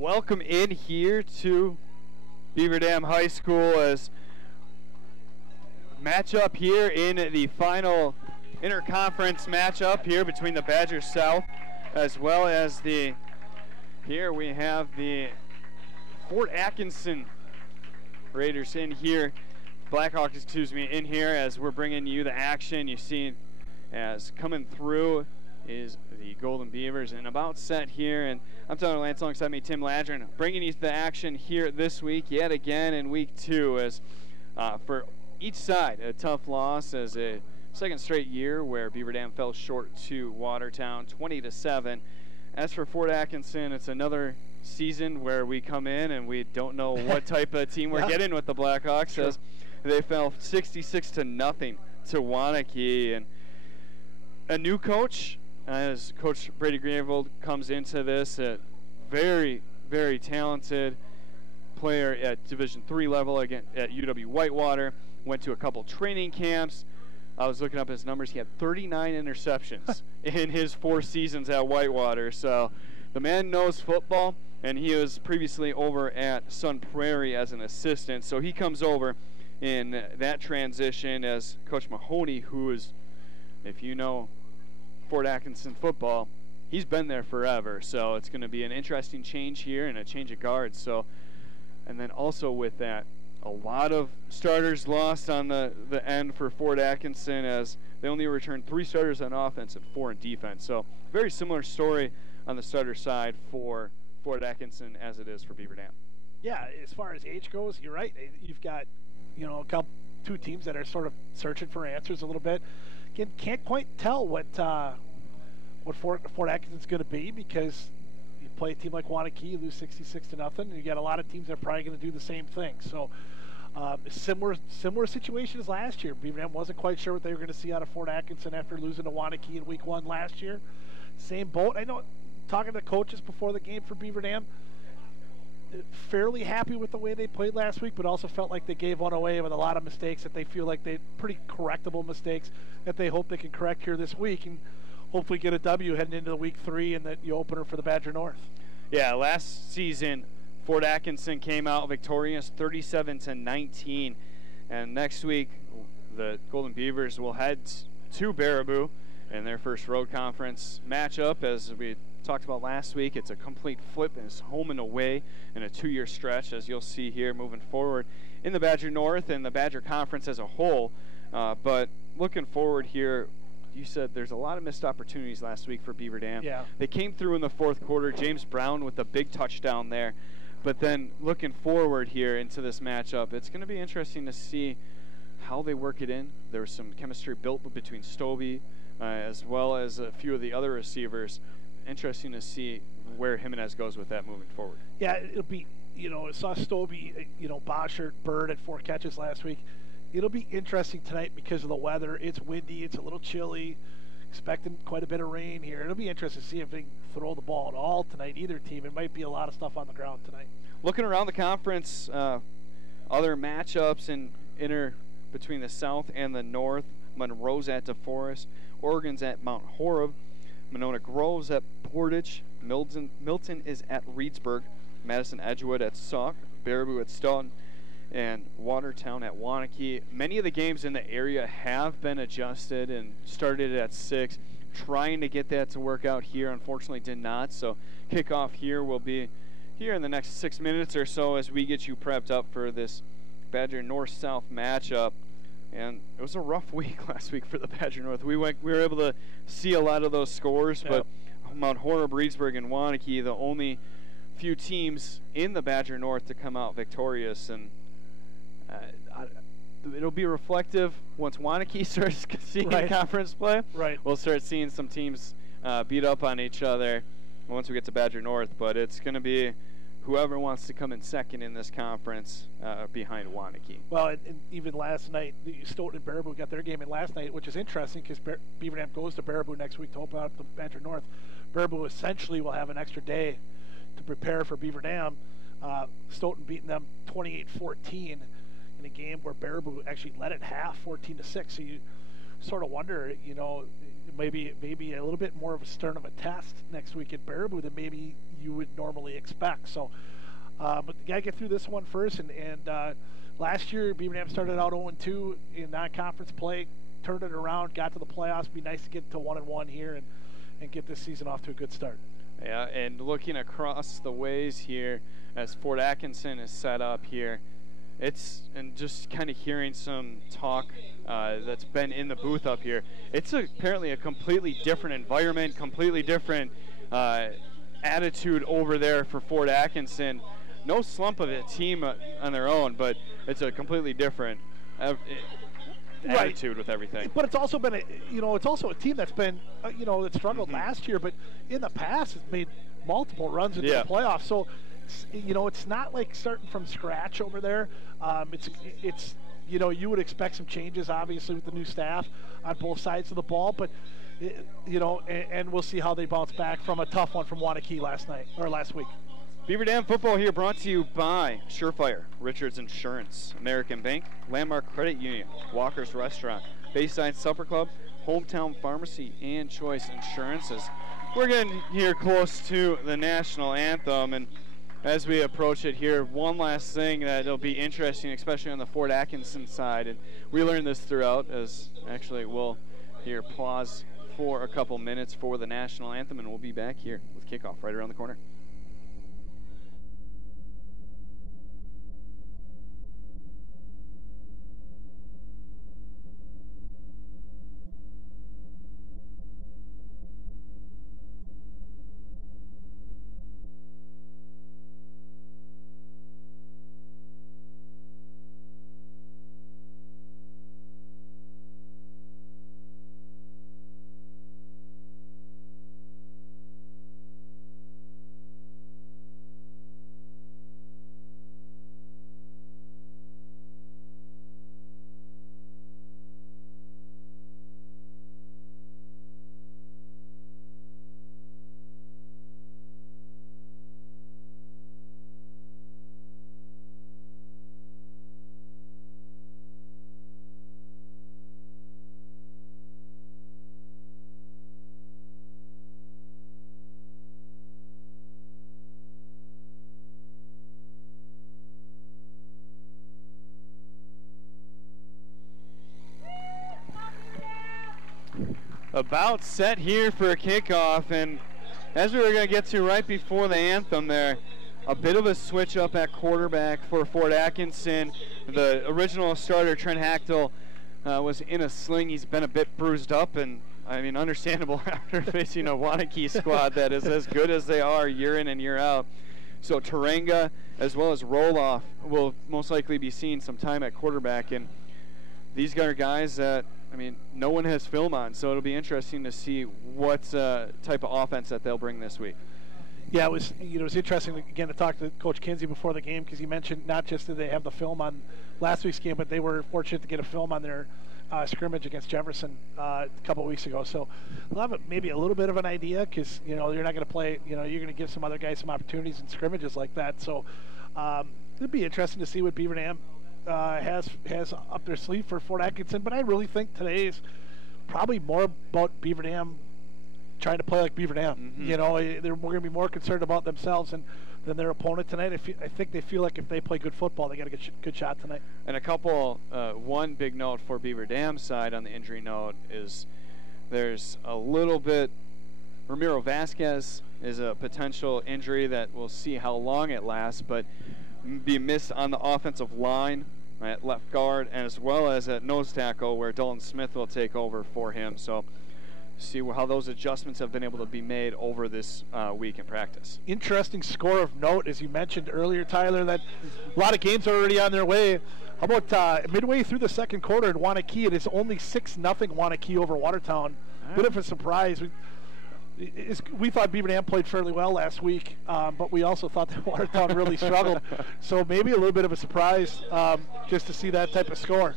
welcome in here to Beaver Dam High School as matchup here in the final interconference matchup here between the Badgers South as well as here we have the Fort Atkinson Raiders in here, Blackhawks, excuse me, in here as we're bringing you the action. You see as coming through is the Golden Beavers and about set here, and I'm Tyler Lance alongside me, Tim Ladron, bringing you the action here this week yet again in week 2 as for each side a tough loss as a second straight year where Beaver Dam fell short to Watertown 20-7. As for Fort Atkinson, it's another season where we come in and we don't know what type of team we're getting with the Blackhawks as they fell 66-0 to Waunakee, and a new coach as Coach Brady Greenvold comes into this, a very, very talented player at Division III level again at UW Whitewater, went to a couple training camps. I was looking up his numbers. He had 39 interceptions in his 4 seasons at Whitewater. So the man knows football, and he was previously over at Sun Prairie as an assistant. So he comes over in that transition as Coach Mahoney, who is, if you know Fort Atkinson football, he's been there forever. So it's going to be an interesting change here and a change of guards. So, and then also with that, a lot of starters lost on the end for Fort Atkinson as they only returned 3 starters on offense and 4 in defense. So very similar story on the starter side for Fort Atkinson as it is for Beaver Dam. Yeah, as far as age goes, you're right. You've got, a couple, 2 teams that are sort of searching for answers a little bit. Again, can't quite tell what Fort Atkinson's going to be because you play a team like Waunakee, you lose 66-0, and you got a lot of teams that are probably going to do the same thing. So similar situation as last year. Beaver Dam wasn't quite sure what they were going to see out of Fort Atkinson after losing to Waunakee in week 1 last year. Same boat. I know, talking to coaches before the game for Beaver Dam, fairly happy with the way they played last week, but also felt like they gave one away with a lot of mistakes that they feel like they pretty correctable mistakes that they hope they can correct here this week and hopefully get a W heading into the week 3 and the opener for the Badger North. Yeah, last season Fort Atkinson came out victorious 37-19, and next week the Golden Beavers will head to Baraboo in their first road conference matchup. As we talked about last week, it's a complete flip, and it's home and away in a 2-year stretch, as you'll see here moving forward in the Badger North and the Badger Conference as a whole. But looking forward here, you said there's a lot of missed opportunities last week for Beaver Dam. Yeah. They came through in the 4th quarter. James Brown with a big touchdown there. But then looking forward here into this matchup, it's going to be interesting to see how they work it in. There was some chemistry built between Stovey as well as a few of the other receivers. Interesting to see where Jimenez goes with that moving forward. Yeah, it'll be, I saw Stovey, Boschert, Bird at 4 catches last week. It'll be interesting tonight because of the weather. It's windy. It's a little chilly. Expecting quite a bit of rain here. It'll be interesting to see if they can throw the ball at all tonight, either team. It might be a lot of stuff on the ground tonight. Looking around the conference, other matchups between the South and the North. Monroe's at DeForest. Oregon's at Mount Horeb. Monona Grove's at Portage. Milton is at Reedsburg. Madison Edgewood at Sauk. Baraboo at Staunton. And Watertown at Waunakee. Many of the games in the area have been adjusted and started at 6. Trying to get that to work out here, unfortunately did not. So kickoff here will be here in the next 6 minutes or so as we get you prepped up for this Badger North-South matchup. And it was a rough week last week for the Badger North. We were able to see a lot of those scores, but Mount Horeb, Reedsburg, and Waunakee, the only few teams in the Badger North to come out victorious. And it'll be reflective once Waunakee starts seeing conference play. Right. We'll start seeing some teams beat up on each other once we get to Badger North. But it's going to be whoever wants to come in second in this conference behind Waunakee. Well, and even last night, Stoughton and Baraboo got their game in last night, which is interesting because Beaver Dam goes to Baraboo next week to open up the Badger North. Baraboo essentially will have an extra day to prepare for Beaver Dam. Stoughton beating them 28-14 in a game where Baraboo actually led at half, 14-6. So you sort of wonder, maybe a little bit more of a stern of a test next week at Baraboo than maybe you would normally expect. So, but you got to get through this one first. And last year, Beaver Dam started out 0-2 in non-conference play, turned it around, got to the playoffs. It'd be nice to get to 1-1 here and get this season off to a good start. Yeah, and looking across the ways here as Fort Atkinson is set up here, and just kind of hearing some talk that's been in the booth up here, it's apparently a completely different environment, completely different attitude over there for Fort Atkinson. No slump of a team on their own, but it's a completely different attitude with everything. But it's also been it's also a team that's been that struggled last year, but in the past has made multiple runs into the playoffs. So it's not like starting from scratch over there. It's you would expect some changes obviously with the new staff on both sides of the ball, but and we'll see how they bounce back from a tough one from Wanakee last week. Beaver Dam football here brought to you by Surefire, Richards Insurance, American Bank, Landmark Credit Union, Walker's Restaurant, Bayside Supper Club, Hometown Pharmacy, and Choice Insurances. We're getting here close to the national anthem, and as we approach it here, one last thing that'll be interesting, especially on the Fort Atkinson side, and we learned this throughout, as actually we'll here pause for a couple minutes for the national anthem, and we'll be back here with kickoff right around the corner. About set here for a kickoff, and as we were going to get to right before the anthem there, a bit of a switch up at quarterback for Fort Atkinson. The original starter, Trent Hachtel, was in a sling. He's been a bit bruised up, and I mean, understandable after facing a Wanakee squad that is as good as they are year in and year out. So Tarenga as well as Roloff will most likely be seeing some time at quarterback, and these are guys that, I mean, no one has film on, so it'll be interesting to see what type of offense that they'll bring this week. Yeah, it was interesting again to talk to Coach Kinsey before the game, because he mentioned not just did they have the film on last week's game, but they were fortunate to get a film on their scrimmage against Jefferson a couple weeks ago. So we'll have maybe a little bit of an idea, because you're not going to play. You're going to give some other guys some opportunities in scrimmages like that. So it'll be interesting to see what Beaver Dam has up their sleeve for Fort Atkinson. But I really think today is probably more about Beaver Dam trying to play like Beaver Dam. Mm-hmm. They're going to be more concerned about themselves than their opponent tonight. I think they feel like if they play good football, they got a good shot tonight. And a couple, one big note for Beaver Dam's side on the injury note is there's a little bit. Ramiro Vasquez is a potential injury that we'll see how long it lasts, but be missed on the offensive line at left guard, and as well as at nose tackle, where Dolan Smith will take over for him. So see how those adjustments have been able to be made over this week in practice. Interesting score of note, as you mentioned earlier, Tyler, that a lot of games are already on their way. How about midway through the second quarter at Wanakee, it is only 6-0 Wanakee over Watertown. Right. Bit of a surprise. We thought Beaver Dam played fairly well last week, but we also thought that Watertown really struggled. So maybe a little bit of a surprise just to see that type of score.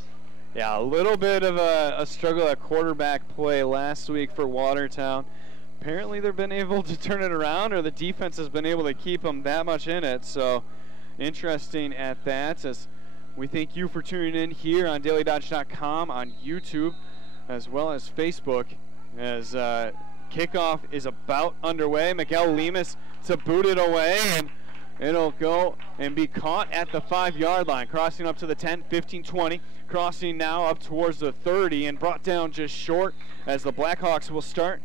Yeah, a little bit of a struggle at quarterback play last week for Watertown. Apparently they've been able to turn it around, or the defense has been able to keep them that much in it. So interesting at that. As we thank you for tuning in here on DailyDodge.com, on YouTube, as well as Facebook, as kickoff is about underway. Miguel Lemus to boot it away, and it'll go and be caught at the 5-yard line, crossing up to the 10, 15, 20, crossing now up towards the 30, and brought down just short as the Blackhawks will start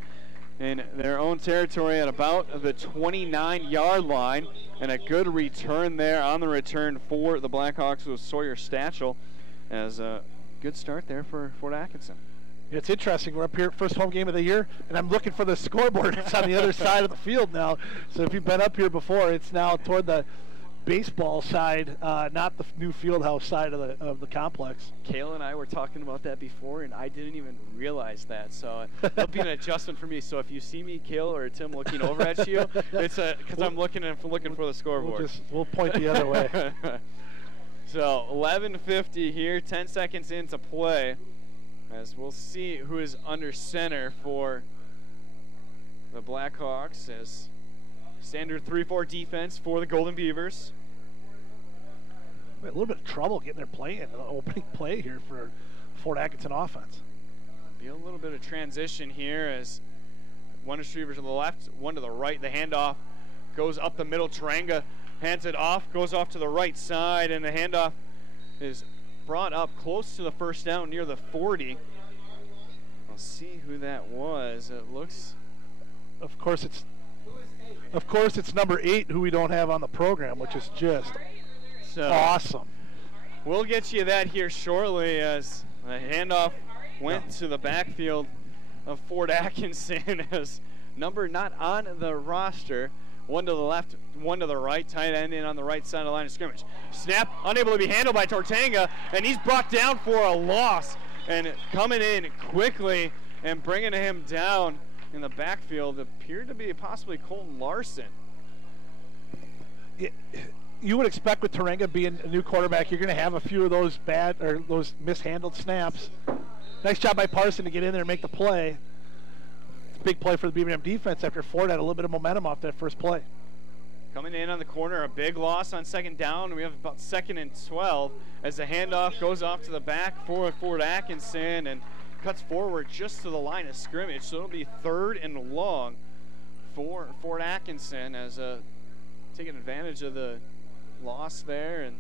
in their own territory at about the 29-yard line. And a good return there on the return for the Blackhawks with Sawyer Stachel, as a good start there for Fort Atkinson. It's interesting. We're up here, first home game of the year, and I'm looking for the scoreboard. It's on the other side of the field now. So if you've been up here before, it's now toward the baseball side, not the new field house side of the complex. Kayla and I were talking about that before, and I didn't even realize that. So it'll be an adjustment for me. So if you see me, Kayla or Tim, looking over at you, it's because I'm looking for the scoreboard. We'll point the other way. So 11:50 here, 10 seconds into play, as we'll see who is under center for the Blackhawks, as standard 3-4 defense for the Golden Beavers. A little bit of trouble getting their play in, the opening play here for Fort Atkinson offense. Be a little bit of transition here as one receiver to the left, one to the right. The handoff goes up the middle. Taranga hands it off, goes off to the right side, and the handoff is brought up close to the first down near the 40. We'll see who that was. It looks... Of course, it's number 8 who we don't have on the program, which is just awesome. We'll get you that here shortly as the handoff went to the backfield of Fort Atkinson as number not on the roster. One to the left, one to the right, tight end in on the right side of the line of scrimmage. Snap, unable to be handled by Tortanga, and he's brought down for a loss. And coming in quickly and bringing him down in the backfield appeared to be possibly Colton Larson. You would expect with Taranga being a new quarterback, you're going to have a few of those those mishandled snaps. Nice job by Parson to get in there and make the play. It's a big play for the Beaver Dam defense after Ford had a little bit of momentum off that first play. Coming in on the corner, a big loss on second down. We have about 2nd and 12 as the handoff goes off to the back for Fort Atkinson and cuts forward just to the line of scrimmage. So it'll be 3rd and long for Fort Atkinson as taking advantage of the loss there, and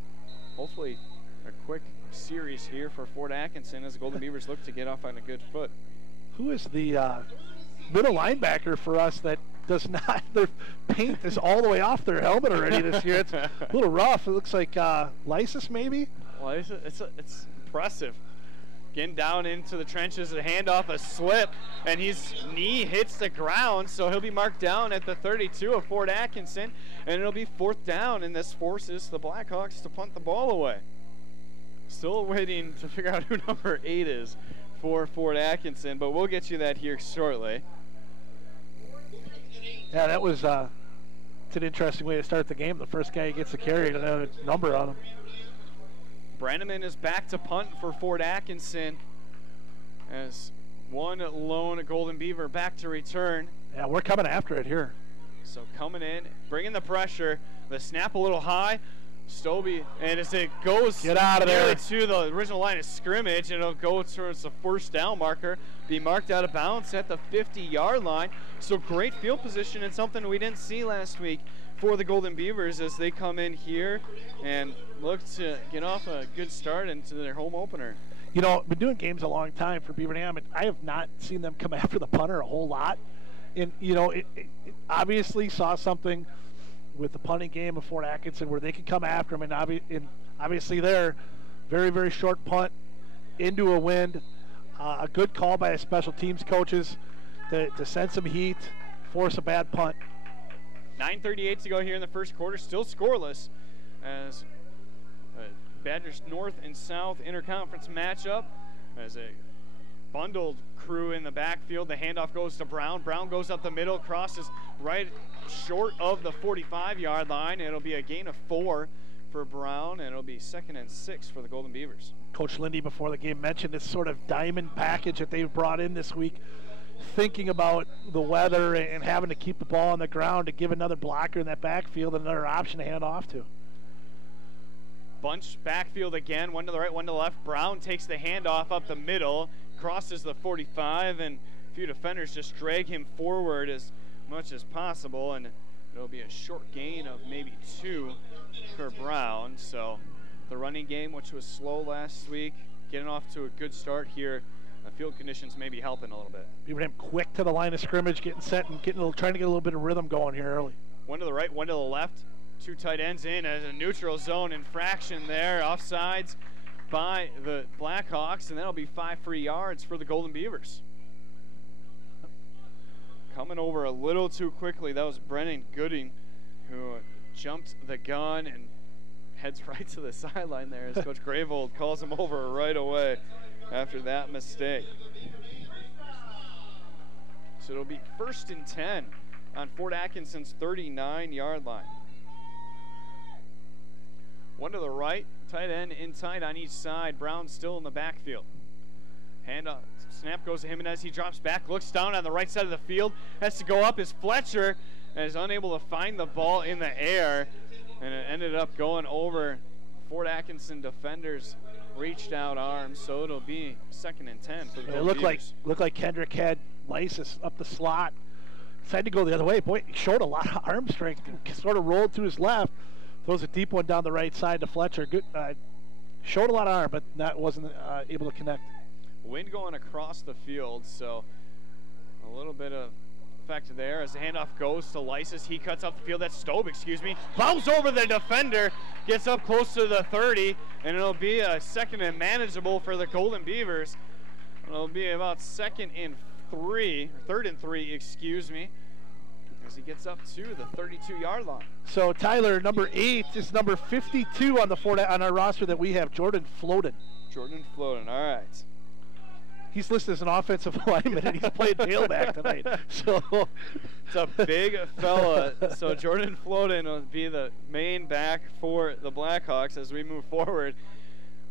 hopefully a quick series here for Fort Atkinson as the Golden Beavers look to get off on a good foot. Who is the middle linebacker for us that does not, their paint is all the way off their helmet already this year? It's a little rough. It looks like Lysis maybe? Lysis, it's impressive. Getting down into the trenches, a handoff, a slip, and his knee hits the ground, so he'll be marked down at the 32 of Fort Atkinson, and it'll be 4th down, and this forces the Blackhawks to punt the ball away. Still waiting to figure out who number 8 is for Fort Atkinson, but we'll get you that here shortly. Yeah, that was it's an interesting way to start the game. The first guy who gets the carry to have a number on him. Branneman is back to punt for Fort Atkinson as one lone Golden Beaver back to return. Yeah, we're coming after it here. So coming in, bringing the pressure, the snap a little high, Stobie, and as it goes get out of there to the original line of scrimmage, and it'll go towards the 1st down marker, be marked out of bounds at the 50-yard line. So great field position and something we didn't see last week for the Golden Beavers as they come in here and look to get off a good start into their home opener. You know, I've been doing games a long time for Beaver Dam, and I have not seen them come after the punter a whole lot. And, you know, it obviously saw something with the punting game of Fort Atkinson where they could come after him, and obviously there, very, very short punt into a wind. A good call by the special teams coaches to send some heat, force a bad punt. 9:38 to go here in the first quarter, still scoreless as Badgers North and South interconference matchup as a bundled crew in the backfield. The handoff goes to Brown. Brown goes up the middle, crosses right short of the 45-yard line. It'll be a gain of 4 for Brown, and it'll be 2nd and 6 for the Golden Beavers. Coach Lindy before the game mentioned this sort of diamond package that they've brought in this week, thinking about the weather and having to keep the ball on the ground to give another blocker in that backfield another option to hand off to. Bunch backfield again, one to the right, one to the left. Brown takes the handoff up the middle, crosses the 45, and a few defenders just drag him forward as much as possible, and It'll be a short gain of maybe 2 for Brown. So the running game, which was slow last week, getting off to a good start here. The field conditions may be helping a little bit. Beaver Dam quick to the line of scrimmage, getting set and trying to get a little bit of rhythm going here early. One to the right, one to the left. 2 tight ends in as a neutral zone infraction there. Offsides by the Blackhawks, and that'll be 5 free yards for the Golden Beavers. Coming over a little too quickly. That was Brennan Gooding who jumped the gun and heads right to the sideline there as Coach Gravold calls him over right away after that mistake. So it'll be 1st and 10 on Fort Atkinson's 39-yard line. One to the right, tight end in tight on each side. Brown still in the backfield. Handoff, snap goes to Jimenez. He drops back, looks down on the right side of the field. Has to go up as Fletcher and is unable to find the ball in the air. And it ended up going over Fort Atkinson defenders. Reached out arms, so it'll be 2nd and 10 for the Golden Beavers. Looked like Kendrick had Lysis up the slot. Decided to go the other way. Boy, he showed a lot of arm strength. Sort of rolled to his left. Throws a deep one down the right side to Fletcher. Good, showed a lot of arm, but wasn't able to connect. Wind going across the field, so a little bit of effect there as the handoff goes to Lysis. He cuts off the field. That's Stobe, excuse me. Bounce over the defender, gets up close to the 30, and it'll be a 2nd and manageable for the Golden Beavers. It'll be about 3rd and 3, excuse me, as he gets up to the 32-yard line. So Tyler, number 8 is number 52 on our roster that we have, Jordan Floden. Jordan Floden, all right. He's listed as an offensive lineman, and he's playing tailback tonight. So it's a big fella. So Jordan Floden will be the main back for the Blackhawks as we move forward.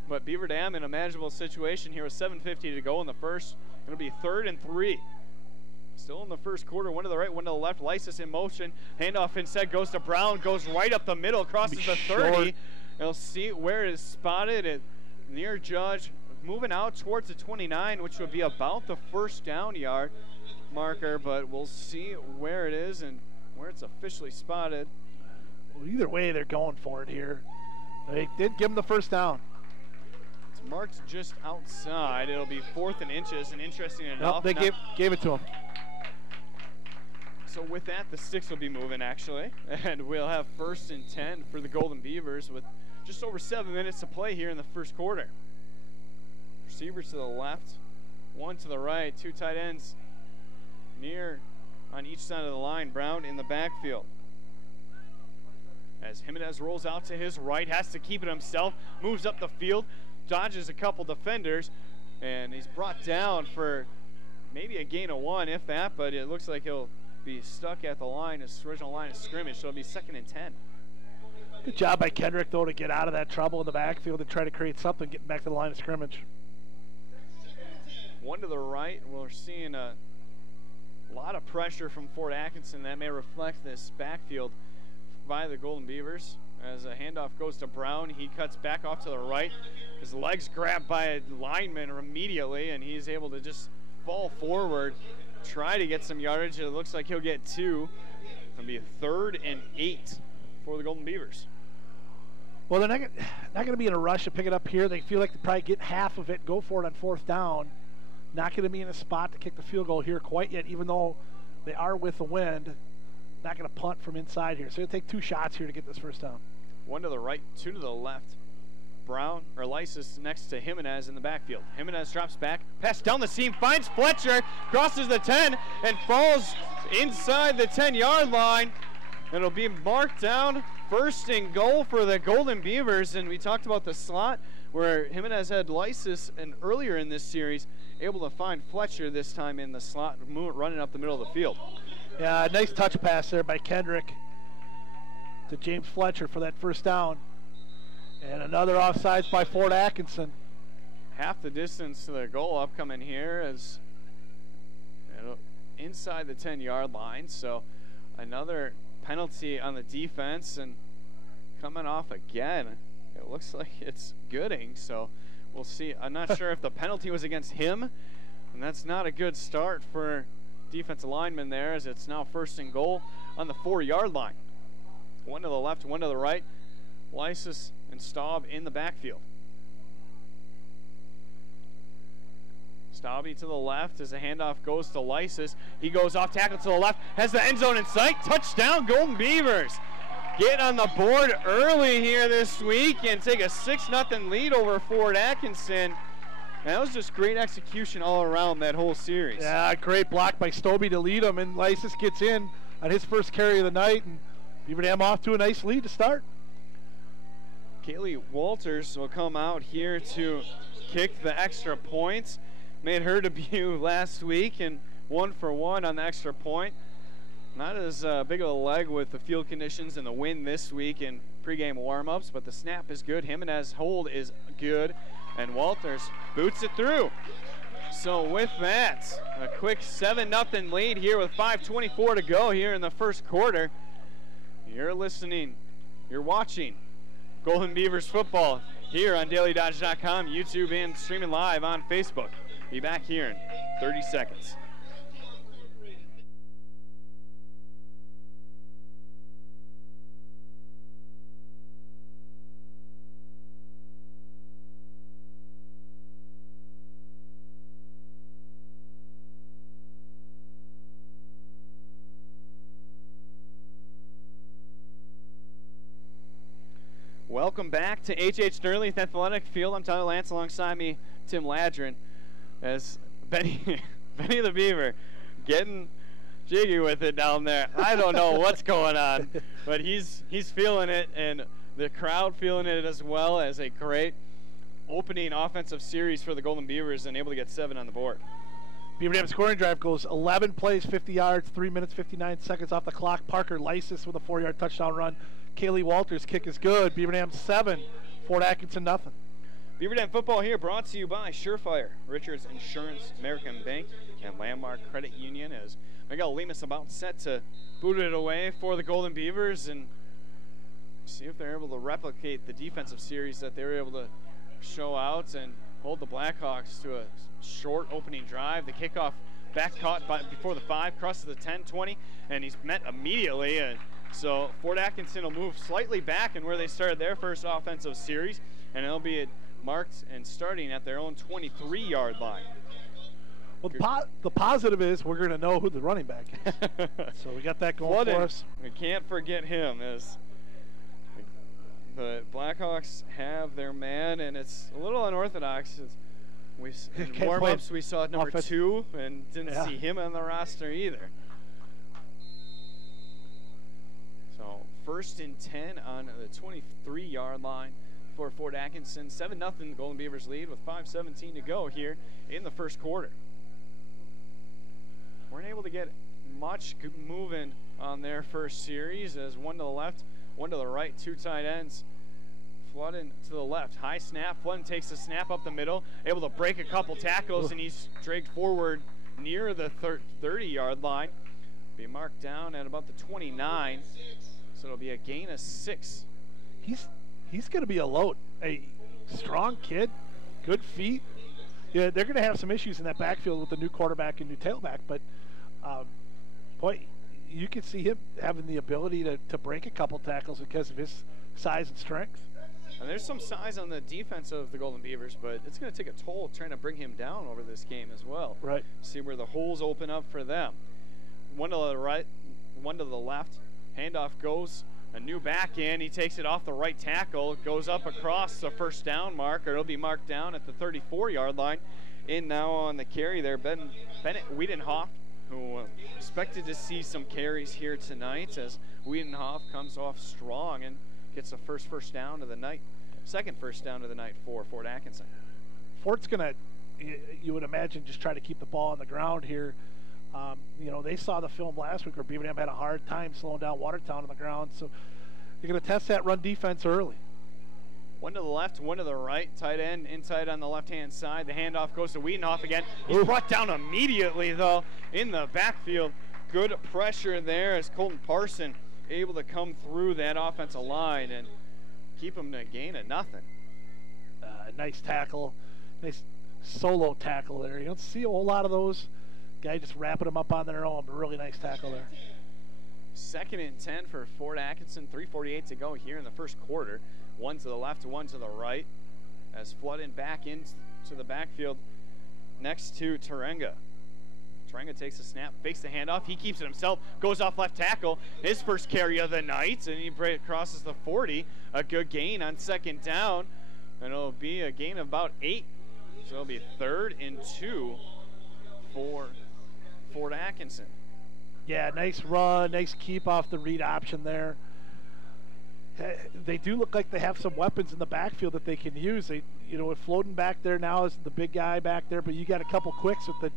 But Beaver Dam in a manageable situation here with 7:50 to go in the first. It'll be 3rd and 3. Still in the first quarter. One to the right, one to the left. Lysis in motion. Handoff instead goes to Brown. Goes right up the middle. Crosses the 30. You'll see where it is spotted at near Judge. Moving out towards the 29, which would be about the 1st down yard marker, but we'll see where it is and where it's officially spotted. Well, either way, they're going for it here. They did give him the 1st down. It's marked just outside. It'll be 4th and inches, and interesting enough. Nope, they gave it to him. So with that, the sticks will be moving, actually, and we'll have 1st and 10 for the Golden Beavers with just over 7 minutes to play here in the first quarter. Receivers to the left, one to the right, 2 tight ends near on each side of the line. Brown in the backfield. As Jimenez rolls out to his right, has to keep it himself, moves up the field, dodges a couple defenders, and he's brought down for maybe a gain of 1, if that, but it looks like he'll be stuck at the line, his original line of scrimmage, so it'll be 2nd and 10. Good job by Kendrick, though, to get out of that trouble in the backfield and try to create something, getting back to the line of scrimmage. One to the right, we're seeing a lot of pressure from Fort Atkinson. That may reflect this backfield by the Golden Beavers. As a handoff goes to Brown, he cuts back off to the right. His legs grabbed by a lineman immediately, and he's able to just fall forward, try to get some yardage. It looks like he'll get 2. It'll be 3rd and 8 for the Golden Beavers. Well, they're not going to be in a rush to pick it up here. They feel like they probably get half of it, go for it on 4th down. Not going to be in a spot to kick the field goal here quite yet, even though they are with the wind. Not going to punt from inside here. So it'll take 2 shots here to get this 1st down. One to the right, 2 to the left. Brown, or Lysis next to Jimenez in the backfield. Jimenez drops back, pass down the seam, finds Fletcher, crosses the 10, and falls inside the 10-yard line. It'll be marked down, 1st and goal for the Golden Beavers. And we talked about the slot where Jimenez had Lysis, and earlier in this series, able to find Fletcher this time in the slot, running up the middle of the field. Yeah, nice touch pass there by Kendrick to James Fletcher for that 1st down. And another offsides by Fort Atkinson. Half the distance to the goal upcoming here is inside the 10-yard line. So another penalty on the defense, and coming off again. It looks like it's Gooding, so we'll see. I'm not sure if the penalty was against him, and that's not a good start for defensive lineman there, as it's now 1st and goal on the 4-yard line. One to the left, one to the right. Lysis and Staub in the backfield. Staubby to the left as the handoff goes to Lysis. He goes off tackle to the left, has the end zone in sight. Touchdown, Golden Beavers. Get on the board early here this week and take a 6-0 lead over Fort Atkinson. And that was just great execution all around that whole series. Yeah, great block by Stobie to lead him, and Lysis gets in on his first carry of the night, and Beaver Dam off to a nice lead to start. Kaylee Walters will come out here to kick the extra points. Made her debut last week and 1 for 1 on the extra point. Not as big of a leg with the field conditions and the wind this week in pregame warm-ups, but the snap is good. Jimenez hold is good, and Walters boots it through. So with that, a quick 7-0 lead here with 5:24 to go here in the first quarter. You're watching Golden Beavers football here on DailyDodge.com, YouTube, and streaming live on Facebook. Be back here in 30 seconds. Welcome back to H.H. Sterling Athletic Field. I'm Tyler Lance, alongside me, Tim Ladrin, as Benny the Beaver getting jiggy with it down there. I don't know what's going on, but he's feeling it, and the crowd feeling it as well. As a great opening offensive series for the Golden Beavers and able to get 7 on the board. Beaver Dam scoring drive goes 11 plays, 50 yards, 3 minutes, 59 seconds off the clock. Parker Lysis with a 4-yard touchdown run. Kaylee Walters' kick is good. Beaver Dam 7, Fort Atkinson nothing. Beaver Dam football here brought to you by Surefire, Richards Insurance, American Bank, and Landmark Credit Union, as Miguel Lemus about set to boot it away for the Golden Beavers and see if they're able to replicate the defensive series that they were able to show out and hold the Blackhawks to a short opening drive. The kickoff back caught before the 5, crosses the 10, 20, and he's met immediately. So Fort Atkinson will move slightly back in where they started their first offensive series, and it'll be marked and starting at their own 23-yard line. Well, the positive is we're going to know who the running back is. So we got that going for us. We can't forget him, as the Blackhawks have their man, and it's a little unorthodox. In warm-ups, we saw number 2 and didn't see him on the roster either. So 1st and 10 on the 23-yard line for Fort Atkinson. 7-0 Golden Beavers lead with 5:17 to go here in the first quarter. Weren't able to get much moving on their first series, as 1 to the left, 1 to the right, 2 tight ends. Flooding to the left, high snap. Flooding takes the snap up the middle, able to break a couple tackles, and he's dragged forward near the 30-yard line. Be marked down at about the 29, so it'll be a gain of 6. He's going to be a load. A strong kid, good feet. Yeah, they're going to have some issues in that backfield with the new quarterback and new tailback, but boy, you can see him having the ability to break a couple tackles because of his size and strength. And there's some size on the defense of the Golden Beavers, but it's going to take a toll trying to bring him down over this game as well. Right. See where the holes open up for them. 1 to the right, 1 to the left. Handoff goes. A new back in. He takes it off the right tackle. Goes up across the first down marker. It'll be marked down at the 34-yard line. In now on the carry there, Bennett Wiedenhoff, who expected to see some carries here tonight, as Wiedenhoff comes off strong and gets the first down of the night, second first down of the night for Fort Atkinson. Fort's going to, you would imagine, just try to keep the ball on the ground here. You know, they saw the film last week where Beaver Dam had a hard time slowing down Watertown on the ground, so they're going to test that run defense early. 1 to the left, 1 to the right, tight end inside on the left-hand side. The handoff goes to Wiedenhoff again. He's brought down immediately, though, in the backfield. Good pressure there as Colton Parson able to come through that offensive line and keep him to a gain of nothing. Nice tackle, nice solo tackle there. You don't see a whole lot of those. Guy just wrapping them up on their own, but really nice tackle there. 2nd and 10 for Fort Atkinson. 3:48 to go here in the first quarter. One to the left, one to the right. As flooding back into the backfield next to Tarenga. Tarenga takes a snap, fakes the handoff. He keeps it himself, goes off left tackle. His first carry of the night, and he crosses the 40. A good gain on 2nd down, and it'll be a gain of about 8. So it'll be 3rd and 2 for Fort Atkinson. Yeah, nice run, nice keep off the read option there. They do look like they have some weapons in the backfield that they can use. They, with Floden back there now is the big guy back there, but you got a couple quicks with the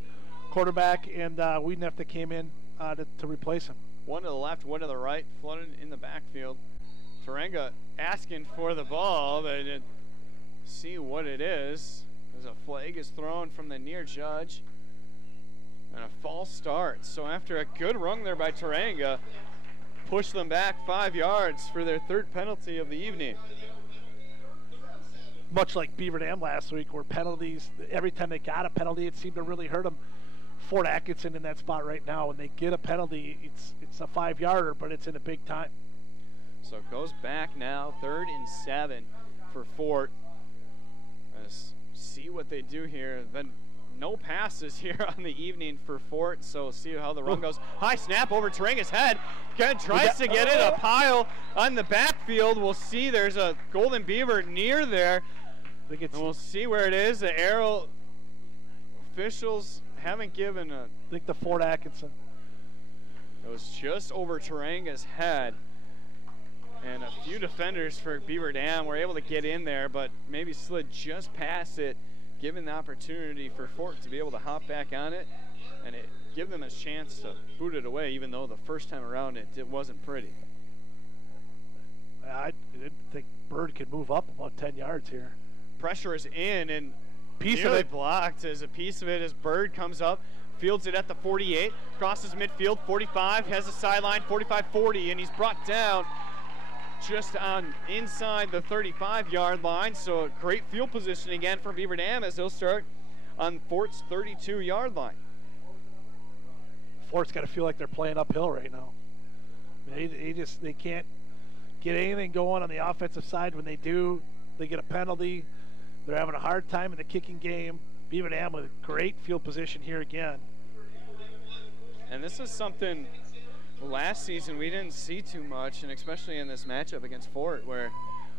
quarterback, and Wiedenheft came in to replace him. One to the left, one to the right, Floden in the backfield. Tarenga asking for the ball, but didn't see what it is. As a flag is thrown from the near judge, and a false start. So after a good run there by Tarenga, push them back 5 yards for their 3rd penalty of the evening. Much like Beaver Dam last week, where penalties, every time they got a penalty, it seemed to really hurt them. Fort Atkinson in that spot right now. When they get a penalty, it's a 5-yarder, but it's in a big time. So it goes back now, 3rd and 7 for Fort. Let's see what they do here. Then no passes here on the evening for Fort, so we'll see how the run goes. High snap over Tarenga's head. Tries to get it a pile on the backfield. We'll see there's a Golden Beaver near there. And we'll see where it is. The arrow officials haven't given a... I think the Fort Atkinson. It was just over Tarenga's head. And a few defenders for Beaver Dam were able to get in there, but maybe slid just past it, given the opportunity for Fort to be able to hop back on it, and it give them a chance to boot it away, even though the first time around it wasn't pretty. I didn't think Bird could move up about 10 yards here. Pressure is in, and nearly blocked as a piece of it as Bird comes up, fields it at the 48, crosses midfield, 45, has a sideline, 45-40, and he's brought down just on inside the 35-yard line. So a great field position again for Beaver Dam as they'll start on Fort's 32-yard line. Fort's got to feel like they're playing uphill right now. They can't get anything going on the offensive side. When they do, they get a penalty. They're having a hard time in the kicking game. Beaver Dam with great field position here again. And this is something last season we didn't see too much, and especially in this matchup against Fort, where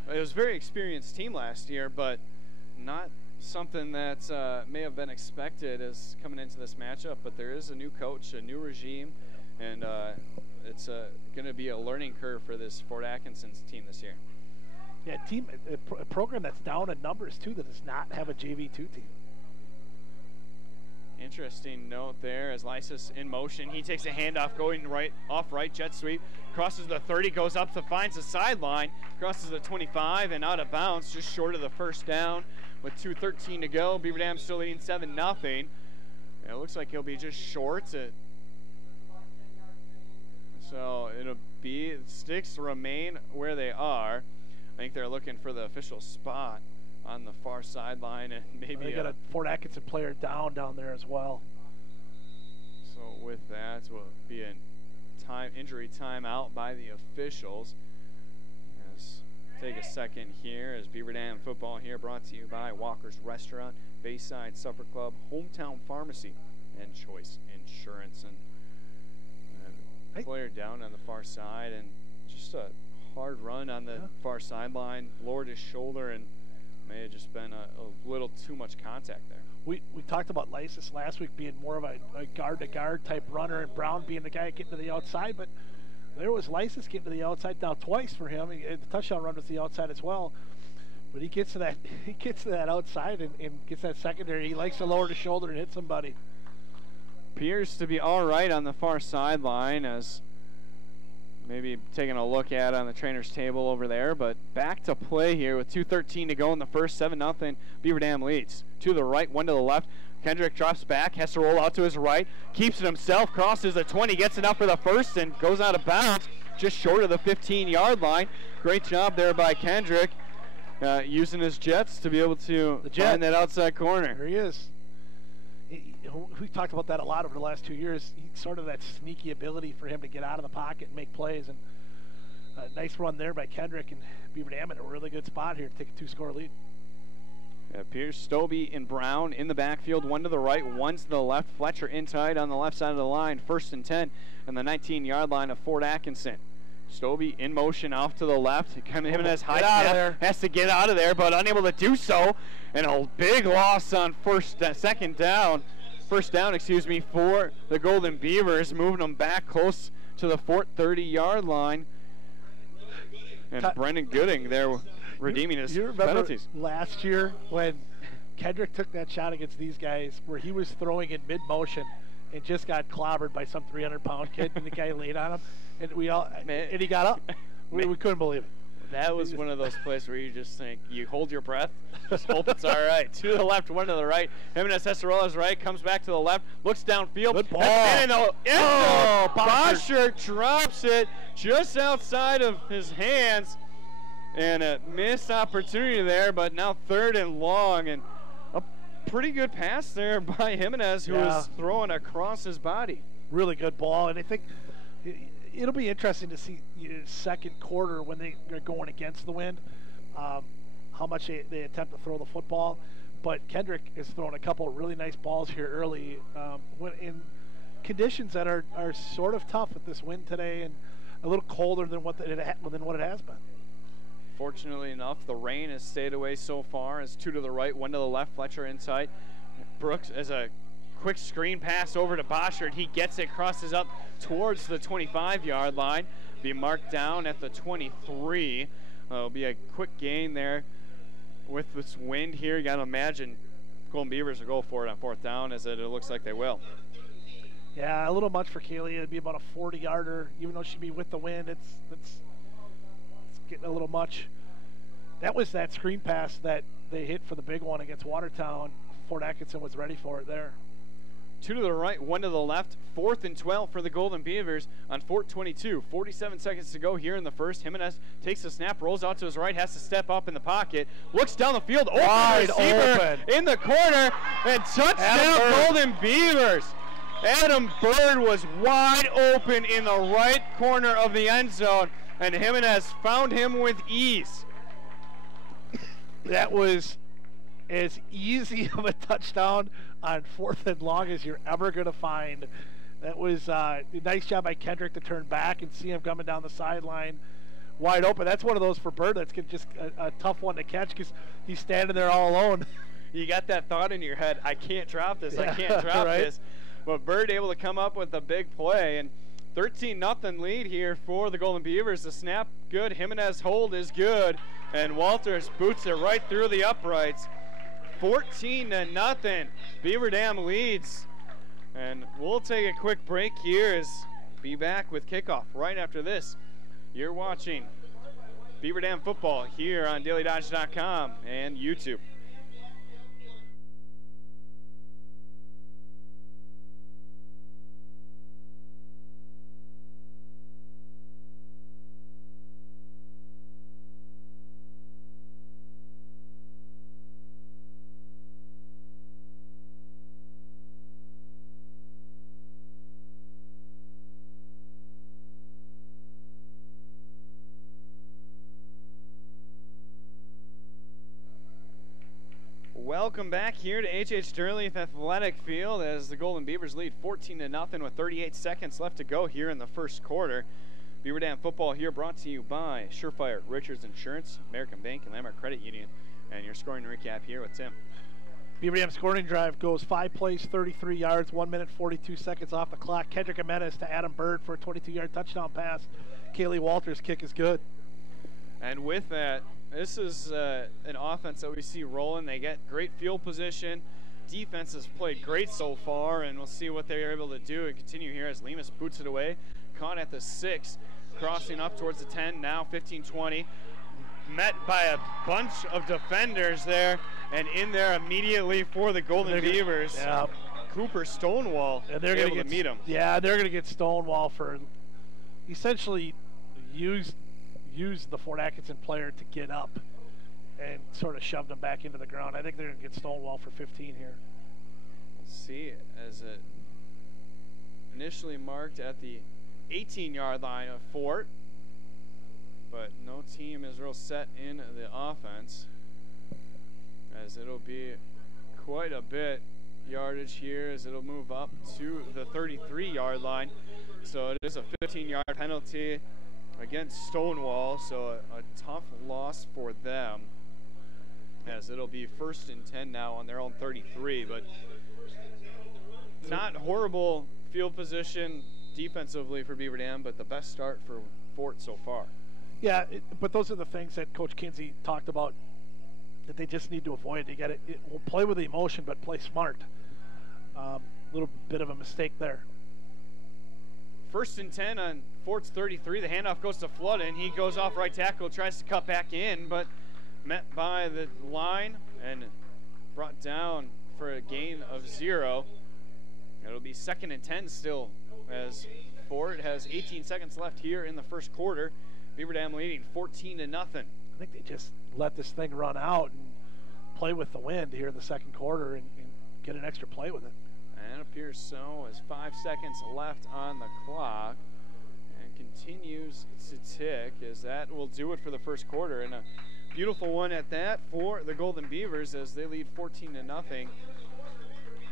it was a very experienced team last year, but not something that may have been expected as coming into this matchup. But there is a new coach, a new regime, and it's going to be a learning curve for this Fort Atkinson's team this year. Yeah, a program that's down in numbers too, that does not have a JV2 team. Interesting note there as Lysis in motion. He takes a handoff going right, jet sweep, crosses the 30, goes up to finds the sideline, crosses the 25 and out of bounds, just short of the first down with 2:13 to go. Beaver Dam still leading 7-0. It looks like he'll be just short. So it'll be, sticks remain where they are. I think they're looking for the official spot on the far sideline, and maybe they got a Fort Atkinson player down there as well. So with that, will be a injury timeout by the officials. Take a second here as Beaver Dam football here brought to you by Walker's Restaurant, Bayside Supper Club, Hometown Pharmacy, and Choice Insurance. And player down on the far side, and just a hard run on the far sideline, lowered his shoulder, and may have just been a little too much contact there. We talked about Lysis last week being more of a guard-to-guard type runner, and Brown being the guy getting to the outside, but there was Lysis getting to the outside now twice for him. The touchdown run was the outside as well, but he gets to that outside and gets that secondary. He likes to lower the shoulder and hit somebody. Appears to be all right on the far sideline, as maybe taking a look at on the trainer's table over there, but back to play here with 2:13 to go in the first. 7-0 Beaver Dam leads. To the right, one to the left. Kendrick drops back, has to roll out to his right, keeps it himself, crosses the 20, gets enough for the first, and goes out of bounds just short of the 15-yard line. Great job there by Kendrick, using his jets to be able to find that outside corner. There he is. we've talked about that a lot over the last 2 years. Sort of that sneaky ability for him to get out of the pocket and make plays. And a nice run there by Kendrick, and Beaver Dam in a really good spot here to take a 2-score lead. It appears Stobie and Brown in the backfield, one to the right, one to the left. Fletcher in tight on the left side of the line, 1st and 10 on the 19-yard line of Fort Atkinson. Stobie in motion off to the left. Jimenez high snap, has to get out of there, but unable to do so. And a big loss on first down, for the Golden Beavers, moving them back close to the Fort 30-yard line. And Brendan Gooding there redeeming his penalties. Last year when Kendrick took that shot against these guys where he was throwing in mid-motion and just got clobbered by some 300-pound kid, and the guy laid on him, and and he got up. We couldn't believe it. That was one of those plays where you just think, you hold your breath, just hope it's all right. 2 to the left, 1 to the right. Jimenez Cesarola's right, comes back to the left, looks downfield. Good ball. Boschert drops it just outside of his hands. And a missed opportunity there, but now 3rd and long. And a pretty good pass there by Jimenez, who was throwing across his body. Really good ball. And I think it'll be interesting to see second quarter when they are going against the wind, how much they attempt to throw the football. But Kendrick is throwing a couple of really nice balls here early in conditions that are sort of tough with this wind today and a little colder than what it has been. Fortunately enough, the rain has stayed away so far. It's 2 to the right, 1 to the left. Fletcher inside. Brooks as a quick screen pass over to Boschert. He gets it, crosses up towards the 25-yard line. Be marked down at the 23. It'll be a quick gain there with this wind here. You got to imagine Golden Beavers will go for it on 4th down, as it looks like they will. Yeah, a little much for Kaylee. It'd be about a 40-yarder, even though she'd be with the wind. It's getting a little much. That was that screen pass that they hit for the big one against Watertown. Fort Atkinson was ready for it there. 2 to the right, 1 to the left. 4th and 12 for the Golden Beavers on Fort 22. 47 seconds to go here in the first. Jimenez takes the snap, rolls out to his right, has to step up in the pocket, looks down the field, wide open in the corner, and touchdown Golden Beavers. Adam Bird was wide open in the right corner of the end zone, and Jimenez found him with ease. That was as easy of a touchdown on 4th and long as you're ever going to find. That was a nice job by Kendrick to turn back and see him coming down the sideline wide open. That's one of those for Bird that's just a tough one to catch because he's standing there all alone. You got that thought in your head, I can't drop this, I can't drop this. But Bird able to come up with a big play, and 13-0 lead here for the Golden Beavers. The snap good, Jimenez hold is good, and Walters boots it right through the uprights. 14-0, Beaver Dam leads. And we'll take a quick break here as be back with kickoff right after this. You're watching Beaver Dam football here on DailyDodge.com and YouTube. Welcome back here to H.H. Durleaf Athletic Field as the Golden Beavers lead 14-0 with 38 seconds left to go here in the first quarter. Beaver Dam football here brought to you by Surefire, Richards Insurance, American Bank, and Landmark Credit Union. And your scoring recap here with Tim. Beaver Dam scoring drive goes 5 plays, 33 yards, 1 minute, 42 seconds off the clock. Kendrick Jimenez to Adam Bird for a 22-yard touchdown pass. Kaylee Walters' kick is good. And with that, this is an offense that we see rolling. They get great field position. Defense has played great so far, and we'll see what they're able to do and continue here as Lemus boots it away. Caught at the 6, crossing up towards the 10, now 15-20. Met by a bunch of defenders there, and in there immediately for the Golden Beavers. Yeah. Cooper Stonewall and they're able to meet him. Yeah, they're going to get Stonewall for essentially use the Fort Atkinson player to get up and sort of shoved him back into the ground. I think they're going to get Stonewall for 15 here. We'll see as it initially marked at the 18-yard line of Fort, but no team is real set in the offense, as it'll be quite a bit yardage here as it'll move up to the 33-yard line. So it is a 15-yard penalty against Stonewall, so a tough loss for them, as it'll be 1st and 10 now on their own 33, but not horrible field position defensively for Beaver Dam, but the best start for Fort so far. Yeah, but those are the things that Coach Kinsey talked about that they just need to avoid. They got to we'll play with the emotion, but play smart. Little bit of a mistake there. 1st and 10 on Fort's 33. The handoff goes to Floodin. He goes off right tackle, tries to cut back in, but met by the line and brought down for a gain of 0. It'll be 2nd and 10 still, as Fort has 18 seconds left here in the first quarter. Beaver Dam leading 14-0. I think they just let this thing run out and play with the wind here in the second quarter and get an extra play with it. And it appears so, as 5 seconds left on the clock, and continues to tick, as that will do it for the first quarter. And a beautiful one at that for the Golden Beavers, as they lead 14-0.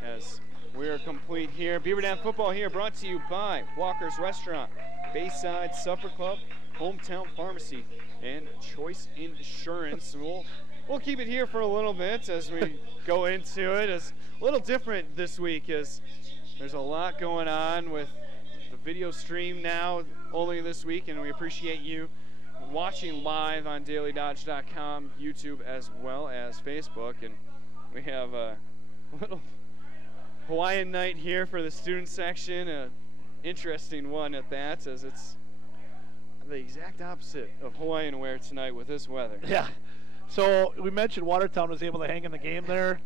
As we are complete here. Beaver Dam football here brought to you by Walker's Restaurant, Bayside Supper Club, Hometown Pharmacy, and Choice Insurance. We'll keep it here for a little bit as we go into it. It's a little different this week, as there's a lot going on with the video stream now only this week, and we appreciate you watching live on dailydodge.com, YouTube, as well as Facebook. And we have a little Hawaiian night here for the student section, an interesting one at that, as it's the exact opposite of Hawaiian wear tonight with this weather. Yeah. So we mentioned Watertown was able to hang in the game there.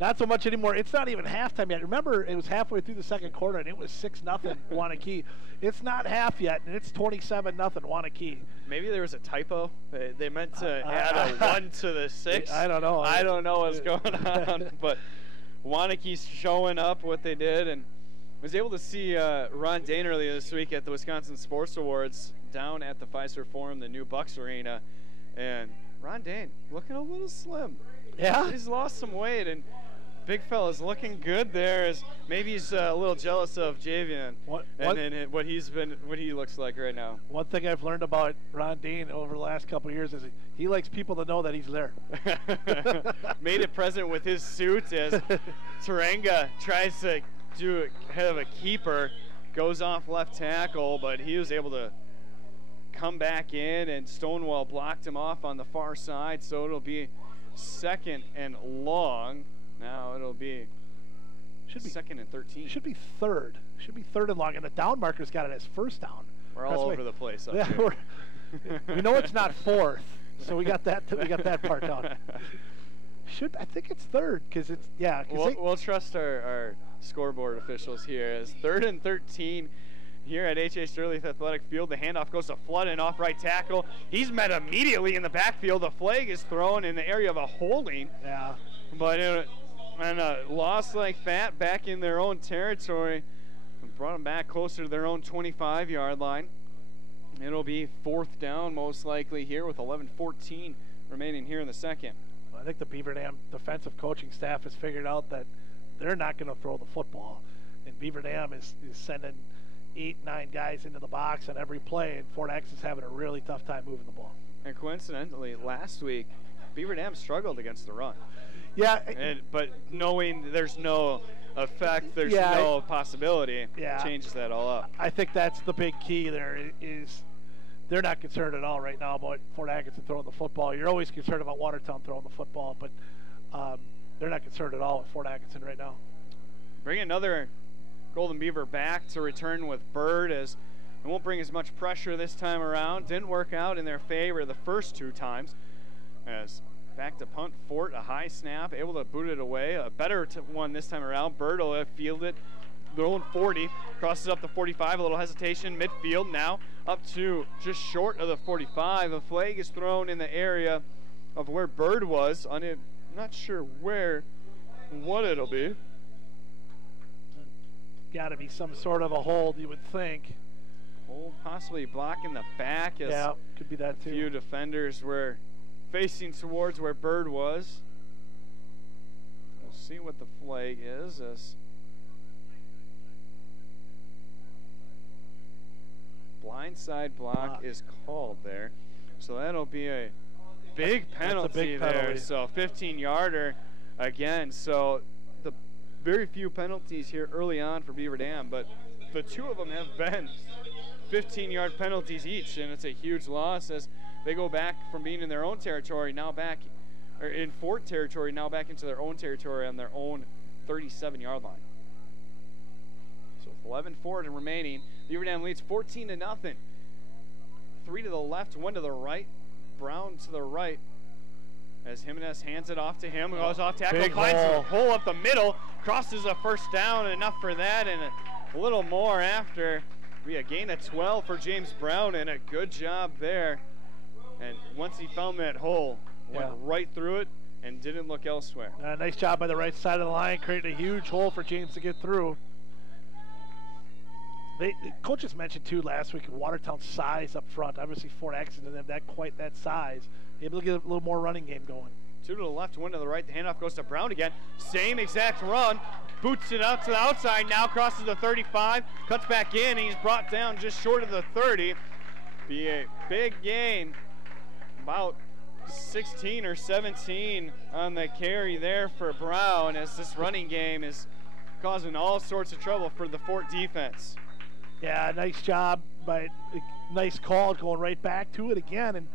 Not so much anymore. It's not even halftime yet. Remember, it was halfway through the second quarter, and it was 6-0 Wanakee. It's not half yet, and it's 27-0 Wanakee. Maybe there was a typo. They meant to add a 1 to the 6. I don't know. I don't know what's going on, but Wanakee's showing up what they did, and was able to see Ron Dane earlier this week at the Wisconsin Sports Awards down at the Fiserv Forum, the new Bucks Arena, and Ron Dane looking a little slim. Yeah? He's lost some weight, and big fella's looking good there. As maybe he's a little jealous of Javian and what he looks like right now. One thing I've learned about Ron Dean over the last couple of years is he likes people to know that he's there. Made it present with his suit as Tarenga tries to do head of a keeper, goes off left tackle, but he was able to come back in, and Stonewall blocked him off on the far side, so it'll be 2nd and long. Now it'll be 2nd and 13. Should be 3rd. Should be 3rd and long, and the down marker's got it as 1st down. We're all over the place up here. We know it's not 4th, so we got that. We got that part down. I think it's 3rd because it's We'll trust our scoreboard officials here, as 3rd and 13 here at H.A. Sterling Athletic Field. The handoff goes to Floodin off right tackle. He's met immediately in the backfield. The flag is thrown in the area of a holding. Yeah. But and a loss like that back in their own territory brought them back closer to their own 25-yard line. It'll be 4th down most likely here with 11:14 remaining here in the second. Well, I think the Beaver Dam defensive coaching staff has figured out that they're not going to throw the football. And Beaver Dam is sending 8-9 guys into the box on every play, and Fort X is having a really tough time moving the ball. And coincidentally, last week, Beaver Dam struggled against the run. Yeah. But knowing there's no effect, there's no possibility, changes that all up. I think that's the big key there is they're not concerned at all right now about Fort Atkinson throwing the football. You're always concerned about Watertown throwing the football, but they're not concerned at all with Fort Atkinson right now. Bring another Golden Beaver back to return with Bird, as it won't bring as much pressure this time around. Didn't work out in their favor the first 2 times. As back to punt Fort, a high snap, able to boot it away. A better one this time around. Bird will field it. Their own 40, crosses up the 45, a little hesitation, midfield now, up to just short of the 45. A flag is thrown in the area of where Bird was. I'm not sure what it'll be. got to be some sort of a hold, you would think. Hold, possibly blocking the back as Yeah, could be that a too. few defenders were facing towards where Bird was. We'll see what the flag is as blindside block is called there. So that'll be a big penalty there. So 15-yarder again. So the very few penalties here early on for Beaver Dam, but the two of them have been 15-yard penalties each, and it's a huge loss as they go back from being in their own territory now back, or in Fort territory now back into their own territory on their own 37-yard line. So with 11:4 remaining, Beaver Dam leads 14-0. 3 to the left, 1 to the right. Brown to the right as Jimenez hands it off to him. Goes off tackle, finds a hole up the middle, crosses a first down, enough for that, and a little more after. Be a gain of 12 for James Brown, and a good job there. And once he found that hole, went right through it and didn't look elsewhere. Nice job by the right side of the line, creating a huge hole for James to get through. The coaches mentioned too last week Watertown's size up front. Obviously Fort Atkinson didn't have quite that size. Able to get a little more running game going. 2 to the left, 1 to the right. The handoff goes to Brown again. Same exact run. Boots it out to the outside. Now crosses the 35. Cuts back in. He's brought down just short of the 30. Be a big gain. About 16 or 17 on the carry there for Brown, as this running game is causing all sorts of trouble for the Fort defense. Yeah, nice job nice call going right back to it again, and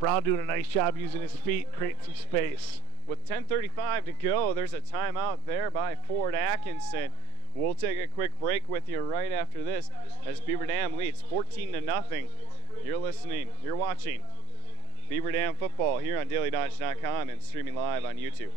Brown doing a nice job using his feet, creating some space. With 10:35 to go, there's a timeout there by Fort Atkinson. We'll take a quick break with you right after this as Beaver Dam leads 14-0. You're watching Beaver Dam football here on DailyDodge.com and streaming live on YouTube.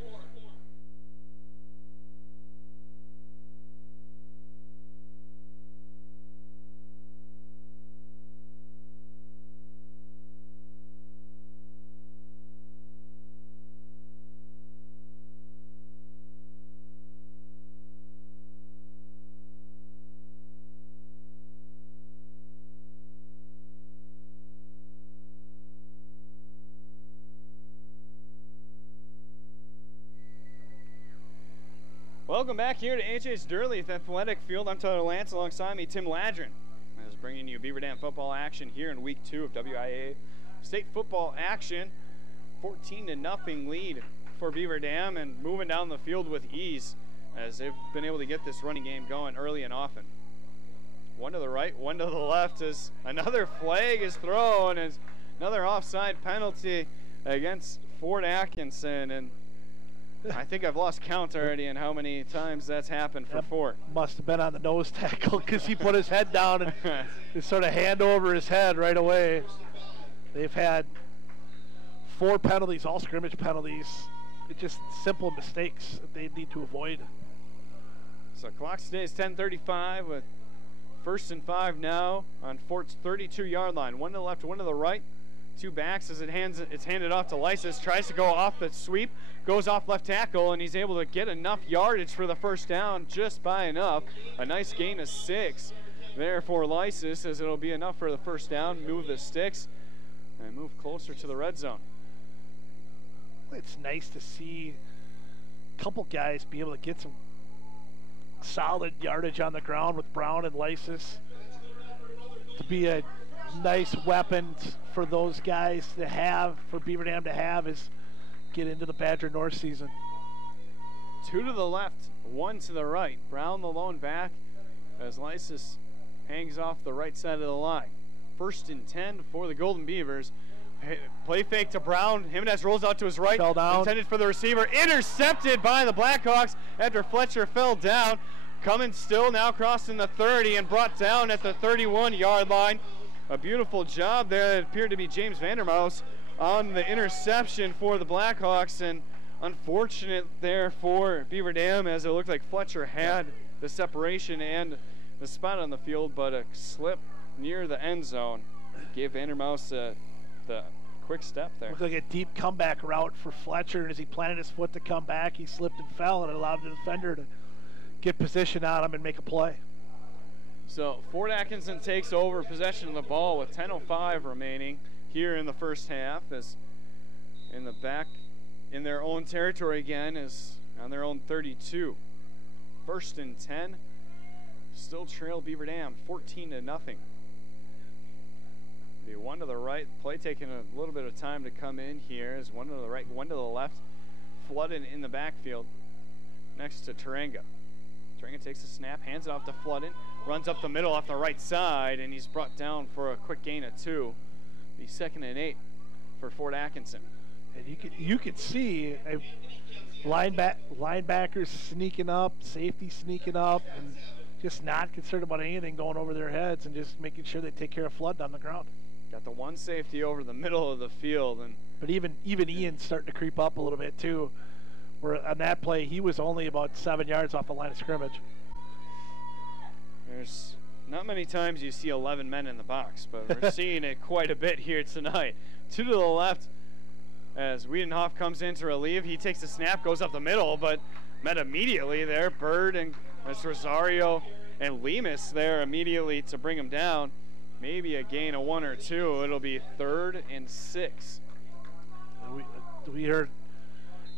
Welcome back here to H.H. Durley Athletic Field. I'm Tyler Lance, alongside me Tim Ladrin. I was bringing you Beaver Dam football action here in week 2 of WIA state football action. 14-0 lead for Beaver Dam, and moving down the field with ease as they've been able to get this running game going early and often. 1 to the right, 1 to the left as another flag is thrown, as another offside penalty against Fort Atkinson, and I think I've lost count already in how many times that's happened for Fort. Must have been on the nose tackle because he put his head down and just sort of hand over his head right away. They've had 4 penalties, all scrimmage penalties. It's just simple mistakes that they need to avoid. So clock stays 10:35 with 1st and 5 now on Fort's 32-yard line. 1 to the left, 1 to the right. 2 backs as it's handed off to Lysis. Tries to go off the sweep, goes off left tackle, and he's able to get enough yardage for the first down, just by enough. A nice gain of 6 there for Lysis, as it'll be enough for the first down. Move the sticks and move closer to the red zone. It's nice to see a couple guys be able to get some solid yardage on the ground with Brown and Lysis. To be a nice weapon for those guys to have, for Beaver Dam to have, is get into the Badger North season. 2 to the left, 1 to the right. Brown the lone back as Lysis hangs off the right side of the line. 1st and 10 for the Golden Beavers. Play fake to Brown. Jimenez rolls out to his right. Fell down. Intended for the receiver. Intercepted by the Blackhawks after Fletcher fell down. Coming still, now crossing the 30 and brought down at the 31-yard line. A beautiful job there. It appeared to be James Vandermouse on the interception for the Blackhawks, and unfortunate there for Beaver Dam, as it looked like Fletcher had the separation and the spot on the field, but a slip near the end zone gave Vandermouse the quick step there. Looked like a deep comeback route for Fletcher, and as he planted his foot to come back, he slipped and fell, and it allowed the defender to get position on them and make a play. So Fort Atkinson takes over possession of the ball with 10:05 remaining here in the first half, as in the back in their own territory again is on their own 32. 1st and 10. Still trail Beaver Dam 14-0. The one to the right, play taking a little bit of time to come in here, as one to the right, one to the left, Floodin in the backfield next to Tarenga. Tarenga takes a snap, hands it off to Floodin, runs up the middle off the right side, and he's brought down for a quick gain of 2. Be 2nd and 8 for Fort Atkinson. And you could see linebackers sneaking up, safety sneaking up, and just not concerned about anything going over their heads and just making sure they take care of Flood on the ground. Got the one safety over the middle of the field, but even Ian's starting to creep up a little bit too. Where on that play he was only about 7 yards off the line of scrimmage. There's not many times you see 11 men in the box, but we're seeing it quite a bit here tonight. 2 to the left as Wiedenhoff comes in to relieve. He takes a snap, goes up the middle, but met immediately there. Bird and Rosario and Lemus there immediately to bring him down. Maybe a gain of 1 or 2. It'll be 3rd and 6. We heard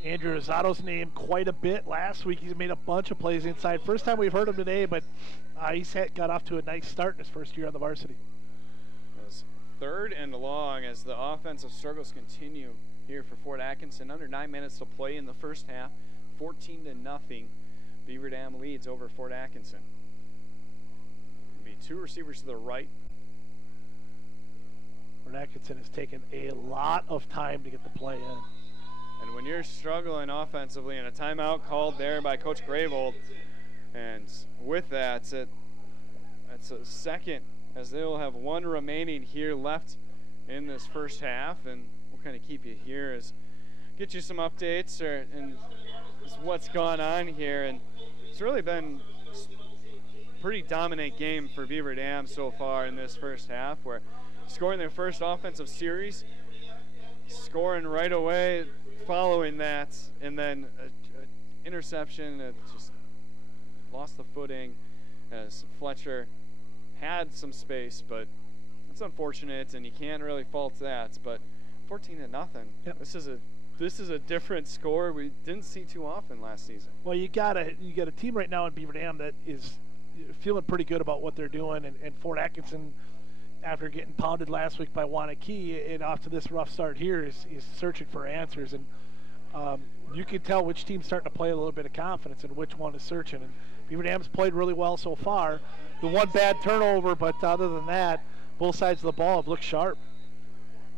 Andrew Rosado's name quite a bit last week. He's made a bunch of plays inside. First time we've heard him today, but he's got off to a nice start in his first year on the varsity. It was 3rd and long as the offensive struggles continue here for Fort Atkinson. Under 9 minutes to play in the first half. 14-0. Beaver Dam leads over Fort Atkinson. It'll be 2 receivers to the right. Fort Atkinson has taken a lot of time to get the play in. And when you're struggling offensively and a timeout called there by Coach Gravold, and with that, it's a second, as they'll have 1 remaining here left in this first half, and we'll kind of keep you here as get you some updates and what's gone on here. And it's really been a pretty dominant game for Beaver Dam so far in this first half, where scoring their first offensive series, scoring right away following that, and then an interception that just lost the footing as Fletcher had some space, but it's unfortunate, and you can't really fault that. But 14-0. Yep. This is a different score we didn't see too often last season. Well, you got a team right now in Beaver Dam that is feeling pretty good about what they're doing, and Fort Atkinson, after getting pounded last week by Wanakee and off to this rough start here, is searching for answers. And you can tell which team's starting to play a little bit of confidence and which one is searching. And Beaver Dam's played really well so far. The one bad turnover, but other than that, both sides of the ball have looked sharp.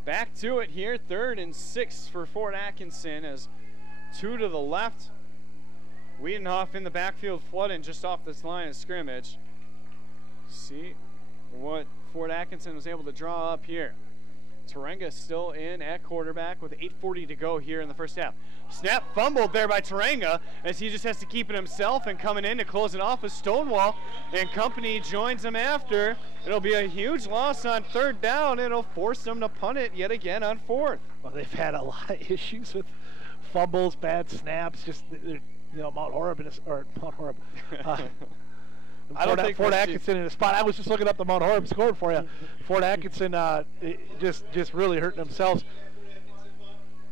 Back to it here, 3rd and 6 for Fort Atkinson, as 2 to the left. Wiedenhoff in the backfield, flooding just off this line of scrimmage. See what Fort Atkinson was able to draw up here. Tarenga still in at quarterback with 8:40 to go here in the first half. Snap fumbled there by Tarenga as he just has to keep it himself, and coming in to close it off is Stonewall, and company joins him after. It'll be a huge loss on 3rd down. It'll force them to punt it yet again on 4th. Well, they've had a lot of issues with fumbles, bad snaps, just Mount Horeb Fort Atkinson in a spot. I was just looking up the Mount Horeb score for you. Fort Atkinson just really hurting themselves.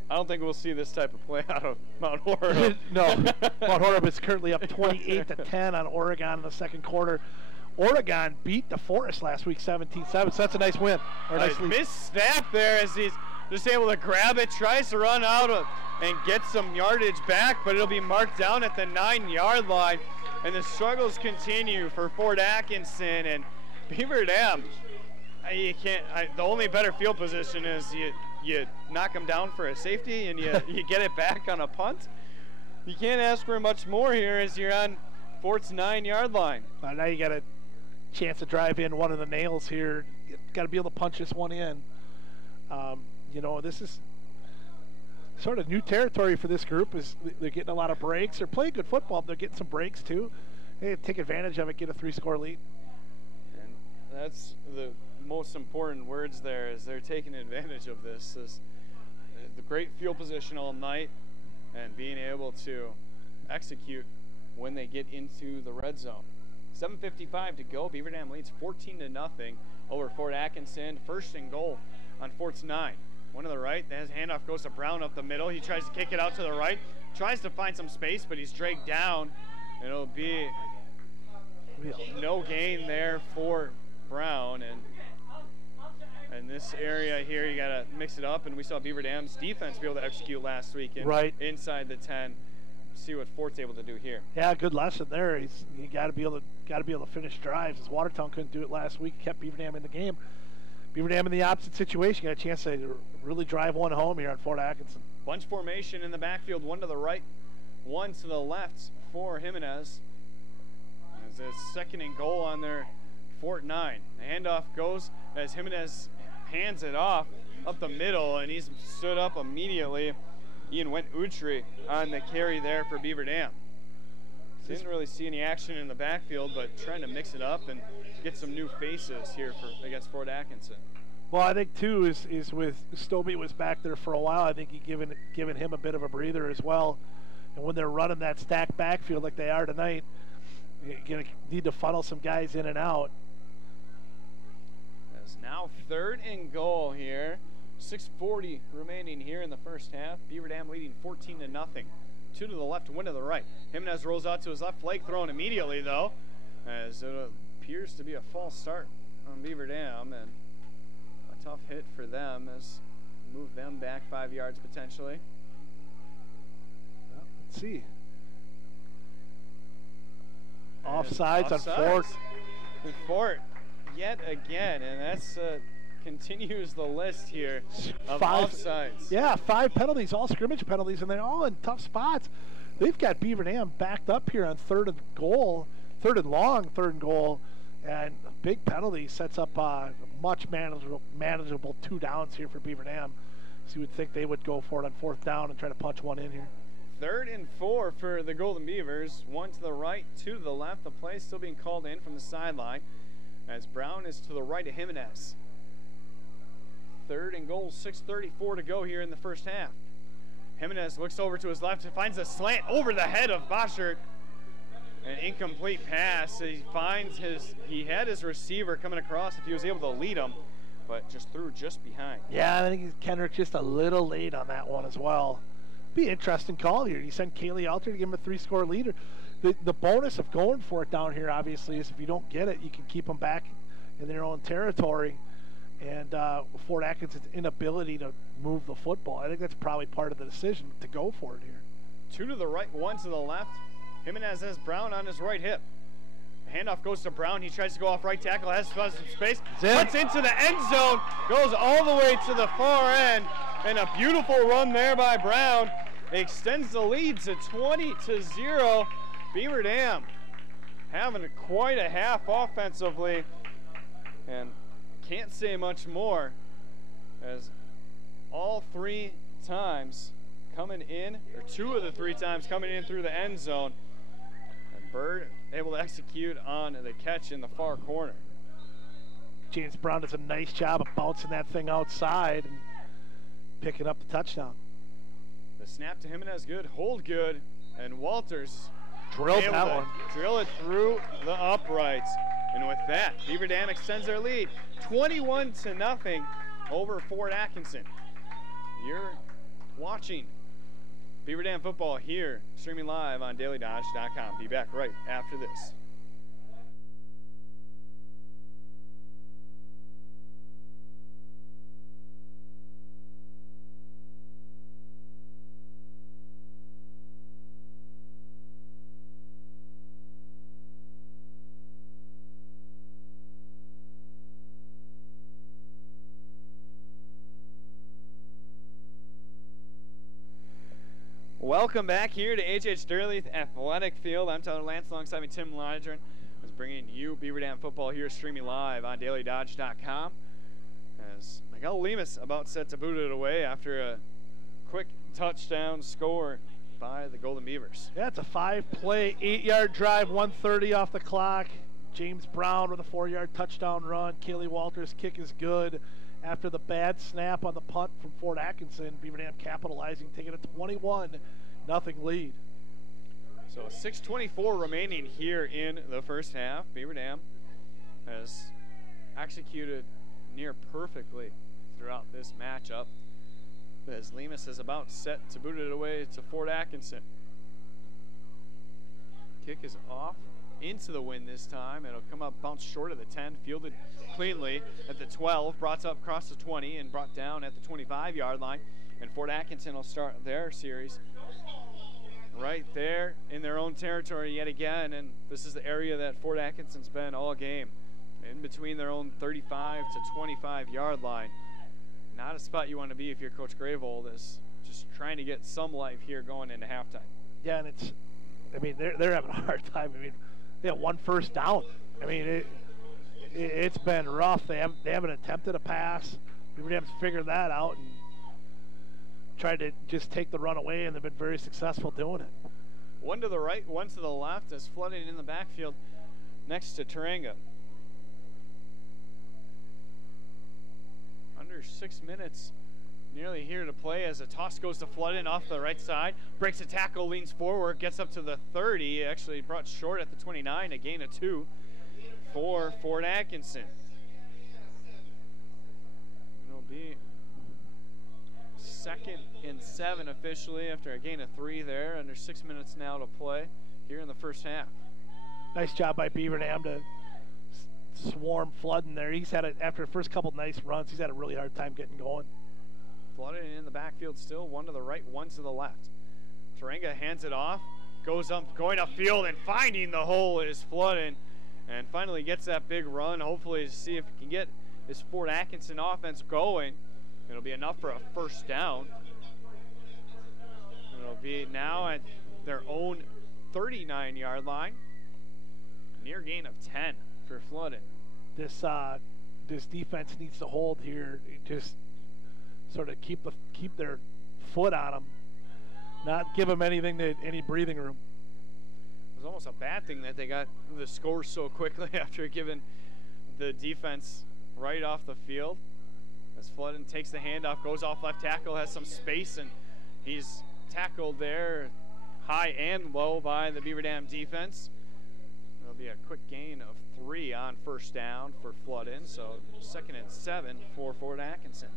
I don't think we'll see this type of play out of Mount Horeb. No, Mount Horeb is currently up 28-10 on Oregon in the second quarter. Oregon beat the Forest last week 17-7, so that's a nice win. Or a nice lead. Missed snap there as he's just able to grab it, tries to run out and get some yardage back, but it'll be marked down at the 9-yard line. And the struggles continue for Fort Atkinson and Beaver Dam. You can't. The only better field position is you knock them down for a safety and you get it back on a punt. You can't ask for much more here as you're on Fort's 9-yard line. Now you got a chance to drive in one of the nails here. You got to be able to punch this one in. This is sort of new territory for this group. Is they're getting a lot of breaks. They're playing good football, but they're getting some breaks too. Hey, take advantage of it, get a 3-score lead. And that's the most important words there, is they're taking advantage of this. Is the great field position all night and being able to execute when they get into the red zone. 7:55 to go. Beaver Dam leads 14-0 over Fort Atkinson. First and goal on Fort's 9. One to the right. The handoff goes to Brown up the middle. He tries to kick it out to the right. Tries to find some space, but he's dragged down. And it'll be no gain there for Brown. And in this area here, you got to mix it up. And we saw Beaver Dam's defense be able to execute last week inside the 10. See what Fort's able to do here. Yeah, good lesson there. You got to be able to finish drives. As Watertown couldn't do it last week, kept Beaver Dam in the game. Beaver Dam in the opposite situation, got a chance to really drive one home here on Fort Atkinson. Bunch formation in the backfield, one to the right, one to the left for Jimenez. As it's second and goal on their Fort 9. The handoff goes as Jimenez hands it off up the middle, and he's stood up immediately. Ian Went-Utri on the carry there for Beaver Dam. Didn't really see any action in the backfield, but trying to mix it up and get some new faces here against Fort Atkinson. Well, I think too is with Stobie was back there for a while. I think he given him a bit of a breather as well. And when they're running that stacked backfield like they are tonight, you're gonna need to funnel some guys in and out. As now third and goal here. 6:40 remaining here in the first half. Beaver Dam leading 14-0. 2 to the left, 1 to the right. Jimenez rolls out to his left, flag thrown immediately though, as it appears to be a false start on Beaver Dam, and a tough hit for them as move them back 5 yards potentially. Well, let's see. Offsides on Fort. Fort yet again, and that's continues the list here of offsides. Yeah, 5 penalties, all scrimmage penalties, and they're all in tough spots. They've got Beaver Dam backed up here on third and goal, third and goal, and a big penalty sets up a much manageable 2 downs here for Beaver Dam. So you would think they would go for it on 4th down and try to punch one in here. 3rd and 4 for the Golden Beavers. 1 to the right, 2 to the left. The play still being called in from the sideline as Brown is to the right of Jimenez. 3rd and goal, 6:34 to go here in the first half. Jimenez looks over to his left and finds a slant over the head of Boschert. An incomplete pass. He had his receiver coming across if he was able to lead him, but just threw just behind. Yeah, I think Kendrick just a little late on that one as well. Be an interesting call here. You send Kaylee out there to give him a 3-score lead. The bonus of going for it down here, obviously, is if you don't get it, you can keep them back in their own territory. And Fort Atkinson's inability to move the football, I think that's probably part of the decision to go for it here. 2 to the right, 1 to the left. Jimenez has Brown on his right hip. The handoff goes to Brown. He tries to go off right tackle, has some space, cuts into the end zone, goes all the way to the far end, and a beautiful run there by Brown extends the lead to 20-0. Beaver Dam having quite a half offensively, and can't say much more as all 3 times coming in, or 2 of the 3 times coming in through the end zone. And Bird able to execute on the catch in the far corner. James Brown does a nice job of bouncing that thing outside and picking up the touchdown. The snap to Jimenez good, hold good, and Walters drilled that one. Drill it through the uprights. And with that, Beaver Dam extends their lead 21-0 over Fort Atkinson. You're watching Beaver Dam football here, streaming live on dailydodge.com. Be back right after this. Welcome back here to H.H. Durley Athletic Field. I'm Tyler Lance alongside me, Tim Lydron. I was bringing you Beaver Dam football here, streaming live on dailydodge.com. As Miguel Lemus about set to boot it away after a quick touchdown score by the Golden Beavers. Yeah, it's a 5-play, 8-yard drive, 1:30 off the clock. James Brown with a 4-yard touchdown run. Kaylee Walters' kick is good. After the bad snap on the punt from Fort Atkinson, Beaver Dam capitalizing, taking a 21-0 lead. So 6:24 remaining here in the first half. Beaver Dam has executed near perfectly throughout this matchup, as Lemus is about set to boot it away to Fort Atkinson. Kick is off into the wind this time. It'll come up, bounce short of the 10, fielded cleanly at the 12, brought up across the 20 and brought down at the 25-yard line. And Fort Atkinson will start their series right there in their own territory yet again. And this is the area that Fort Atkinson's been all game, in between their own 35 to 25-yard line. Not a spot you want to be if you're Coach Gravold, is just trying to get some life here going into halftime. Yeah, and they're having a hard time. They have 1 first down. It's been rough. They haven't attempted a pass. Beaver Dam's figured that out and tried to just take the run away, and they've been very successful doing it. One to the right, one to the left, is flooding in the backfield next to Taranga. Under 6 minutes nearly here to play as a toss goes to Floodin off the right side. Breaks a tackle, leans forward, gets up to the 30. Actually brought short at the 29, a gain of 2 for Fort Atkinson. It'll be 2nd and 7 officially after a gain of 3 there. Under 6 minutes now to play here in the first half. Nice job by Beaver Dam to swarm Floodin there. He's had after the first couple nice runs, he's had a really hard time getting going. Floodin in the backfield still, one to the right, one to the left. Taranga hands it off, goes up, going upfield, and finding the hole is Floodin, and finally gets that big run. Hopefully to see if he can get this Fort Atkinson offense going. It'll be enough for a first down. It'll be now at their own 39-yard line. Near gain of 10 for Floodin. This defense needs to hold here, just sort of keep their foot on them, not give them any breathing room. It was almost a bad thing that they got the score so quickly after giving the defense right off the field. As Floodin takes the handoff, goes off left tackle, has some space, and he's tackled there high and low by the Beaver Dam defense. It'll be a quick gain of 3 on first down for Floodin, so 2nd and 7 for Fort Atkinson.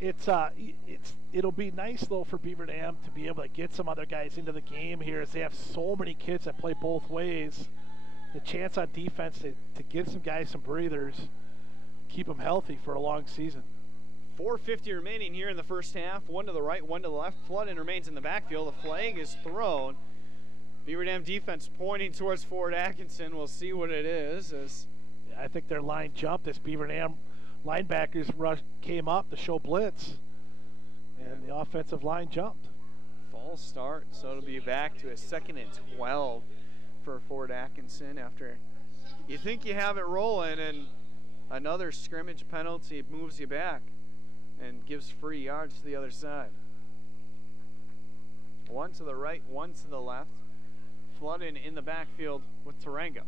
It'll be nice though for Beaver Dam to be able to get some other guys into the game here, as they have so many kids that play both ways. The chance on defense to give some guys some breathers, keep them healthy for a long season. 4:50 remaining here in the first half. One to the right, one to the left. Floodin remains in the backfield. The flag is thrown. Beaver Dam defense pointing towards Fort Atkinson. We'll see what it is. Yeah, I think their line jumped. This Beaver Dam linebackers came up to show blitz, and the offensive line jumped. False start, so it'll be back to a 2nd and 12 for Fort Atkinson after you think you have it rolling, and another scrimmage penalty moves you back and gives free yards to the other side. One to the right, one to the left. Floodin in the backfield with Taranga.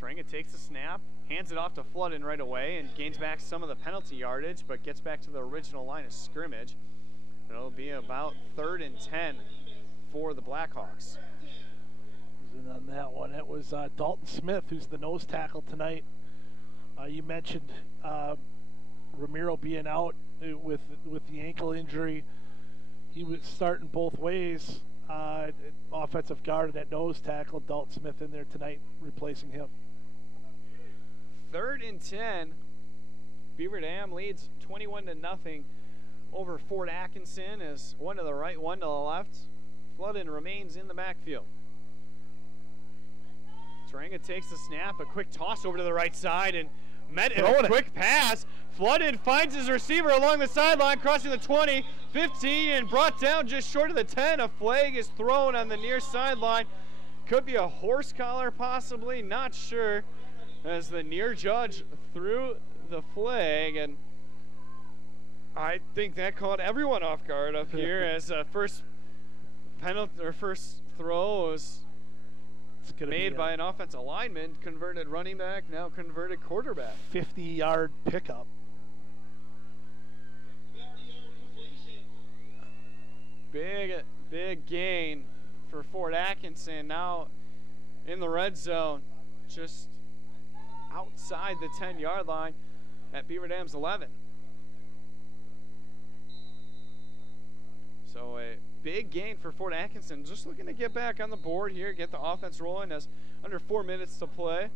Taranga takes the snap, hands it off to Floodin right away, and gains back some of the penalty yardage, but gets back to the original line of scrimmage. It'll be about 3rd and 10 for the Blackhawks. And on that one, it was Dalton Smith, who's the nose tackle tonight. You mentioned Ramiro being out with the ankle injury. He was starting both ways. Offensive guard and at nose tackle. Dalton Smith in there tonight, replacing him. 3rd and 10. Beaver Dam leads 21-0 over Fort Atkinson, as one to the right, one to the left. Floodin remains in the backfield. Taranga takes the snap, a quick toss over to the right side, and met in a quick pass. Floodin finds his receiver along the sideline, crossing the 20, 15, and brought down just short of the 10. A flag is thrown on the near sideline. Could be a horse collar, possibly, not sure, as the near judge threw the flag, and I think that caught everyone off guard up here as first penalty or first throw was made by an offensive lineman, converted running back, now converted quarterback. 50-yard pickup. Big gain for Fort Atkinson. Now in the red zone, just outside the 10-yard line at Beaver Dam's 11. So a big gain for Fort Atkinson. Just looking to get back on the board here, get the offense rolling as under 4 minutes to play.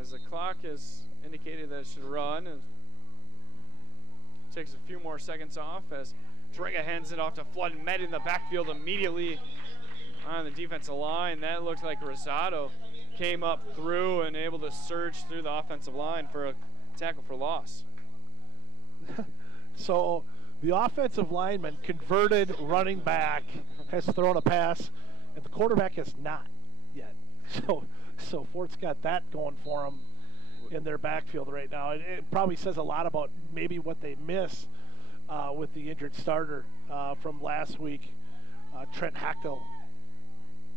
As the clock has indicated that it should run. And takes a few more seconds off as Tarenga hands it off to Flood and met in the backfield immediately on the defensive line. That looked like Rosado came up through and able to surge through the offensive line for a tackle for loss. So the offensive lineman, converted running back, has thrown a pass, and the quarterback has not yet. So Fort's got that going for them in their backfield right now. It probably says a lot about maybe what they miss with the injured starter from last week, Trent Hackel.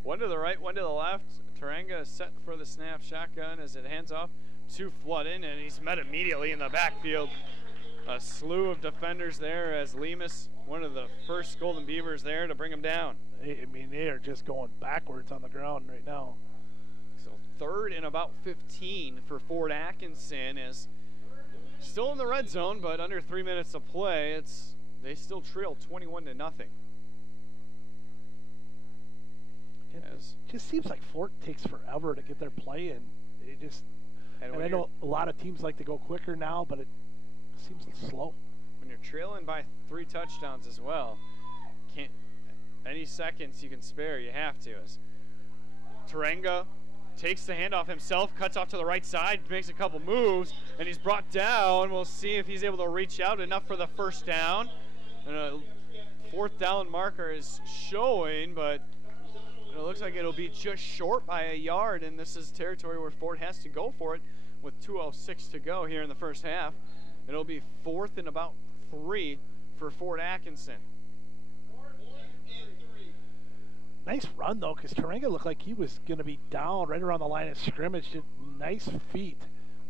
One to the right, one to the left. Tarenga set for the snap shotgun as it hands off to Floodin, and he's met immediately in the backfield. A slew of defenders there as Lemus, one of the first Golden Beavers there to bring him down. I mean, they are just going backwards on the ground right now. So 3rd and about 15 for Fort Atkinson, is still in the red zone, but under 3 minutes to play. They still trail 21-0. It just seems like Fort takes forever to get their play in. And I know a lot of teams like to go quicker now, but it seems slow. When you're trailing by 3 touchdowns as well, any seconds you can spare, you have to. As Tarenga takes the handoff himself, cuts off to the right side, makes a couple moves, and he's brought down. We'll see if he's able to reach out enough for the first down. And a 4th down marker is showing, but it looks like it'll be just short by a yard, and this is territory where Fort has to go for it with 2:06 to go here in the first half. It'll be 4th and about 3 for Fort Atkinson. Nice run, though, because Tarenga looked like he was going to be down right around the line of scrimmage. Just nice feet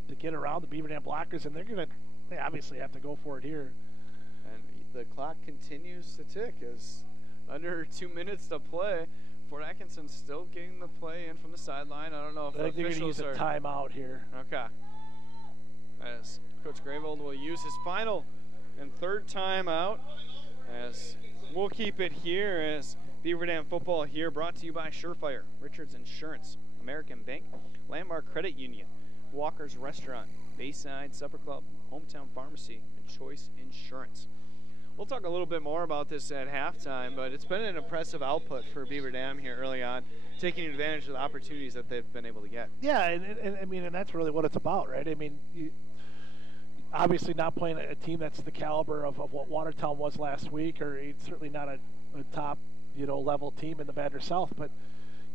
to get around the Beaver Dam blockers, and they obviously have to go for it here. And the clock continues to tick as under 2 minutes to play. Fort Atkinson still getting the play in from the sideline. I don't know if I think they're going to use a timeout here. Okay. As Coach Gravold will use his final and 3rd timeout, as we'll keep it here as Beaver Dam football here, brought to you by Surefire, Richards Insurance, American Bank, Landmark Credit Union, Walker's Restaurant, Bayside Supper Club, Hometown Pharmacy, and Choice Insurance. We'll talk a little bit more about this at halftime, but it's been an impressive output for Beaver Dam here early on, taking advantage of the opportunities that they've been able to get. Yeah, and I mean, and that's really what it's about, right? I mean, obviously not playing a team that's the caliber of what Watertown was last week, or it's certainly not a top, level team in the Badger South, but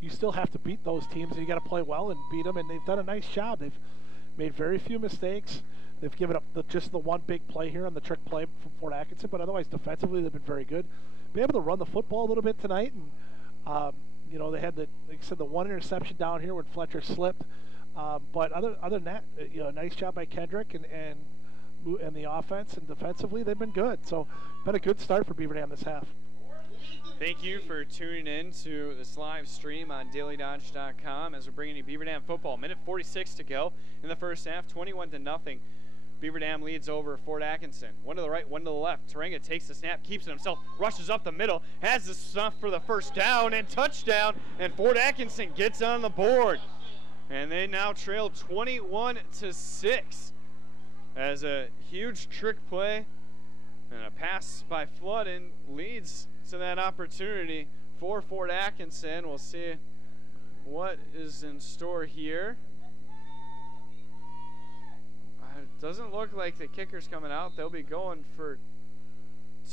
you still have to beat those teams, and you got to play well and beat them, and they've done a nice job. They've made very few mistakes. They've given up just the one big play here on the trick play from Fort Atkinson, but otherwise defensively they've been very good. Been able to run the football a little bit tonight, and they had like I said, the one interception down here when Fletcher slipped. But other than that, nice job by Kendrick and the offense, and defensively they've been good. So been a good start for Beaver Dam this half. Thank you for tuning in to this live stream on dailydodge.com as we're bringing you Beaver Dam football. Minute 46 to go in the first half, 21-0. Beaver Dam leads over Fort Atkinson. One to the right, one to the left. Tarenga takes the snap, keeps it himself, rushes up the middle, has the stuff for the first down and touchdown, and Fort Atkinson gets on the board. And they now trail 21-6 as a huge trick play and a pass by Floodin leads to that opportunity for Fort Atkinson. We'll see what is in store here. It doesn't look like the kicker's coming out. They'll be going for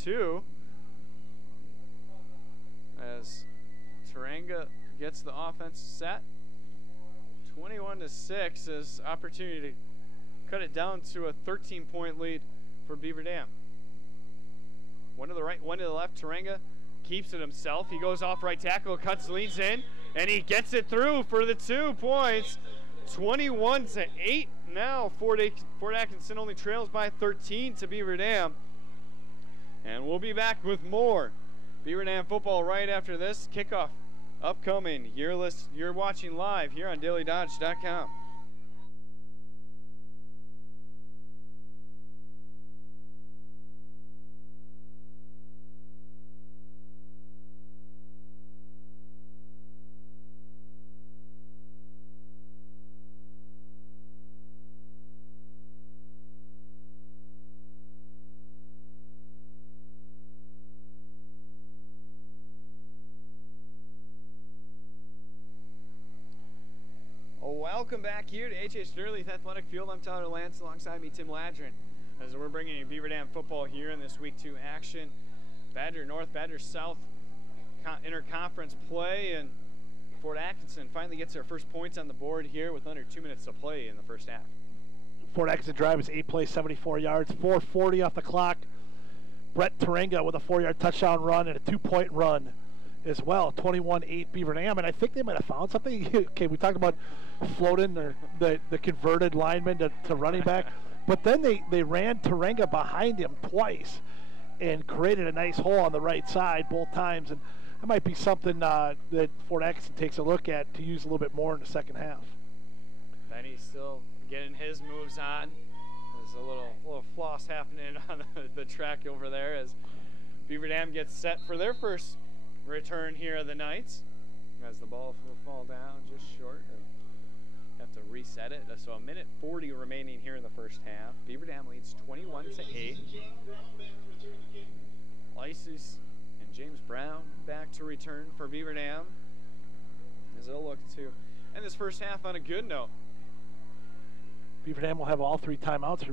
2 as Tarenga gets the offense set. 21-6 is opportunity to cut it down to a 13-point lead for Beaver Dam. One to the right, one to the left. Tarenga keeps it himself. He goes off right tackle, leans in, and he gets it through for the 2 points. 21-8 now. Fort Atkinson only trails by 13 to Beaver Dam. And we'll be back with more Beaver Dam football right after this kickoff. Upcoming. You're watching live here on DailyDodge.com. Welcome back here to H.H. Sterling Athletic Field. I'm Tyler Lance, alongside me Tim Ladrin, as we're bringing you Beaver Dam football here in this Week 2 action. Badger North, Badger South interconference play, and Fort Atkinson finally gets their first points on the board here with under 2 minutes to play in the first half. Fort Atkinson drive is 8 plays, 74 yards, 4:40 off the clock. Brett Tarenga with a 4-yard touchdown run and a 2-point run as well, 21-8 Beaver Dam, and I think they might have found something. Okay, we talked about floating or the converted lineman to running back, but then they ran Tarenga behind him twice and created a nice hole on the right side both times, and that might be something that Fort Atkinson takes a look at to use a little bit more in the second half. Benny's still getting his moves on. There's a little floss happening on the track over there as Beaver Dam gets set for their first return here of the Knights, as the ball will fall down just short. Have to reset it. So 1:40 remaining here in the first half. Beaver Dam leads 21-8. Lysis and James Brown back to return for Beaver Dam, as they'll look to end this first half on a good note. Beaver Dam will have all 3 timeouts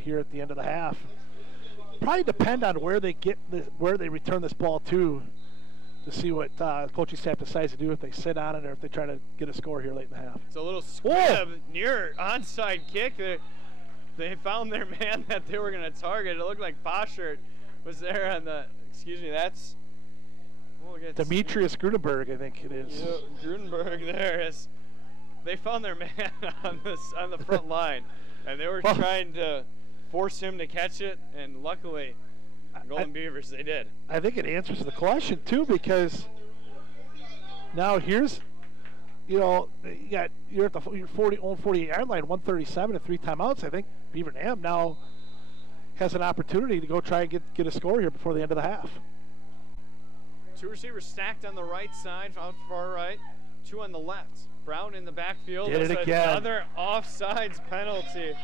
here at the end of the half. Probably depend on where they return this ball to see what the coaching staff decides to do, if they sit on it or if they try to get a score here late in the half. It's a little squib near onside kick. They found their man that they were going to target. It looked like Boschert was there on the, that's Demetrius Grudenberg, I think it is. Yeah, Grudenberg there is. They found their man on the front line, and they were trying to force him to catch it, and luckily, Golden Beavers, they did. I think it answers the question, too, because now here's, you're at your own 48-yard line, 137 and 3 timeouts. I think Beaver Dam now has an opportunity to go try and get a score here before the end of the half. 2 receivers stacked on the right side, out far right, 2 on the left. Brown in the backfield. Did it again. Another offsides penalty,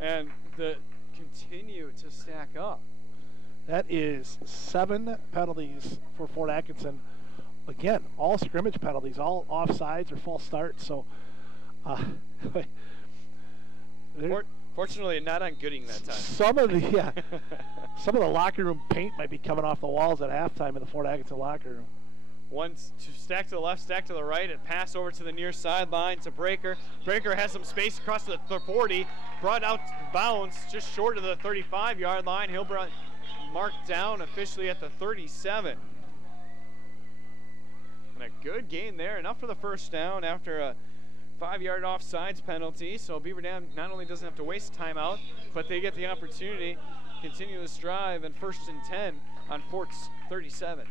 and the continue to stack up. That is 7 penalties for Fort Atkinson. Again, all scrimmage penalties, all offsides or false starts. So, fortunately, not on Gooding that time. Some of the locker room paint might be coming off the walls at halftime in the Fort Atkinson locker room. One stack to the left, stack to the right, and pass over to the near sideline to Breaker. Breaker has some space across the 40, brought out bounds just short of the 35-yard line. He'll be marked down officially at the 37. And a good gain there, enough for the first down after a 5-yard offsides penalty. So Beaver Dam not only doesn't have to waste timeout, but they get the opportunity to continue this drive, and 1st and 10 on Fort's 37.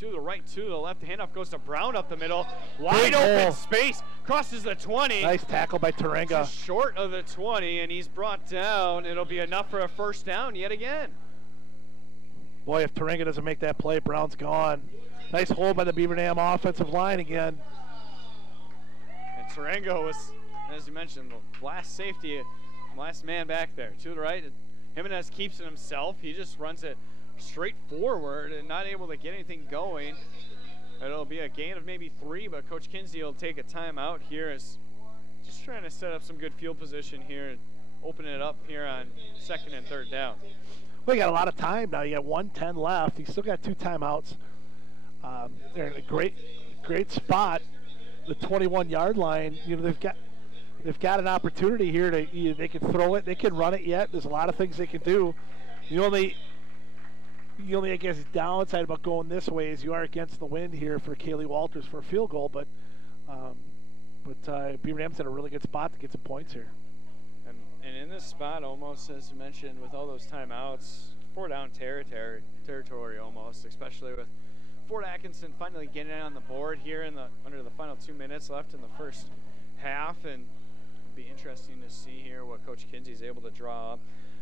To the right, to the left. The handoff goes to Brown up the middle. Wide open space. Crosses the 20. Nice tackle by Tarenga. Just short of the 20, and he's brought down. It'll be enough for a first down yet again. Boy, if Tarenga doesn't make that play, Brown's gone. Nice hold by the Beaver Dam offensive line again. And Tarenga was, as you mentioned, the last safety, last man back there. To the right, Jimenez keeps it himself. He just runs it straight forward and not able to get anything going. It'll be a gain of maybe 3, but Coach Kinsey will take a timeout here, as just trying to set up some good field position here and open it up here on 2nd and 3rd down. Well, you got a lot of time now. You got 1:10 left. You still got 2 timeouts. They're in a great spot. The 21-yard line. They've got an opportunity here to they can throw it, they can run it yet. There's a lot of things they can do. The only I guess downside about going this way is you are against the wind here for Kaylee Walters for a field goal, but Beaver Dam's in a really good spot to get some points here. And in this spot, almost as you mentioned, with all those timeouts, four-down territory almost, especially with Fort Atkinson finally getting on the board here under the final 2 minutes left in the first half, and it'll be interesting to see here what Coach Kinsey is able to draw up.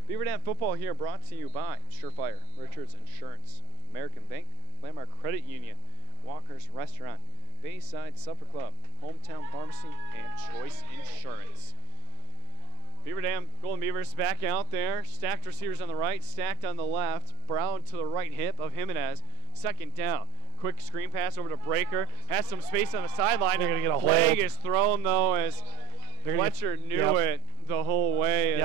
Beaver Dam football here brought to you by Surefire, Richards Insurance, American Bank, Landmark Credit Union, Walker's Restaurant, Bayside Supper Club, Hometown Pharmacy, and Choice Insurance. Beaver Dam Golden Beavers back out there. Stacked receivers on the right, stacked on the left. Brown to the right hip of Jimenez. Second down. Quick screen pass over to Breaker. Has some space on the sideline. They're going to get a flag hold. is thrown, though, as Fletcher knew it the whole way.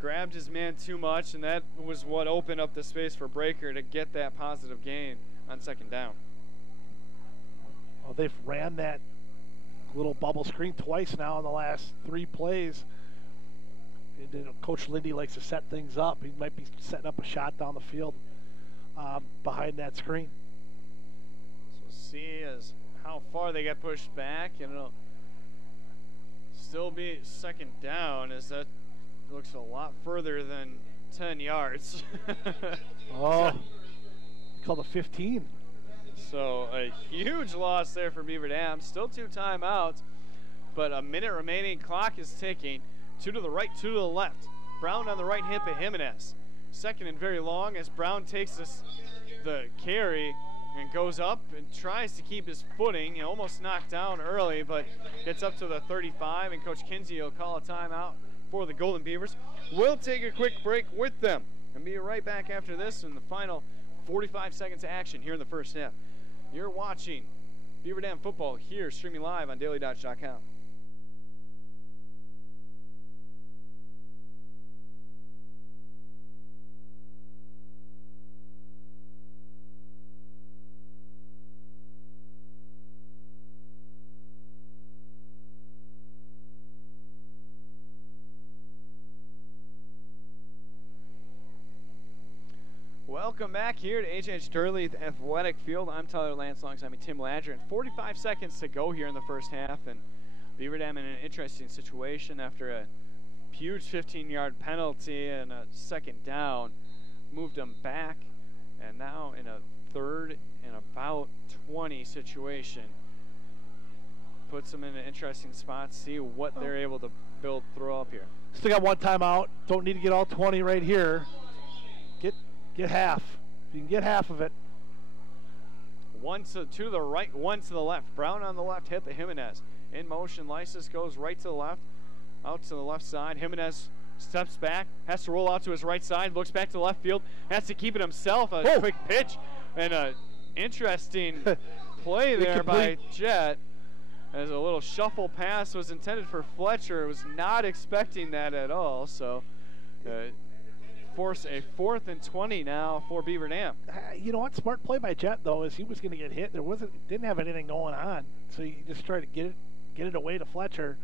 Grabbed his man too much, and that was what opened up the space for Breaker to get that positive gain on second down. Well, they've ran that little bubble screen twice now in the last 3 plays. And Coach Lindy likes to set things up. He might be setting up a shot down the field behind that screen. So see as how far they get pushed back, and it'll still be second down, as that looks a lot further than 10 yards. Oh, called a 15. So a huge loss there for Beaver Dam. Still 2 timeouts, but a minute remaining. Clock is ticking. 2 to the right, 2 to the left. Brown on the right hip of Jimenez. Second and very long as Brown takes the carry and goes up and tries to keep his footing. Almost knocked down early, but gets up to the 35, and Coach Kinsey will call a timeout for the Golden Beavers. We'll take a quick break with them and be right back after this in the final 45 seconds of action here in the first half. You're watching Beaver Dam football here, streaming live on dailydodge.com. Welcome back here to H.H. Durley Athletic Field. I'm Tyler Lance, alongside me Tim Ladger. And 45 seconds to go here in the first half, and Beaver Dam in an interesting situation after a huge 15-yard penalty and a second down. Moved them back, and now in a third and about 20 situation. Puts them in an interesting spot. See what they're able to throw up here. Still got 1 timeout. Don't need to get all 20 right here. Get half. You can get half of it. 2 to the right, 1 to the left. Brown on the left hip of Jimenez. In motion, Lysis goes right to the left, out to the left side. Jimenez steps back, has to roll out to his right side, looks back to the left field, has to keep it himself. A quick pitch and an interesting play there by Jet, as a little shuffle pass was intended for Fletcher. Was not expecting that at all. So force a 4th and 20 now for Beaver Dam. You know what? Smart play by Jet, though, is he was going to get hit. Didn't have anything going on, so he just tried to get it away to Fletcher.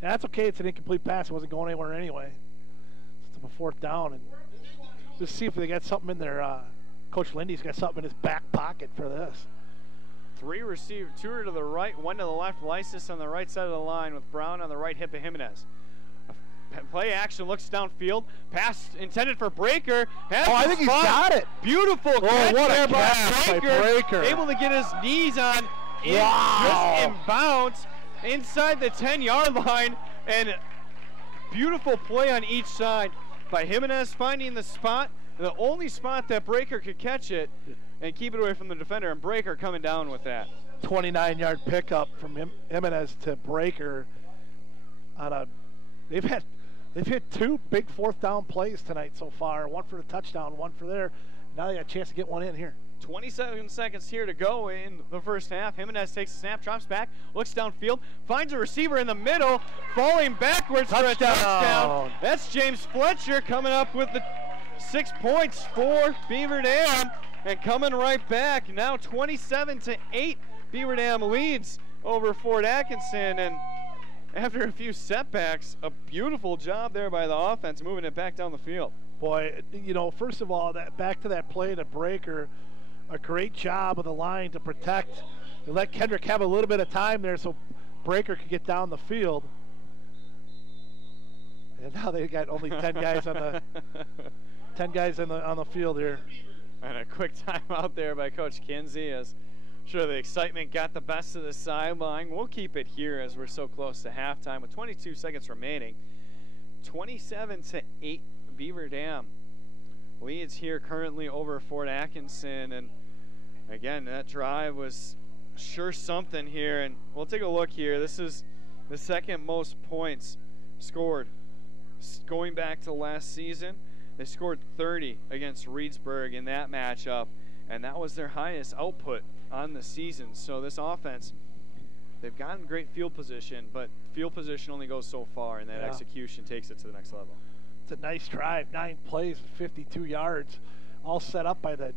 And that's okay. It's an incomplete pass. It wasn't going anywhere anyway. It's a 4th down, and just see if they got something in there. Coach Lindy's got something in his back pocket for this. 3 receivers, 2 to the right, 1 to the left. Lysis on the right side of the line with Brown on the right hip of Jimenez. Play action, looks downfield. Pass intended for Breaker. I think he's got it. Beautiful catch there by Breaker. Able to get his knees on just in bounds inside the 10-yard line. And beautiful play on each side by Jimenez, finding the spot, the only spot that Breaker could catch it and keep it away from the defender. And Breaker coming down with that. 29-yard pickup from Jimenez to Breaker on a. They've hit 2 big 4th down plays tonight so far. 1 for the touchdown, 1 for there. Now they got a chance to get 1 in here. 27 seconds here to go in the first half. Jimenez takes a snap, drops back, looks downfield, finds a receiver in the middle, falling backwards for a touchdown. That's James Fletcher coming up with the 6 points for Beaver Dam, and coming right back. Now 27-8, Beaver Dam leads over Fort Atkinson, and after a few setbacks, a beautiful job there by the offense, moving it back down the field. Boy, first of all, back to that play to Breaker, a great job of the line to protect. They let Kendrick have a little bit of time there so Breaker could get down the field. And now they got only 10 guys on the 10 guys on the field here. And a quick timeout there by Coach Kinsey, as sure the excitement got the best of the sideline. We'll keep it here as we're so close to halftime with 22 seconds remaining. 27-8 Beaver Dam leads here currently over Fort Atkinson. And again, that drive was sure something here. And we'll take a look here. This is the second most points scored going back to last season. They scored 30 against Reedsburg in that matchup, and that was their highest output on the season. So this offense, they've gotten great field position, but field position only goes so far, and that execution takes it to the next level. It's a nice drive, 9 plays, 52 yards, all set up by the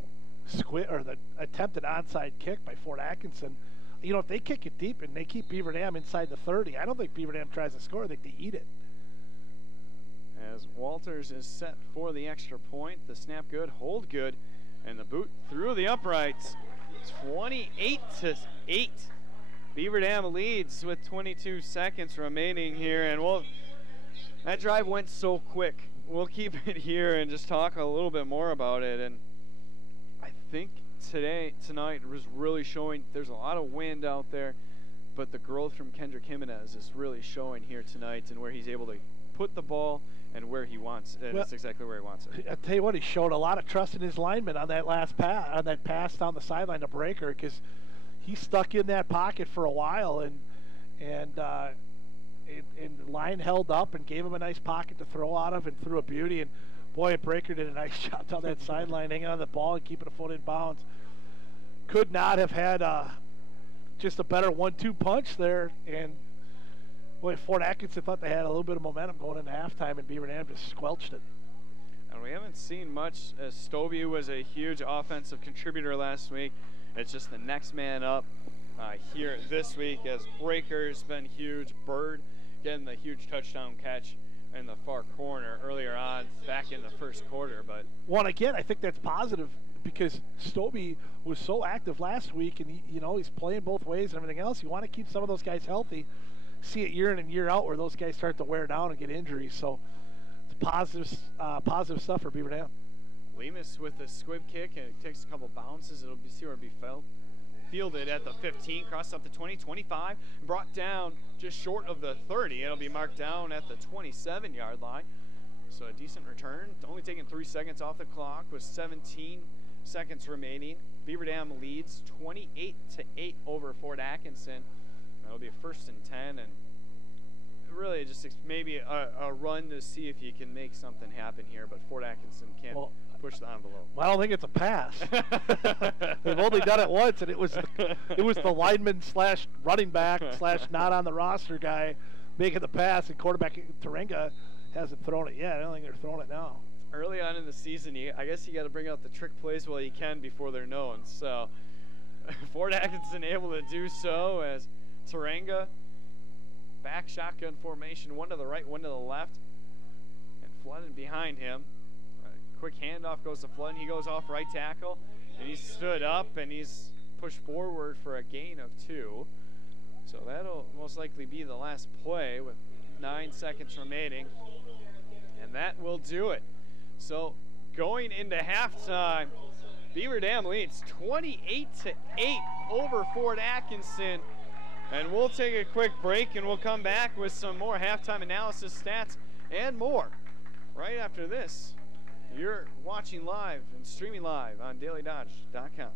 attempted onside kick by Fort Atkinson. You know, if they kick it deep and they keep Beaver Dam inside the 30, I don't think Beaver Dam tries to score. I think they eat it. As Walters is set for the extra point, the snap good, hold good, and the boot through the uprights. 28-8. Beaver Dam leads with 22 seconds remaining here, and that drive went so quick. We'll keep it here and just talk a little bit more about it. And I think tonight was really showing. There's a lot of wind out there, but the growth from Kendrick Jimenez is really showing here tonight, and where he's able to put the ball and where he wants it. That's exactly where he wants it. I tell you what, he showed a lot of trust in his lineman on that last pass, on that pass down the sideline to Breaker, because he stuck in that pocket for a while, and the line held up and gave him a nice pocket to throw out of, and threw a beauty. And boy, Breaker did a nice job down that sideline, hanging on the ball and keeping a foot in bounds. Could not have had just a better 1-2 punch there. And boy, Fort Atkinson thought they had a little bit of momentum going into halftime, and Beaver Dam just squelched it. And we haven't seen much, as Stovey was a huge offensive contributor last week. It's just the next man up here this week, as Breaker's been huge. Bird getting the huge touchdown catch in the far corner earlier on back in the first quarter. But again, I think that's positive, because Stovey was so active last week, and he's playing both ways and everything else. You want to keep some of those guys healthy. See it year in and year out where those guys start to wear down and get injuries. So it's positive stuff for Beaver Dam. Lemus with the squib kick, and it takes a couple bounces. It'll be fielded at the 15, crossed up the 20, 25, brought down just short of the 30. It'll be marked down at the 27-yard line. So a decent return, only taking 3 seconds off the clock with 17 seconds remaining. Beaver Dam leads 28-8 over Fort Atkinson. It'll be a 1st and 10, and really just maybe a run to see if you can make something happen here, but Fort Atkinson can't push the envelope. Well, I don't think it's a pass. They've only done it once, and it was the lineman / running back / not on the roster guy making the pass, and quarterback Tarenga hasn't thrown it yet. I don't think they're throwing it now. Early on in the season, I guess you got to bring out the trick plays while you can before they're known. So Fort Atkinson able to do so, as Tarenga, back shotgun formation, one to the right, one to the left, and Floodden behind him. Quick handoff goes to Floodden. He goes off right tackle, and he's stood up, and he's pushed forward for a gain of 2. So that'll most likely be the last play with 9 seconds remaining, and that will do it. So going into halftime, Beaver Dam leads 28-8 over Fort Atkinson. And we'll take a quick break, and we'll come back with some more halftime analysis, stats, and more right after this. You're watching live and streaming live on dailydodge.com.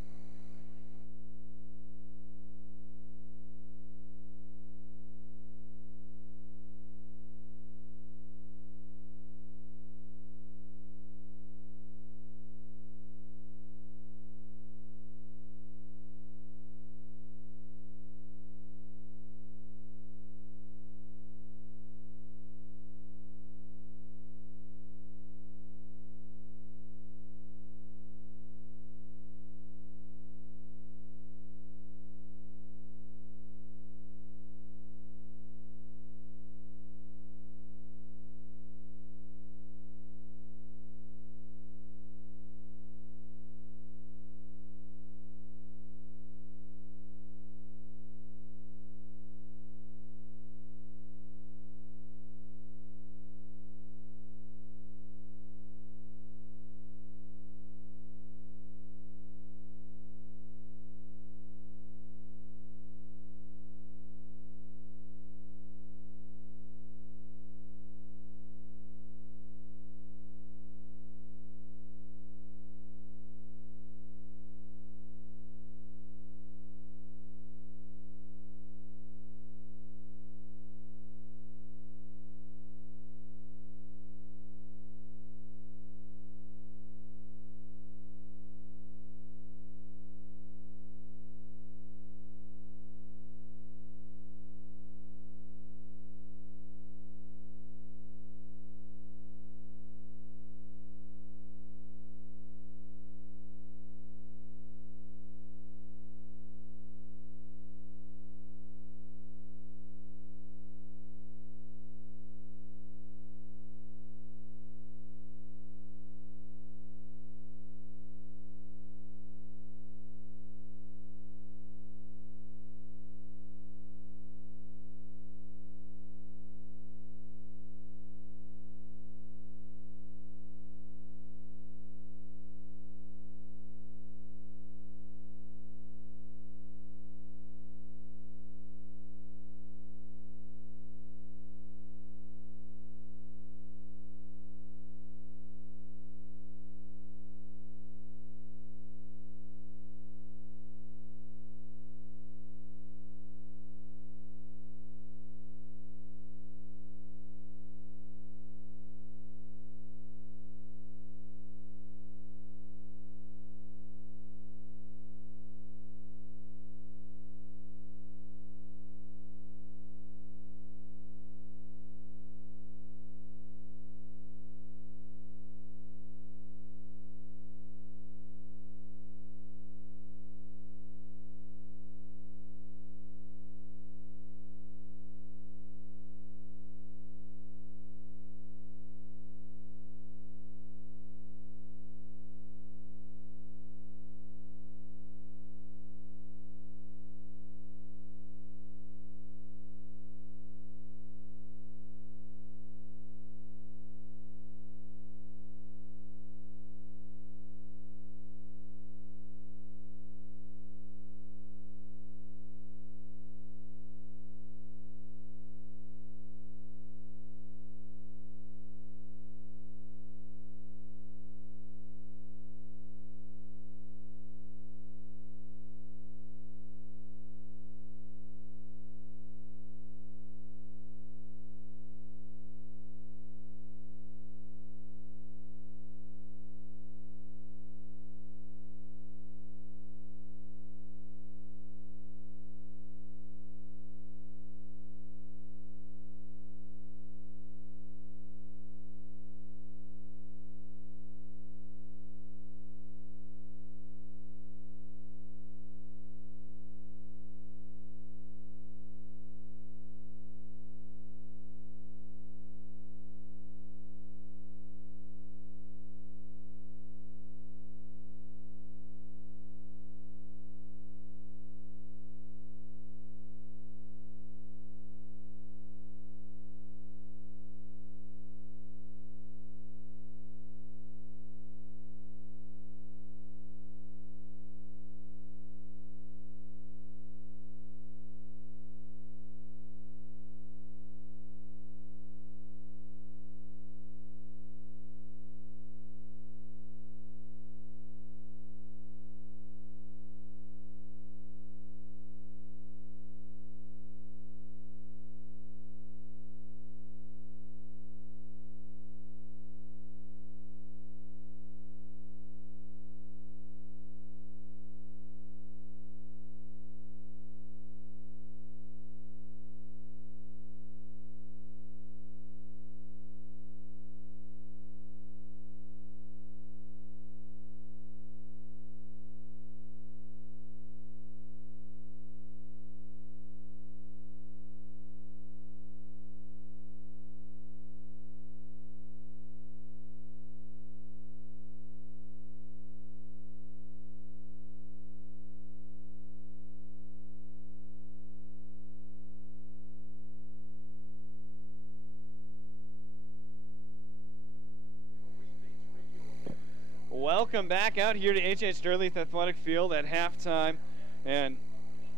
Welcome back out here to H.H. Durleith Athletic Field at halftime. And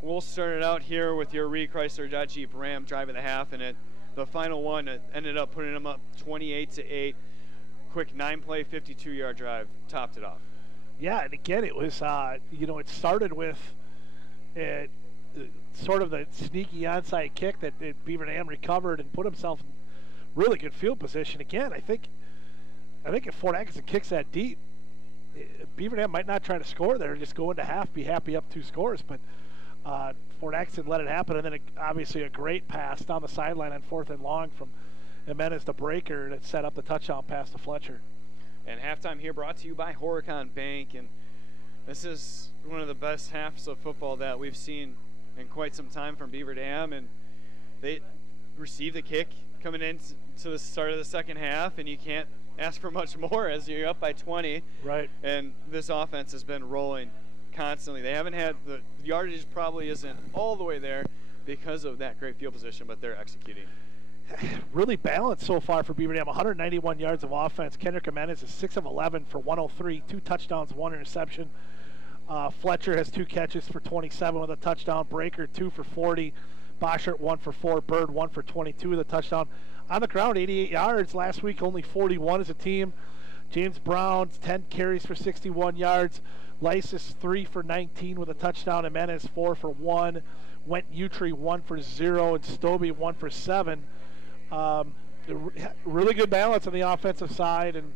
we'll start it out here with your Reed Chrysler Dodge Jeep Ram drive of the half. And the final one ended up putting them up 28-8. Quick 9-play, 52-yard drive, topped it off. Yeah, and again, it was, it started with sort of the sneaky onside kick that Beaver Dam recovered and put himself in really good field position. Again, I think if Fort Atkinson kicks that deep, Beaver Dam might not try to score there, just go into half, be happy up 2 scores. But Fort Atkinson let it happen, and then obviously a great pass down the sideline on 4th and long from Jimenez the breaker that set up the touchdown pass to Fletcher. And halftime here brought to you by Horicon Bank. And this is one of the best halves of football that we've seen in quite some time from Beaver Dam. And they received the kick coming into the start of the second half, and you can't ask for much more as you're up by 20. Right. And this offense has been rolling constantly. They haven't had the yardage, probably isn't all the way there because of that great field position, but they're executing. Really balanced so far for Beaver Dam. 191 yards of offense. Kendrick Jimenez is 6 of 11 for 103, 2 touchdowns, 1 interception. Fletcher has 2 catches for 27 with a touchdown. Breaker 2 for 40. Boschert 1 for 4. Bird 1 for 22 with a touchdown. On the ground, 88 yards. Last week, only 41 as a team. James Brown 10 carries for 61 yards. Lysis 3 for 19 with a touchdown. Jimenez 4 for 1. Went Utri 1 for 0, and Stobie 1 for 7. Really good balance on the offensive side, and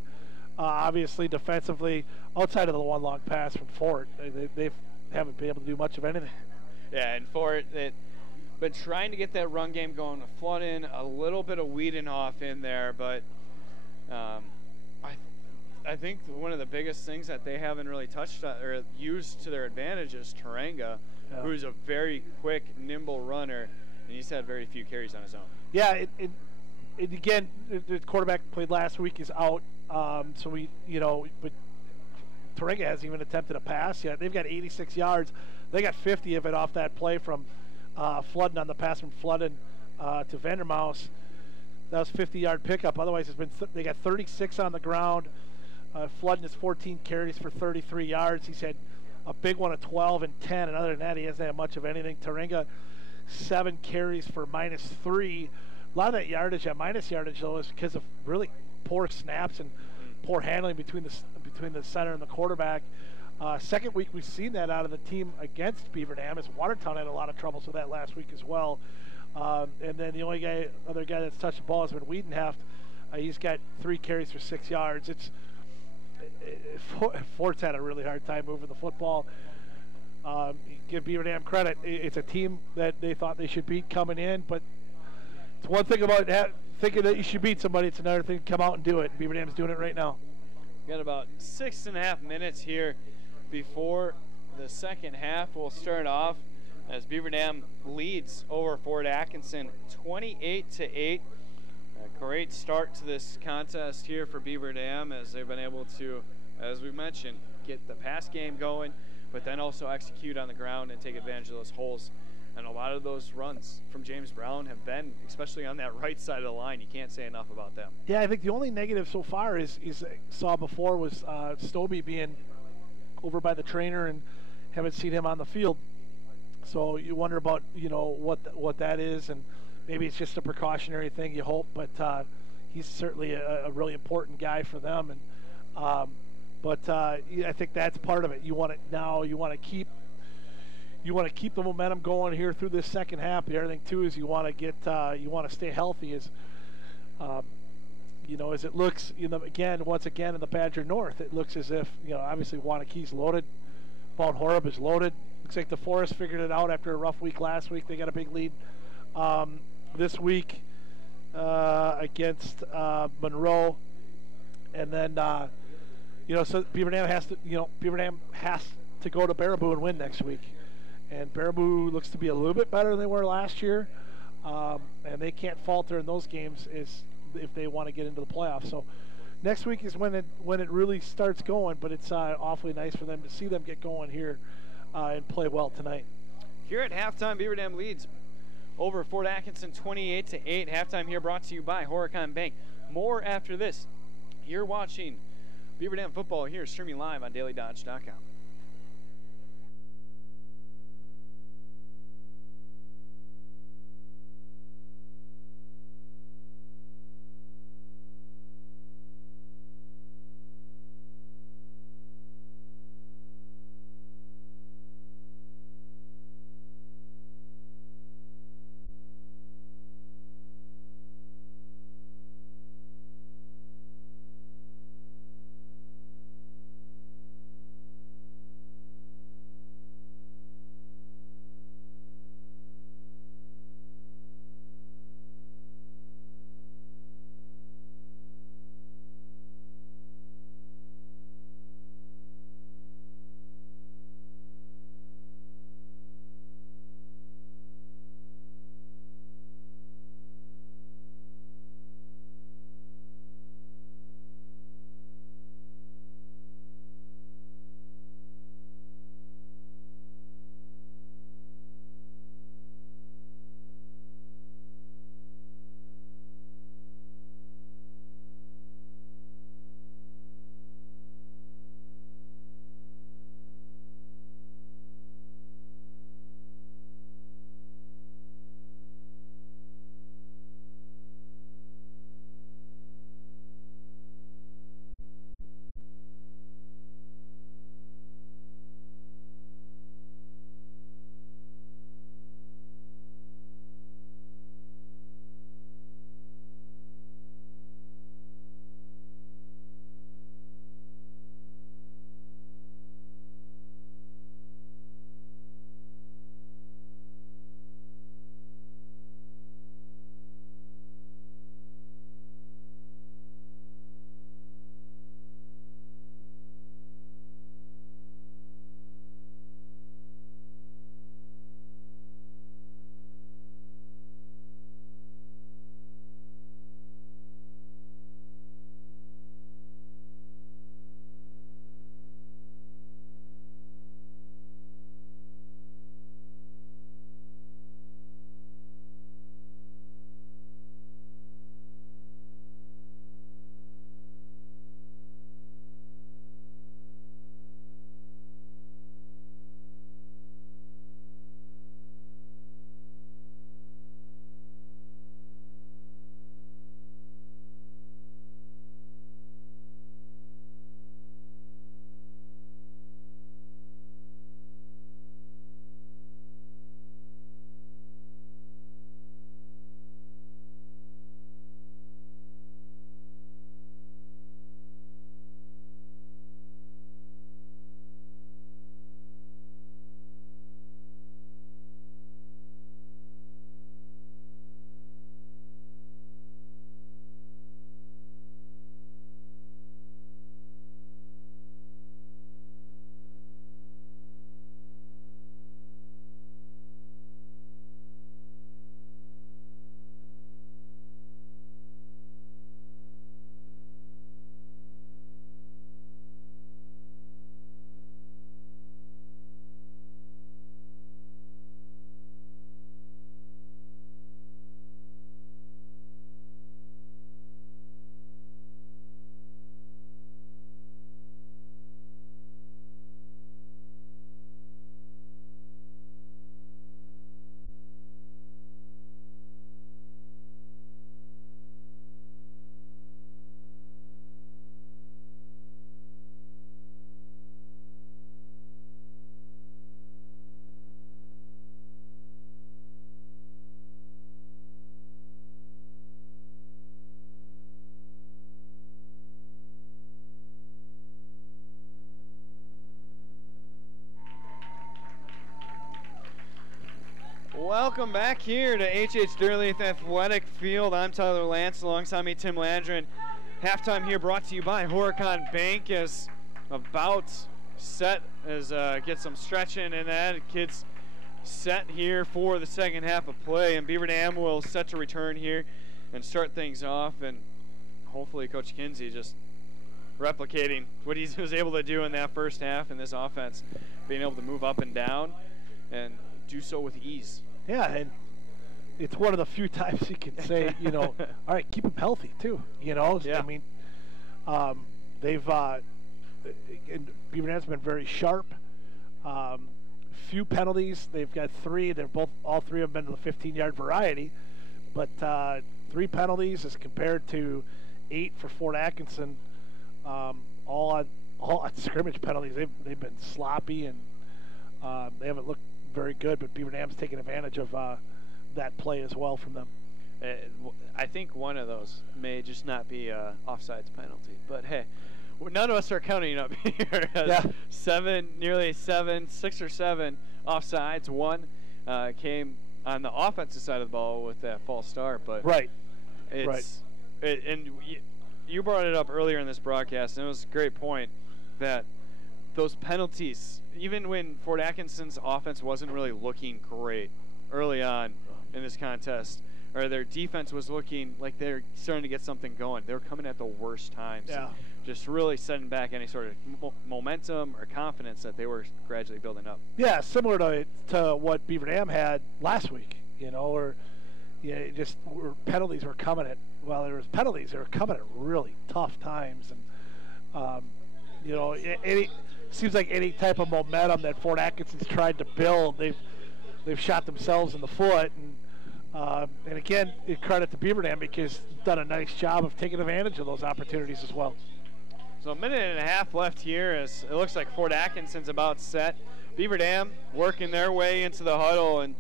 obviously defensively, outside of the one long pass from Fort, they haven't been able to do much of anything. Yeah, and Fort, but trying to get that run game going, flood in a little bit of Wiedenhoff in there, but I think one of the biggest things that they haven't really touched on, or used to their advantage is Tarenga, who's a very quick, nimble runner, and he's had very few carries on his own. Yeah, again, the quarterback played last week is out, so but Tarenga hasn't even attempted a pass yet. They've got 86 yards. They got 50 of it off that play from Fludden on the pass from Fludden to Vandermaus. That was 50-yard pickup. Otherwise, they got 36 on the ground. Fludden has 14 carries for 33 yards. He's had a big one of 12 and 10, and other than that, he hasn't had much of anything. Tarenga, 7 carries for -3. A lot of that yardage, minus yardage, though, is because of really poor snaps and poor handling between the center and the quarterback. Second week we've seen that out of the team against Beaver Dam, as Watertown had a lot of troubles with that last week as well. And then the only other guy that's touched the ball has been Wiedenhoff. He's got 3 carries for 6 yards. Fort's had a really hard time moving the football. Give Beaver Dam credit. It's a team that they thought they should beat coming in, but it's one thing about thinking that you should beat somebody. It's another thing to come out and do it. Beaver Dam's doing it right now. Got about 6.5 minutes here before the second half. We'll start off as Beaver Dam leads over Fort Atkinson 28-8. A great start to this contest here for Beaver Dam, as they've been able to, as we mentioned, get the pass game going, but then also execute on the ground and take advantage of those holes. And a lot of those runs from James Brown have been, especially on that right side of the line, you can't say enough about them. Yeah, I think the only negative so far is saw before was Stobie being over by the trainer, and haven't seen him on the field. So you wonder about what that is, and maybe it's just a precautionary thing, you hope, but he's certainly a really important guy for them. And I think that's part of it. You want to keep the momentum going here through this second half. The other thing too is you want to stay healthy. As it looks, once again in the Badger North, it looks as if obviously Wanakee's loaded, Mount Horeb is loaded. Looks like the Forest figured it out after a rough week last week. They got a big lead this week against Monroe, and then so Beaver Dam has to go to Baraboo and win next week. And Baraboo looks to be a little bit better than they were last year, and they can't falter in those games if they want to get into the playoffs. So next week is when it really starts going, but it's awfully nice for them to see them get going here and play well tonight. Here at halftime, Beaver Dam leads over Fort Atkinson 28-8. Halftime here brought to you by Horicon Bank. More after this. You're watching Beaver Dam football here, streaming live on dailydodge.com. Welcome back here to H.H. Durleith Athletic Field. I'm Tyler Lance, alongside me Tim Landron. Halftime here brought to you by Horicon Bank, as about set as get some stretching in that. Kids set here for the second half of play, and Beaver Dam will set to return here and start things off, and hopefully Coach Kinsey just replicating what he was able to do in that first half in this offense, being able to move up and down and do so with ease. Yeah, and it's one of the few times you can say, you know, all right, keep them healthy too. You know, yeah. I mean, they've and Beaver Dam's been very sharp. Few penalties. They've got 3. All 3 have been to the 15-yard variety, but 3 penalties as compared to 8 for Fort Atkinson. All on scrimmage penalties. They've been sloppy, and they haven't looked very good. But Beaver Dam's taken advantage of that play as well from them. I think one of those may just not be a offsides penalty, but hey, none of us are counting up here. Yeah. 6 or 7 offsides. 1 came on the offensive side of the ball with that false start, but right. And you brought it up earlier in this broadcast, and it was a great point that those penalties, even when Fort Atkinson's offense wasn't really looking great early on in this contest, or their defense was looking like they're starting to get something going, they were coming at the worst times. Yeah. Just really setting back any sort of momentum or confidence that they were gradually building up. Yeah, similar to what Beaver Dam had last week, or penalties were coming at, there was penalties, they were coming at really tough times. And, it seems like any type of momentum that Fort Atkinson's tried to build, they've shot themselves in the foot. And again, credit to Beaver Dam because they've done a nice job of taking advantage of those opportunities as well. So a minute and a half left here as it looks like Fort Atkinson's about set. Beaver Dam working their way into the huddle and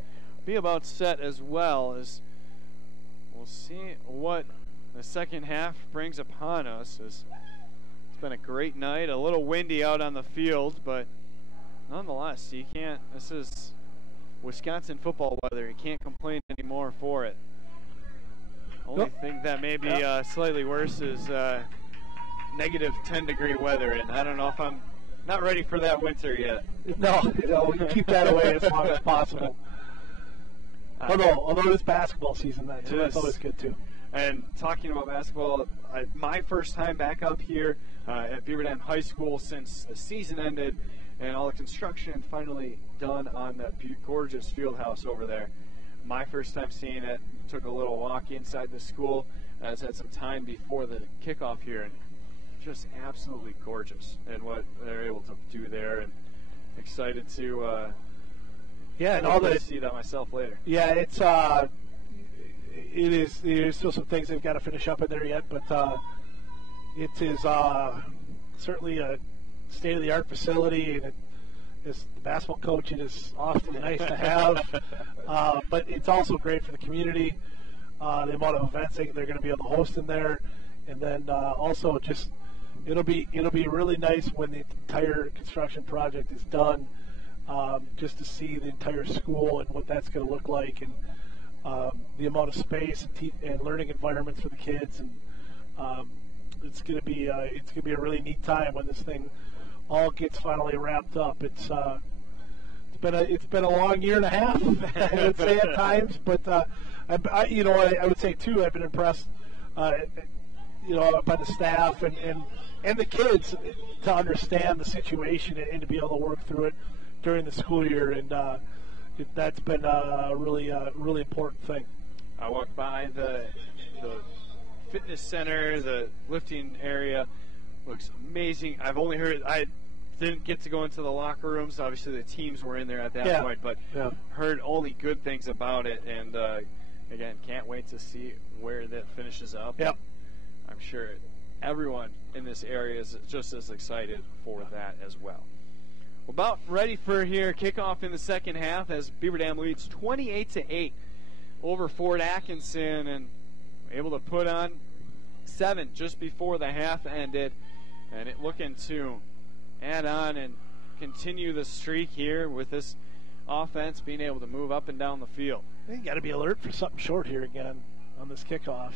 be about set as well, as we'll see what the second half brings upon us. As it's been a great night, a little windy out on the field, but nonetheless, this is Wisconsin football weather. You can't complain anymore for it. Only thing that may be slightly worse is negative 10-degree weather, and I don't know if I'm not ready for that winter yet. No, we can keep that away as long as possible. Although it's basketball season, that's always good too. And talking about basketball, my first time back up here at Beaver Dam High School since the season ended and all the construction finally done on that gorgeous field house over there. My first time seeing it. Took a little walk inside the school. Has had some time before the kickoff here, and just absolutely gorgeous and what they're able to do there. And excited to see that myself later. Yeah, it is still some things they've got to finish up in there yet, but it is certainly a state-of-the-art facility, and the basketball coach, it is awfully nice to have. But it's also great for the community, the amount of events they're going to be able to host in there, and then also just it'll be really nice when the entire construction project is done, just to see the entire school and what that's going to look like, and the amount of space and learning environments for the kids, and it's going to be a really neat time when this thing all gets finally wrapped up. It's been a long year and a half, I would say at times, but I would say too, I've been impressed, by the staff and the kids to understand the situation and to be able to work through it during the school year, and that's been a really important thing. I walked by the fitness center, the lifting area. Looks amazing. I've only heard. I didn't get to go into the locker rooms. Obviously, the teams were in there at that point, but heard only good things about it. And again, can't wait to see where that finishes up. Yep. I'm sure everyone in this area is just as excited for that as well. We're about ready for here kickoff in the second half as Beaver Dam leads 28-8 over Fort Atkinson, and able to put on 7 just before the half ended. And it looking to add on and continue the streak here with this offense being able to move up and down the field. You got to be alert for something short here again on this kickoff.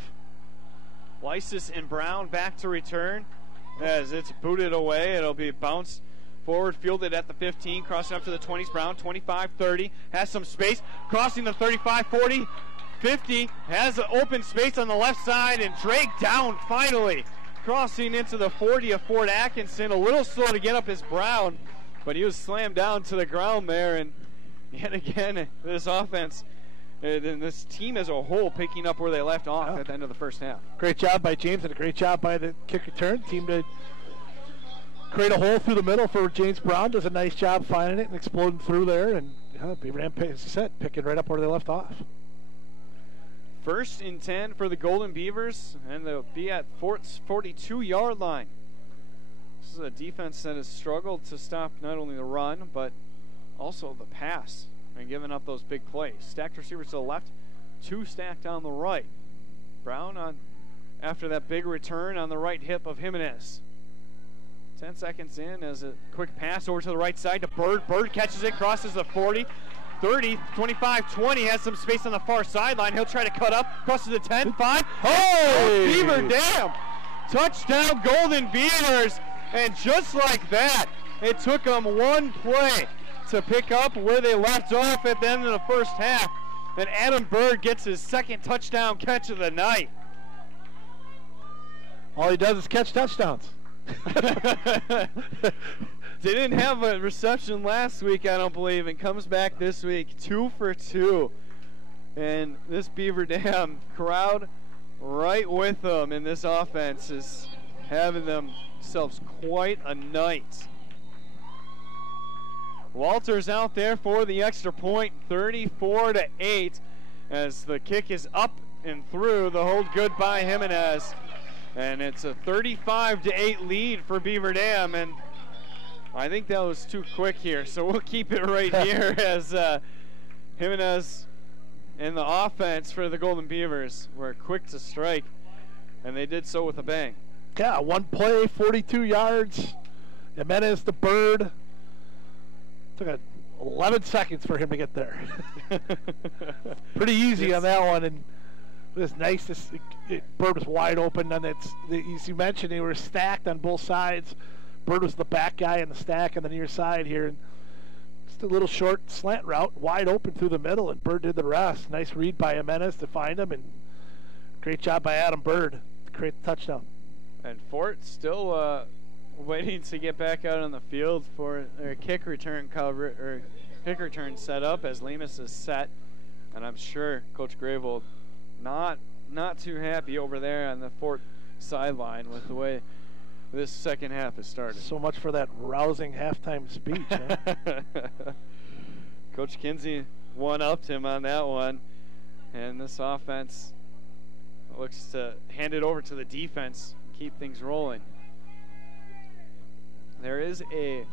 Lysis and Brown back to return as it's booted away. It'll be bounced forward, fielded at the 15, crossing up to the 20s. Brown, 25-30, has some space, crossing the 35-40, 50, has an open space on the left side, and Drake down finally. Crossing into the 40 of Fort Atkinson. A little slow to get up as Brown, but he was slammed down to the ground there. And yet again, this offense and this team as a whole picking up where they left off at the end of the first half. Great job by James and a great job by the kick return team to create a hole through the middle for James Brown. Does a nice job finding it and exploding through there. And Beaver Dam, as you said, picking right up where they left off. 1st and 10 for the Golden Beavers, and they'll be at Fort's 42-yard line. This is a defense that has struggled to stop not only the run, but also the pass, and giving up those big plays. Stacked receivers to the left, 2 stacked on the right. Brown on after that big return on the right hip of Jimenez. 10 seconds in as a quick pass over to the right side to Bird. Bird catches it, crosses the 40, 30, 25, 20, has some space on the far sideline. He'll try to cut up, crosses the 10, 5. Oh, Beaver Dam! Touchdown, Golden Beavers! And just like that, it took them one play to pick up where they left off at the end of the first half. And Adam Bird gets his 2nd touchdown catch of the night. All he does is catch touchdowns. Didn't have a reception last week, I don't believe, and comes back this week 2 for 2. And this Beaver Dam crowd right with them in this offense is having themselves quite a night. Walters out there for the extra point, 34-8, as the kick is up and through. The hold good by Jimenez. And it's a 35-8 lead for Beaver Dam, and I think that was too quick here, so we'll keep it right here as Jimenez and the offense for the Golden Beavers were quick to strike, and they did so with a bang. Yeah, one play, 42 yards. Jimenez the Bird. Took 11 seconds for him to get there. Pretty easy on that one, and it was nice. Bird was wide open, and as you mentioned, they were stacked on both sides. Bird was the back guy on the stack on the near side here. And just a little short slant route, wide open through the middle, and Bird did the rest. Nice read by Jimenez to find him, and great job by Adam Bird to create the touchdown. And Fort still waiting to get back out on the field for their kick return setup as Lemus is set. And I'm sure Coach Gravold not too happy over there on the Fort sideline with the way this second half has started. So much for that rousing halftime speech. Huh? Coach Kinsey one-upped him on that one. And this offense looks to hand it over to the defense and keep things rolling. There is a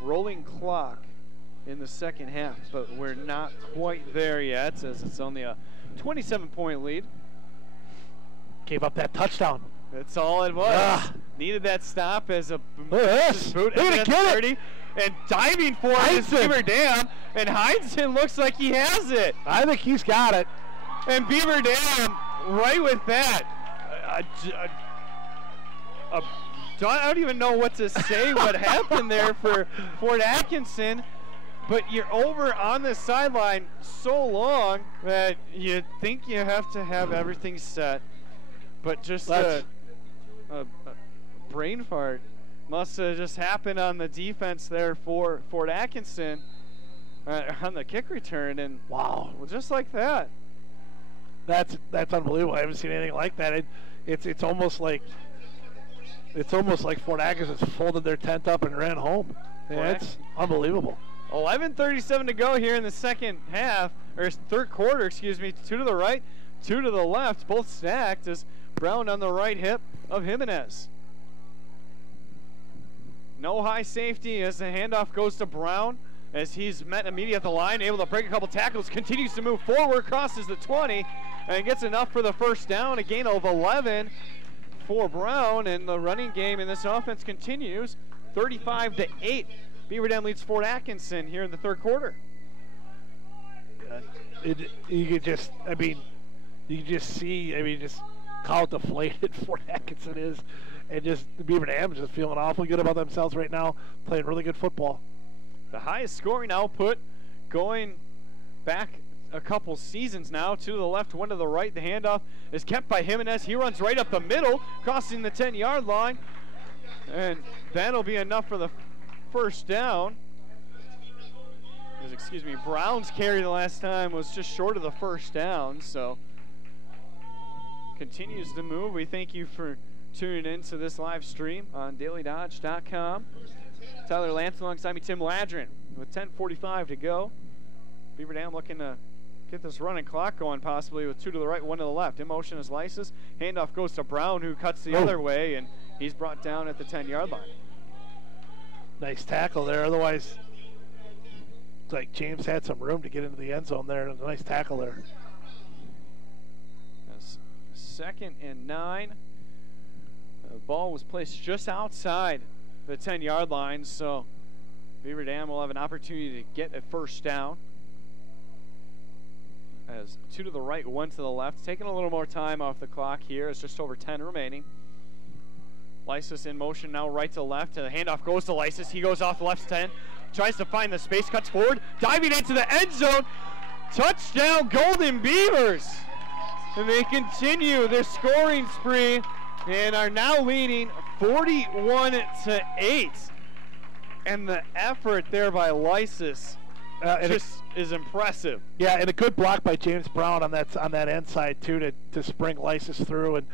rolling clock in the second half, but we're not quite there yet as it's only a 27-point lead. Gave up that touchdown. That's all it was. Needed that stop as a boot at 30, and diving for it is Beaver Dam, and Heinzen looks like he has it. I think he's got it. And Beaver Dam right with that. I don't even know what to say what happened there for Fort Atkinson, but you're over on the sideline so long that you think you have to have everything set, but just a brain fart must have just happened on the defense there for Fort Atkinson on the kick return, and wow, just like that. That's unbelievable. I haven't seen anything like that. It's almost like Fort Atkinson folded their tent up and ran home. Yeah, it's unbelievable. 11:37 to go here in the second half, or third quarter, excuse me. 2 to the right, 2 to the left, both stacked as Brown on the right hip of Jimenez. No high safety as the handoff goes to Brown as he's met immediately at the line, able to break a couple tackles, continues to move forward, crosses the 20, and gets enough for the first down, a gain of 11 for Brown, and the running game in this offense continues, 35-8. Beaver Dam leads Fort Atkinson here in the third quarter. You could just see, just how deflated Fort Atkinson is, and just the Beaver Dam is just feeling awfully good about themselves right now, playing really good football. The highest scoring output going back a couple seasons now. 2 to the left, 1 to the right. The handoff is kept by Jimenez. He runs right up the middle, crossing the 10-yard line, and that'll be enough for the first down. Brown's carry the last time was just short of the first down, so continues to move. We thank you for tuning in to this live stream on dailydodge.com. Tyler Lance alongside me, Tim Ladrin, with 10:45 to go. Beaver Dam looking to get this running clock going, possibly with 2 to the right, 1 to the left. In motion is Lysis. Handoff goes to Brown, who cuts the other way, and he's brought down at the 10-yard line. Nice tackle there. Otherwise, it's like James had some room to get into the end zone there. A nice tackle there. That's 2nd and 9. The ball was placed just outside the 10-yard line, so Beaver Dam will have an opportunity to get a first down. As 2 to the right, 1 to the left. Taking a little more time off the clock here. It's just over 10 remaining. Lysis in motion now right to left. The handoff goes to Lysis. He goes off the left 10. Tries to find the space, cuts forward. Diving into the end zone. Touchdown, Golden Beavers. And they continue their scoring spree and are now leading 41-8. And the effort there by Lysis is impressive. Yeah, and a good block by James Brown on that end side too to spring Lysis through. And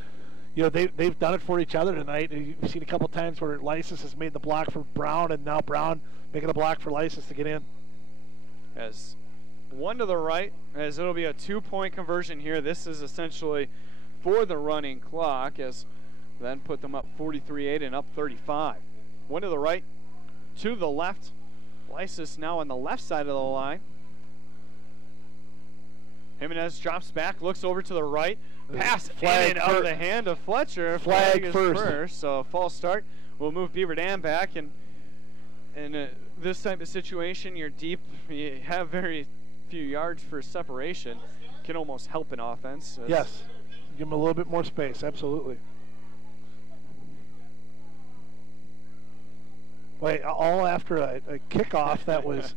you know they've done it for each other tonight. You've seen a couple times where Lysis has made the block for Brown, and now Brown making the block for Lysis to get in. As 1 to the right, as it'll be a 2-point conversion here. This is essentially for the running clock, as then put them up 43-8 and up 35. 1 to the right, 2 to the left. Lysis now on the left side of the line. Jimenez drops back, looks over to the right. Pass in out of the hand of Fletcher. Flag is first. So a false start will move Beaver Dam back. And this type of situation, you're deep. You have very few yards for separation. Can almost help an offense. Yes. Give them a little bit more space. Absolutely. Wait, all after a kickoff that was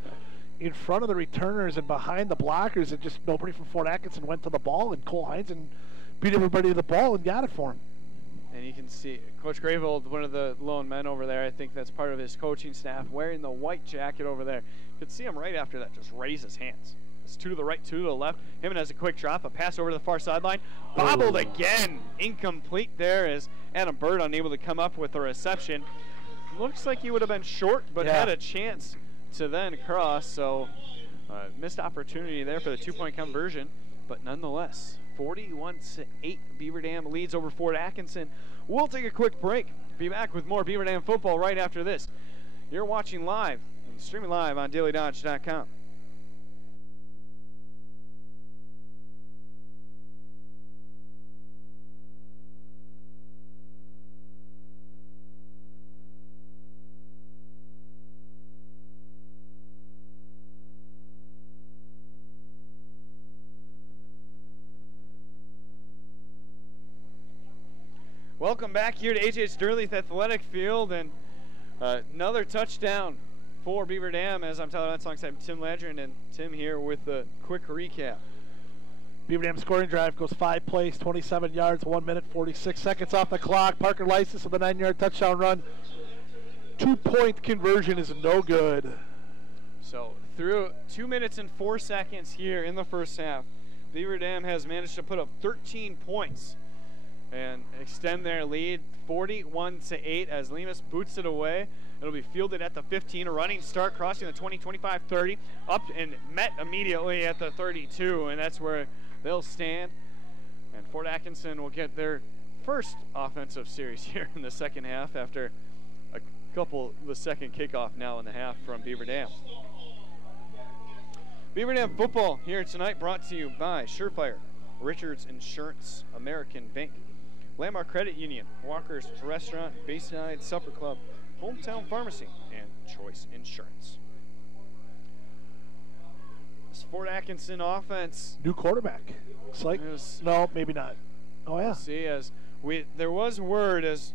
in front of the returners and behind the blockers, and just nobody from Fort Atkinson went to the ball, and Cole Heinzen beat everybody to the ball and got it for him. And you can see Coach Grayvold, one of the lone men over there, I think that's part of his coaching staff, wearing the white jacket over there. You could see him right after that just raise his hands. It's 2 to the right, 2 to the left. Him has a quick drop, a pass over to the far sideline. Bobbled again. Incomplete there as Adam Bird unable to come up with the reception. Looks like he would have been short, but had a chance to then cross. So missed opportunity there for the 2-point conversion. But nonetheless, 41-8, Beaver Dam leads over Fort Atkinson. We'll take a quick break. Be back with more Beaver Dam football right after this. You're watching live and streaming live on dailydodge.com. Welcome back here to H.H. Durleith Athletic Field, and another touchdown for Beaver Dam, as I'm Tyler Lentz alongside Tim Ladrin, and Tim here with a quick recap. Beaver Dam scoring drive goes 5 plays, 27 yards, 1 minute, 46 seconds off the clock. Parker Lysis with a 9-yard touchdown run. 2-point conversion is no good. So through 2 minutes and 4 seconds here in the first half, Beaver Dam has managed to put up 13 points and extend their lead 41-8 as Lemus boots it away. It'll be fielded at the 15, a running start crossing the 20, 25, 30, up and met immediately at the 32, and that's where they'll stand. And Fort Atkinson will get their first offensive series here in the second half after a couple, the second kickoff now in the half from Beaver Dam. Beaver Dam football here tonight brought to you by Surefire, Richards Insurance, American Bank, Landmark Credit Union, Walker's Restaurant, Bayside Supper Club, Hometown Pharmacy, and Choice Insurance. This Fort Atkinson offense. New quarterback. It's like, no, maybe not. Oh, yeah. See, there was word as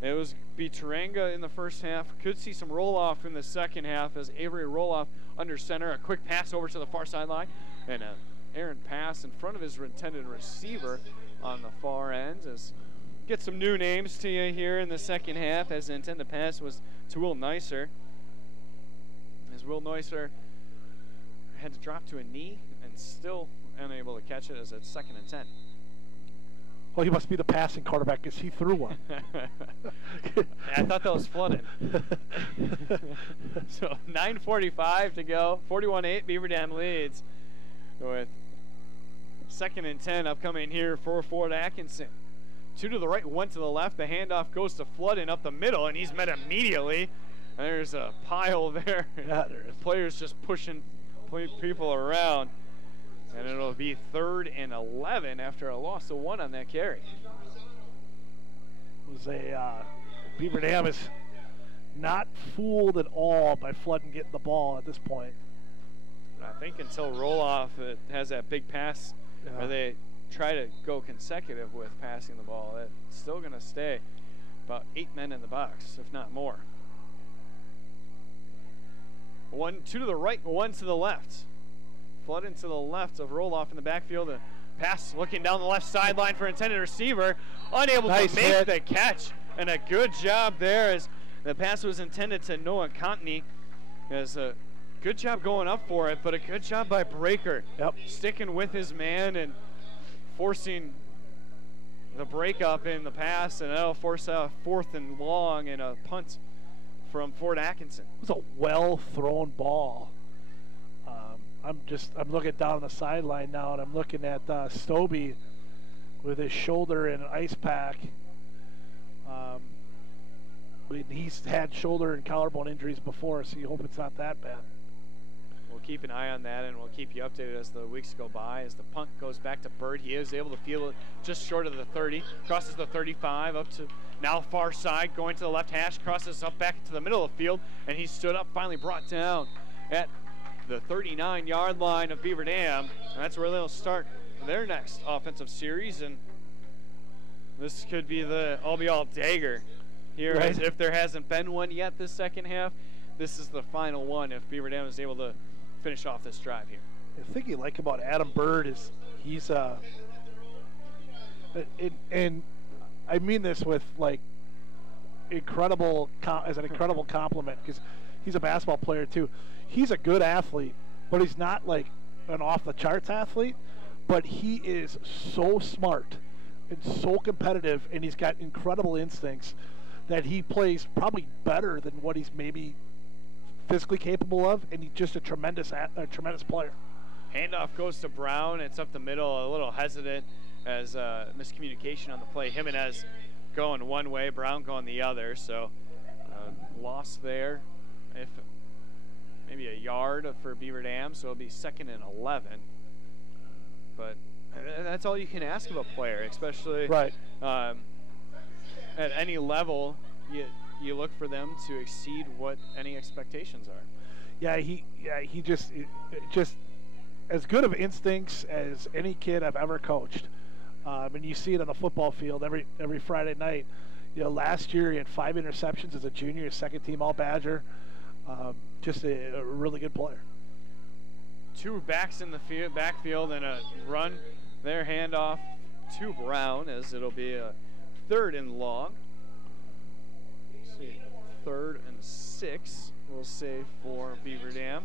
it was be Taranga in the first half. Could see some roll-off in the second half as Avery roll-off under center. A quick pass over to the far sideline, and an errant pass in front of his intended receiver on the far end. As get some new names to you here in the second half, as the intended pass was to Will Neusser. As Will Neusser had to drop to a knee and still unable to catch it as it's 2nd and 10. Well, he must be the passing quarterback because he threw one. I thought that was flooded. So 9:45 to go. 41-8, Beaver Dam leads with 2nd and 10 upcoming here for Fort Atkinson. 2 to the right, 1 to the left. The handoff goes to Floodin up the middle, and he's met immediately. And there's a pile there. Yeah, there is. Players just pushing people around. And it'll be 3rd and 11 after a loss of 1 on that carry. It was Beaver Dam is not fooled at all by Floodin getting the ball at this point. I think until Roloff has that big pass where they try to go consecutive with passing the ball, it's still going to stay about 8 men in the box, if not more. 2 to the right, 1 to the left. Floodin to the left of Roloff in the backfield. A pass looking down the left sideline for intended receiver. Unable to make the catch. And a good job there as the pass was intended to Noah Contney. As a good job going up for it, but a good job by Breaker. Yep. Sticking with his man and forcing the breakup in the pass, and that'll force a 4th and long and a punt from Fort Atkinson. It was a well-thrown ball. I'm looking down the sideline now, and I'm looking at Stobie with his shoulder in an ice pack. He's had shoulder and collarbone injuries before, so you hope it's not that bad. We'll keep an eye on that, and we'll keep you updated as the weeks go by. As the punt goes back to Bird, he is able to field it just short of the 30, crosses the 35 up to now far side, going to the left hash, crosses up back into the middle of the field, and he stood up, finally brought down at the 39-yard line of Beaver Dam. And that's where they'll start their next offensive series, and this could be the all-be-all dagger here. Right. As if there hasn't been one yet this second half, this is the final one if Beaver Dam is able to finish off this drive here. The thing you like about Adam Bird is he's and I mean this with like incredible as an incredible compliment, because he's a basketball player too. He's a good athlete, but he's not like an off the charts athlete, but he is so smart and so competitive, and he's got incredible instincts that he plays probably better than what he's maybe physically capable of, and he's just a tremendous player. Handoff goes to Brown. It's up the middle, a little hesitant as miscommunication on the play. Jimenez going one way, Brown going the other. So loss there, if maybe a yard for Beaver Dam. So it'll be 2nd and 11. But that's all you can ask of a player, especially right. At any level. You look for them to exceed what any expectations are. He just as good of instincts as any kid I've ever coached. And you see it on the football field every Friday night. You know, last year he had 5 interceptions as a junior, 2nd team All-Badger. Just a really good player. 2 backs in the backfield and a run. Their handoff to Brown as it'll be a 3rd and long. 3rd and 6, we'll say, for Beaver Dam.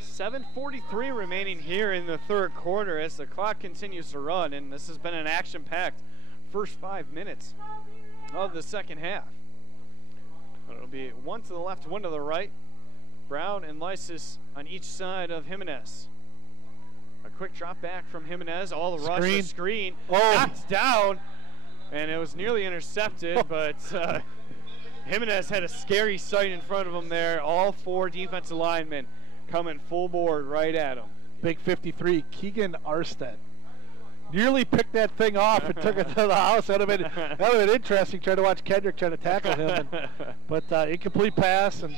7:43 remaining here in the 3rd quarter as the clock continues to run, and this has been an action-packed first 5 minutes of the second half. It'll be 1 to the left, 1 to the right. Brown and Lysis on each side of Jimenez. A quick drop back from Jimenez, all the rush, the screen, knocked down, and it was nearly intercepted, but Jimenez had a scary sight in front of him there. All 4 defensive linemen coming full board right at him. Big 53, Keegan Arstead. Nearly picked that thing off and took it to the house. That would have been interesting, trying to watch Kendrick try to tackle him. But incomplete pass and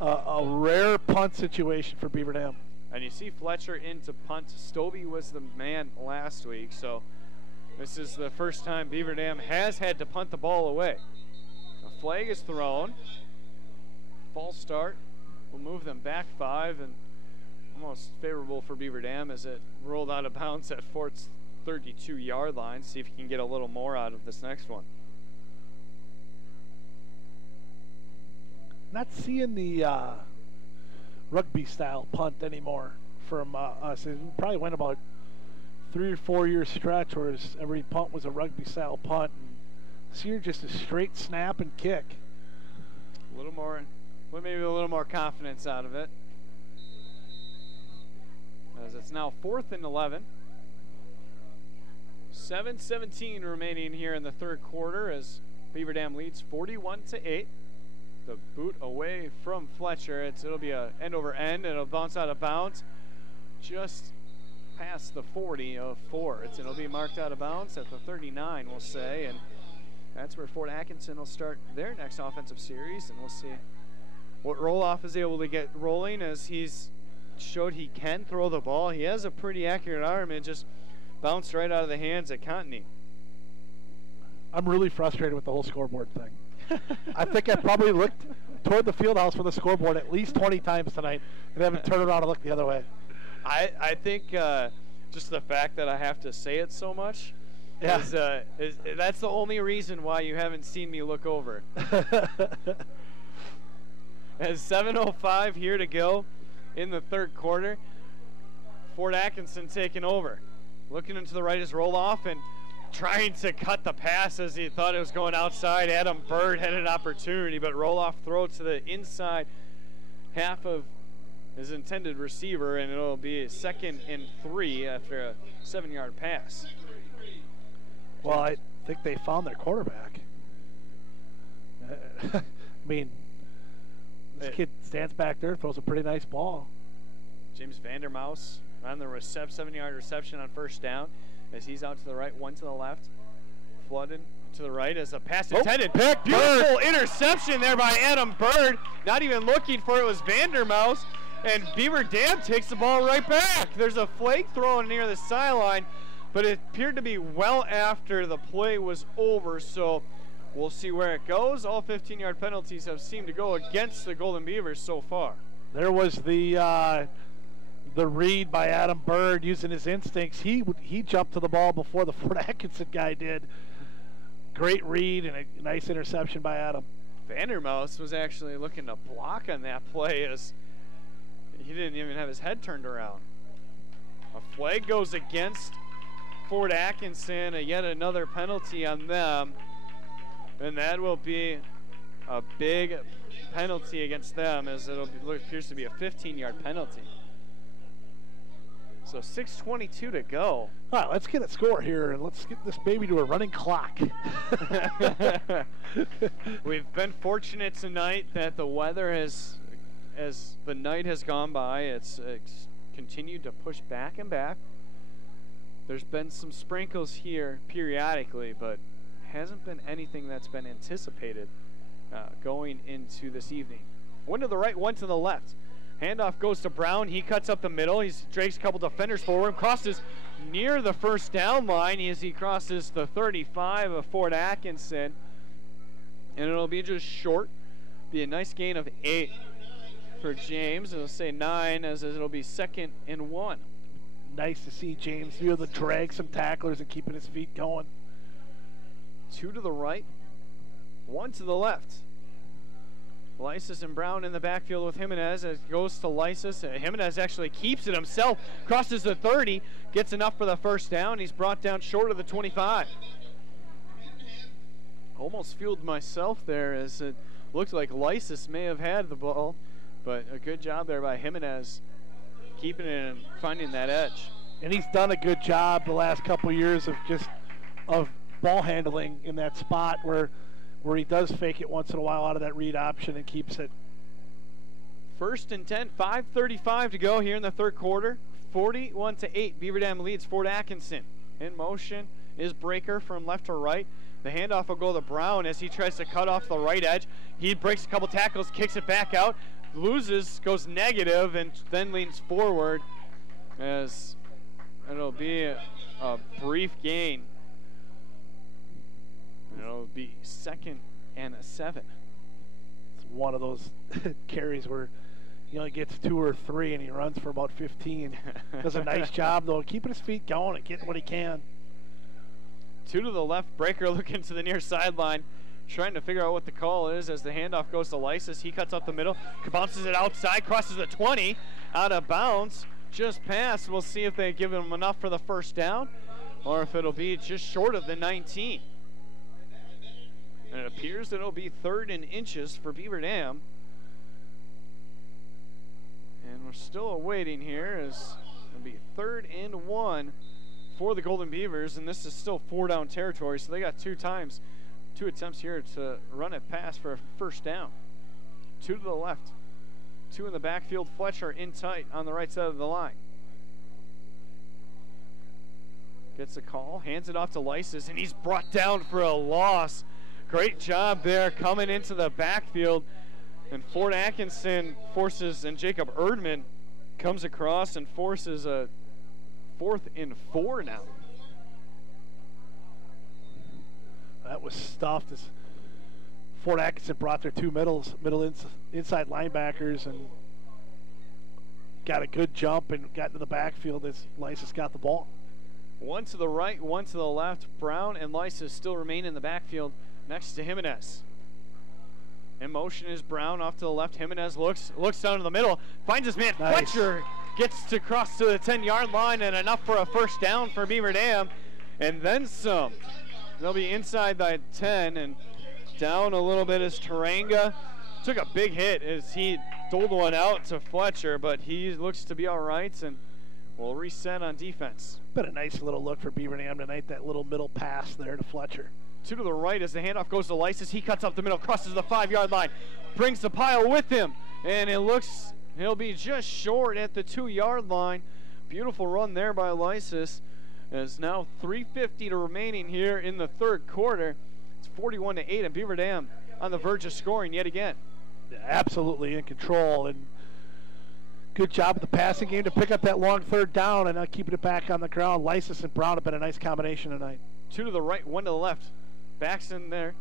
a rare punt situation for Beaver Dam. And you see Fletcher into punt. Stobie was the man last week, so this is the first time Beaver Dam has had to punt the ball away. A flag is thrown. False start will move them back 5, and almost favorable for Beaver Dam as it rolled out of bounds at Fort's 32-yard line. See if he can get a little more out of this next one. Not seeing the rugby-style punt anymore from us. It probably went about 3 or 4 year stretch where every punt was a rugby style punt. And this year just a straight snap and kick. A little more, maybe a little more confidence out of it. As it's now 4th and 11. 7:17 remaining here in the third quarter as Beaver Dam leads 41-8. The boot away from Fletcher. It'll be a end over end. It'll bounce out of bounds just past the 40 of Fort. It'll be marked out of bounds at the 39, we'll say, and that's where Fort Atkinson will start their next offensive series, and we'll see what Roloff is able to get rolling as he's showed he can throw the ball. He has a pretty accurate arm and just bounced right out of the hands at Contney. I'm really frustrated with the whole scoreboard thing. I think I probably looked toward the field house for the scoreboard at least 20 times tonight and haven't turned around and looked the other way. I think just the fact that I have to say it so much is that's the only reason why you haven't seen me look over. As 7:05 here to go in the third quarter, Fort Atkinson taking over. Looking into the right is Roloff and trying to cut the pass as he thought it was going outside. Adam Bird had an opportunity, but Roloff throw to the inside half of his intended receiver, and it'll be a 2nd and 3 after a 7-yard pass. Well, I think they found their quarterback. I mean, this kid stands back there, throws a pretty nice ball. James Vandermouse on the 7-yard reception on first down as he's out to the right, one to the left. Flooded to the right as a pass intended. Pick Beautiful interception there by Adam Bird. Not even looking for it was Vandermouse. And Beaver Dam takes the ball right back. There's a flag thrown near the sideline, but it appeared to be well after the play was over, so we'll see where it goes. All 15-yard penalties have seemed to go against the Golden Beavers so far. There was the read by Adam Bird using his instincts. He jumped to the ball before the Fort Atkinson guy did. Great read and a nice interception by Adam. Vandermouse was actually looking to block on that play as he didn't even have his head turned around. A flag goes against Fort Atkinson, yet another penalty on them. And that will be a big penalty against them as it appears to be a 15-yard penalty. So 6:22 to go. All right, let's get a score here, and let's get this baby to a running clock. We've been fortunate tonight that the weather has, as the night has gone by, it's continued to push back and back. There's been some sprinkles here periodically, but hasn't been anything that's been anticipated going into this evening. One to the right, one to the left. Handoff goes to Brown. He cuts up the middle. He drags a couple defenders forward, crosses near the first down line as he crosses the 35 of Fort Atkinson. And it'll be just short. Be a nice gain of 8 for James. It'll say 9 as it'll be 2nd and 1. Nice to see James be able to drag some tacklers and keeping his feet going. 2 to the right, 1 to the left. Lysis and Brown in the backfield with Jimenez as it goes to Lysis. Jimenez actually keeps it himself, crosses the 30, gets enough for the first down. He's brought down short of the 25. Almost fueled myself there as it looked like Lysis may have had the ball, but a good job there by Jimenez keeping it and finding that edge. And he's done a good job the last couple years of ball handling in that spot where he does fake it once in a while out of that read option and keeps it. 1st and 10, 5:35 to go here in the third quarter. 41-8, Beaver Dam leads Fort Atkinson. In motion is Breaker from left to right. The handoff will go to Brown as he tries to cut off the right edge. He breaks a couple tackles, kicks it back out, loses, goes negative, and then leans forward as it'll be a brief gain. And it'll be 2nd and 7. It's one of those carries where he only gets 2 or 3 and he runs for about 15. Does a nice job, though, keeping his feet going and getting what he can. 2 to the left, Breaker looking to the near sideline, trying to figure out what the call is as the handoff goes to Lysis. He cuts up the middle, bounces it outside, crosses the 20, out of bounds, just past. We'll see if they give him enough for the first down or if it'll be just short of the 19. And it appears that it'll be 3rd and inches for Beaver Dam. And we're still awaiting here as it'll be 3rd and 1 for the Golden Beavers, and this is still 4-down territory, so they got 2 attempts here to run it past for a first down. 2 to the left, 2 in the backfield. Fletcher in tight on the right side of the line. Gets a call, hands it off to Lysis, and he's brought down for a loss. Great job there coming into the backfield. And Fort Atkinson forces, and Jacob Erdman comes across and forces a 4th and 4 now. That was stuffed as Fort Atkinson brought their 2 inside linebackers and got a good jump and got into the backfield as Lysis got the ball. 1 to the right, 1 to the left. Brown and Lysis still remain in the backfield next to Jimenez. In motion is Brown off to the left. Jimenez looks down to the middle, finds his man. Nice. Fletcher gets to cross to the 10-yard line, and enough for a first down for Beaver Dam, and then some. They'll be inside the 10, and down a little bit is Taranga. Took a big hit as he doled one out to Fletcher, but he looks to be all right, and we'll reset on defense. Been a nice little look for Beaver Dam tonight, that little middle pass there to Fletcher. 2 to the right as the handoff goes to Lysis. He cuts up the middle, crosses the 5-yard line, brings the pile with him, and he'll be just short at the 2-yard line. Beautiful run there by Lysis. As now 3:50 to remaining here in the 3rd quarter. It's 41-8, and Beaver Dam on the verge of scoring yet again. Yeah, absolutely in control, and good job of the passing game to pick up that long 3rd down and not keeping it back on the ground. Lysis and Brown have been a nice combination tonight. 2 to the right, 1 to the left. Backs in there.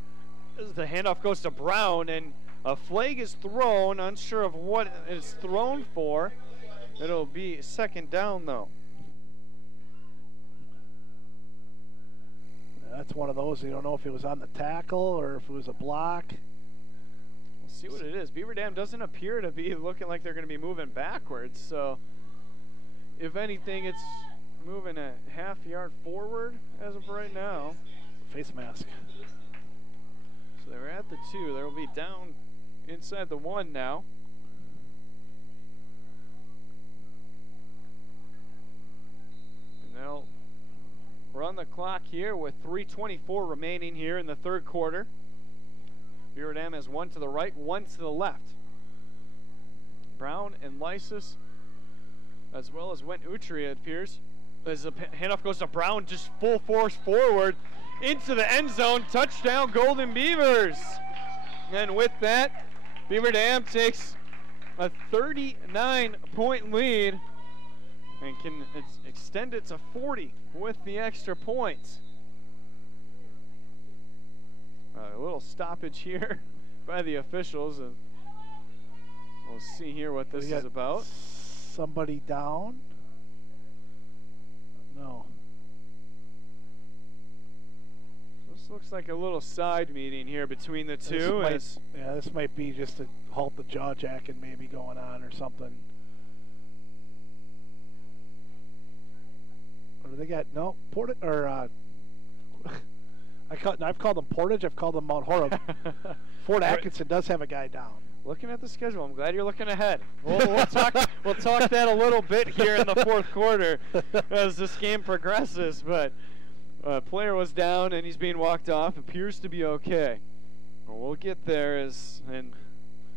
As the handoff goes to Brown, and a flag is thrown. Unsure of what it's thrown for. It'll be 2nd down, though. That's one of those, you don't know if it was on the tackle or if it was a block. We'll see what it is. Beaver Dam doesn't appear to be looking like they're going to be moving backwards. So, if anything, it's moving a half-yard forward as of right now. Face mask. So they're at the 2. They'll be down inside the 1 now. And they'll run the clock here with 3:24 remaining here in the 3rd quarter. Beaver Dam has 1 to the right, 1 to the left. Brown and Lysis, as well as Went Utri, it appears. As the handoff goes to Brown, just full force forward into the end zone. Touchdown, Golden Beavers. And with that, Beaver Dam takes a 39-point lead and can extend it to 40 with the extra points. A little stoppage here by the officials, and we'll see here what this is about. Somebody down? No. This looks like a little side meeting here between the two. This might be just to halt the jaw jacking maybe going on or something. What do they got? No, Portage or I've called them Portage. I've called them Mount Horeb. Fort Atkinson does have a guy down. Looking at the schedule, I'm glad you're looking ahead. We'll talk that a little bit here in the 4th quarter as this game progresses. But a player was down and he's being walked off. Appears to be okay. Well, we'll get there. And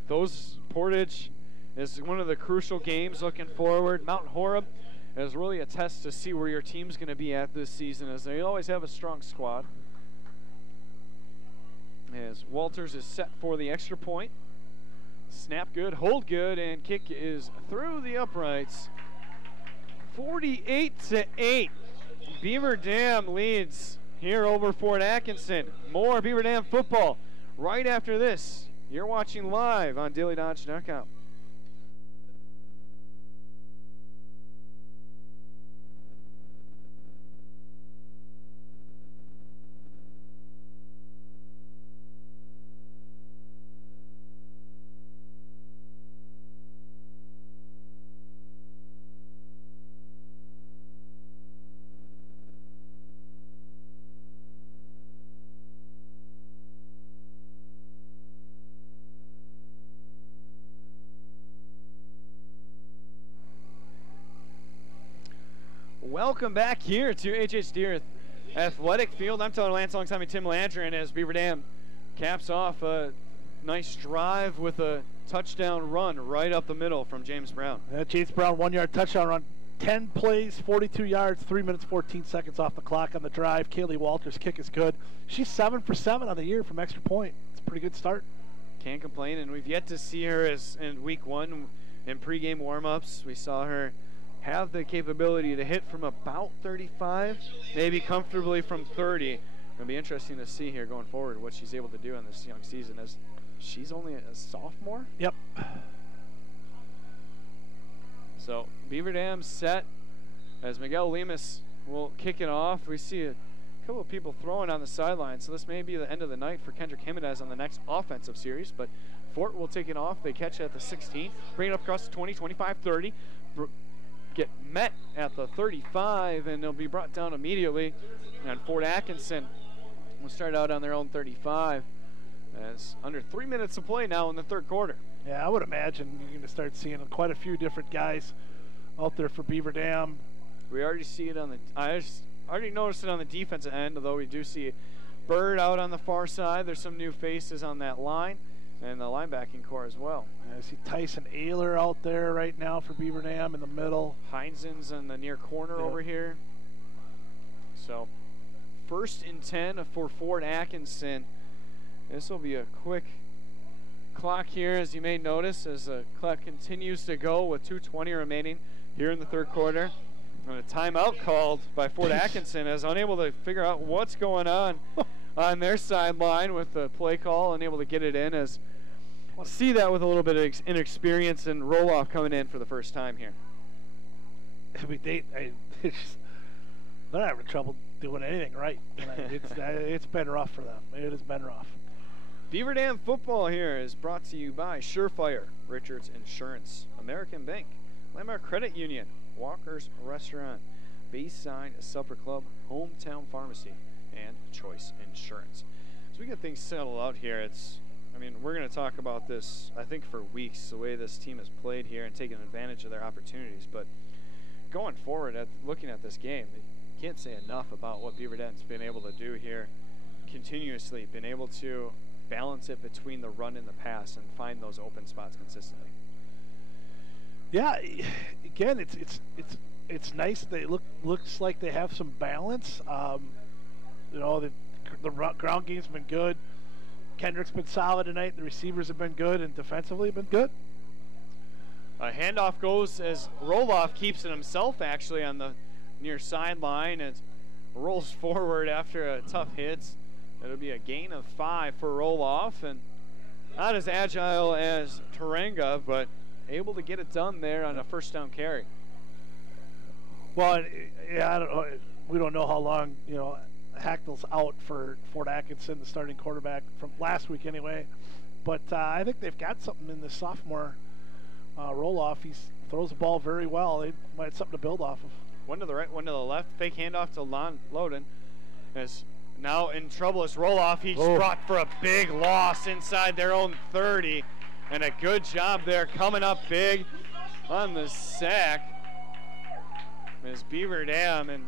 those Portage is one of the crucial games looking forward. Mount Horeb is really a test to see where your team's going to be at this season, as they always have a strong squad. As Walters is set for the extra point. Snap good, hold good, and kick is through the uprights. 48-8. Beaver Dam leads here over Fort Atkinson. More Beaver Dam football right after this. You're watching live on DailyDodge.com. Welcome back here to HHD Athletic Field. I'm Tyler Lance alongside me, Tim Landry, and as Beaver Dam caps off a nice drive with a touchdown run right up the middle from James Brown. James Brown, 1-yard touchdown run. 10 plays, 42 yards, 3 minutes, 14 seconds off the clock on the drive. Kaylee Walters' kick is good. She's 7 for 7 on the year from extra point. It's a pretty good start. Can't complain, and we've yet to see her as in week 1 in pregame warm-ups. We saw her have the capability to hit from about 35, maybe comfortably from 30. It'll be interesting to see here going forward what she's able to do in this young season, as she's only a sophomore. Yep. So Beaver Dam set as Miguel Lemus will kick it off. We see a couple of people throwing on the sideline, so this may be the end of the night for Kendrick Jimenez on the next offensive series, but Fort will take it off. They catch it at the 16, bring it up across the 20, 25, 30, get met at the 35, and they'll be brought down immediately. And Fort Atkinson will start out on their own 35 as under 3 minutes to play now in the third quarter. Yeah, I would imagine you're going to start seeing quite a few different guys out there for Beaver Dam. We already see it on the I already noticed it on the defensive end, although we do see Bird out on the far side. There's some new faces on that line and the linebacking core as well. I see Tyson Ayler out there right now for Beaver Dam in the middle. Heinzen's in the near corner over here. So 1st and 10 for Fort Atkinson. This will be a quick clock here, as you may notice, as the clock continues to go with 2:20 remaining here in the third quarter. And a timeout called by Fort Atkinson, as unable to figure out what's going on their sideline with the play call, unable to get it in, as see that with a little bit of inexperience and roll-off coming in for the first time here. I mean, they're not having trouble doing anything right. It's been rough for them. It has been rough. Beaver Dam football here is brought to you by Surefire, Richards Insurance, American Bank, Landmark Credit Union, Walker's Restaurant, Bayside Supper Club, Hometown Pharmacy, and Choice Insurance. So we get things settled out here. We're going to talk about this, I think, for weeks, the way this team has played here and taken advantage of their opportunities. But going forward, looking at this game, you can't say enough about what Beaver Dam's been able to do here continuously, been able to balance it between the run and the pass and find those open spots consistently. Yeah, again, it's nice. Looks like they have some balance. The ground game's been good. Kendrick's been solid tonight. The receivers have been good, and defensively have been good. A handoff goes as Roloff keeps it himself, actually, on the near sideline, and rolls forward after a tough hit. It'll be a gain of 5 for Roloff, and not as agile as Tarenga, but able to get it done there on a first down carry. Well, yeah, we don't know how long, Hacknell's out for Fort Atkinson, the starting quarterback from last week anyway. But I think they've got something in the sophomore Roloff. He throws the ball very well. They might have something to build off of. One to the right, one to the left. Fake handoff to Lon Loden. As now in trouble is Roloff. He's brought for a big loss inside their own 30. And a good job there, coming up big on the sack. Is Beaver Dam, and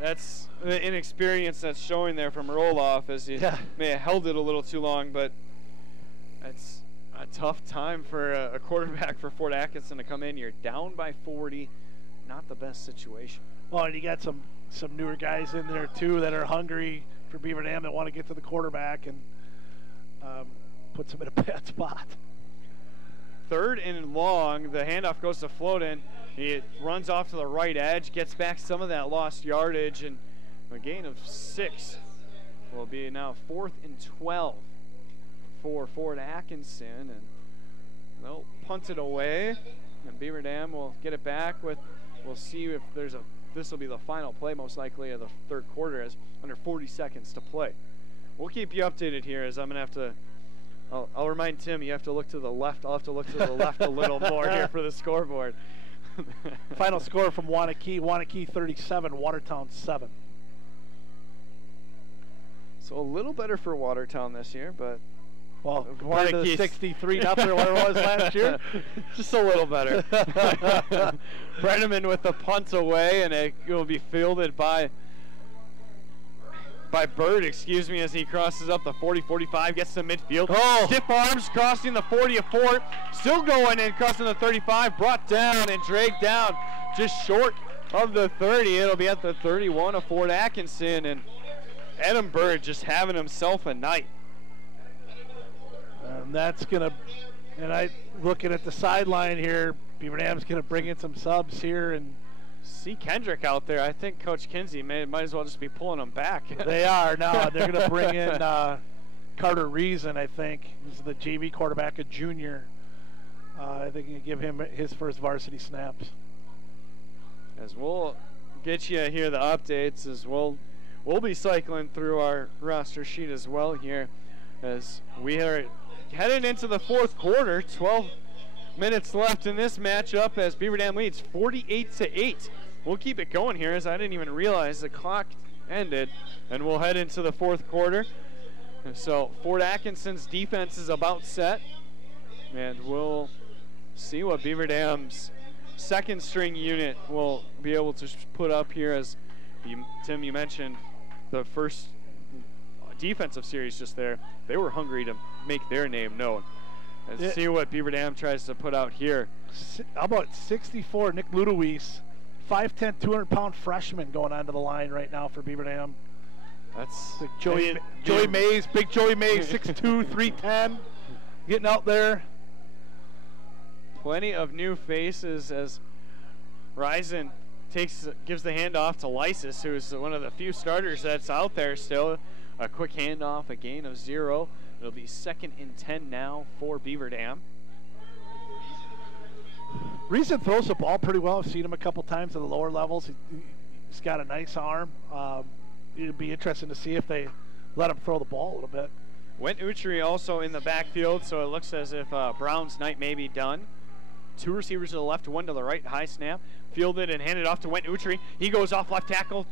that's the inexperience that's showing there from Roloff, as he may have held it a little too long, but that's a tough time for a quarterback for Fort Atkinson to come in. You're down by 40, not the best situation. Well, and you got some newer guys in there too that are hungry for Beaver Dam, that want to get to the quarterback and puts him in a bad spot. 3rd and long, the handoff goes to Floden. He runs off to the right edge, gets back some of that lost yardage, and a gain of 6 will be now 4th and 12 for Fort Atkinson, and they'll punt it away, and Beaver Dam will get it back with, we'll see if this will be the final play most likely of the third quarter, as under 40 seconds to play. We'll keep you updated here, as I'm going to have to, I'll remind Tim, you have to look to the left. I'll have to look to the left a little more here for the scoreboard. Final score from Wanakee 37, Watertown 7. So a little better for Watertown this year, but Well, compared to the 63-0 or whatever it was last year. Just a little better. Brenneman with the punt away, and it will be fielded by Bird, excuse me, as he crosses up the 40-45, gets to midfield. Oh. Stiff arms crossing the 40 of Fort, still going and crossing the 35, brought down and dragged down just short of the 30. It'll be at the 31 of Fort Atkinson, and Adam Bird just having himself a night. And that's going to, and I looking at the sideline here, Beaver Dam's going to bring in some subs here, and see Kendrick out there. I think Coach Kinsey might as well just be pulling him back. They are now. They're going to bring in Carter Reason, I think. He's the JV quarterback, a junior. I think you give him his first varsity snaps. As we'll get you here the updates, as we'll be cycling through our roster sheet as well here, as we are headed into the fourth quarter. 12 minutes left in this matchup as Beaver Dam leads 48-8. We'll keep it going here, as I didn't even realize the clock ended, and we'll head into the fourth quarter. So Fort Atkinson's defense is about set, and we'll see what Beaver Dam's second string unit will be able to put up here. As Tim, you mentioned the first defensive series just there. They were hungry to make their name known. And see what Beaver Dam tries to put out here. How about 64, Nick Ludowies, 5'10", 200-pound freshman going onto the line right now for Beaver Dam. That's like Joey Mays, big Joey Mays, 6'2", 310, getting out there. Plenty of new faces as Ryzen gives the handoff to Lysis, who's one of the few starters that's out there still. A quick handoff, a gain of 0. It'll be 2nd and 10 now for Beaver Dam. Reason throws the ball pretty well. I've seen him a couple times at the lower levels. He's got a nice arm. It'd be interesting to see if they let him throw the ball a little bit. Went Utri also in the backfield, so it looks as if Brown's night may be done. 2 receivers to the left, 1 to the right. High snap, fielded and handed off to Went Utri. He goes off left tackle.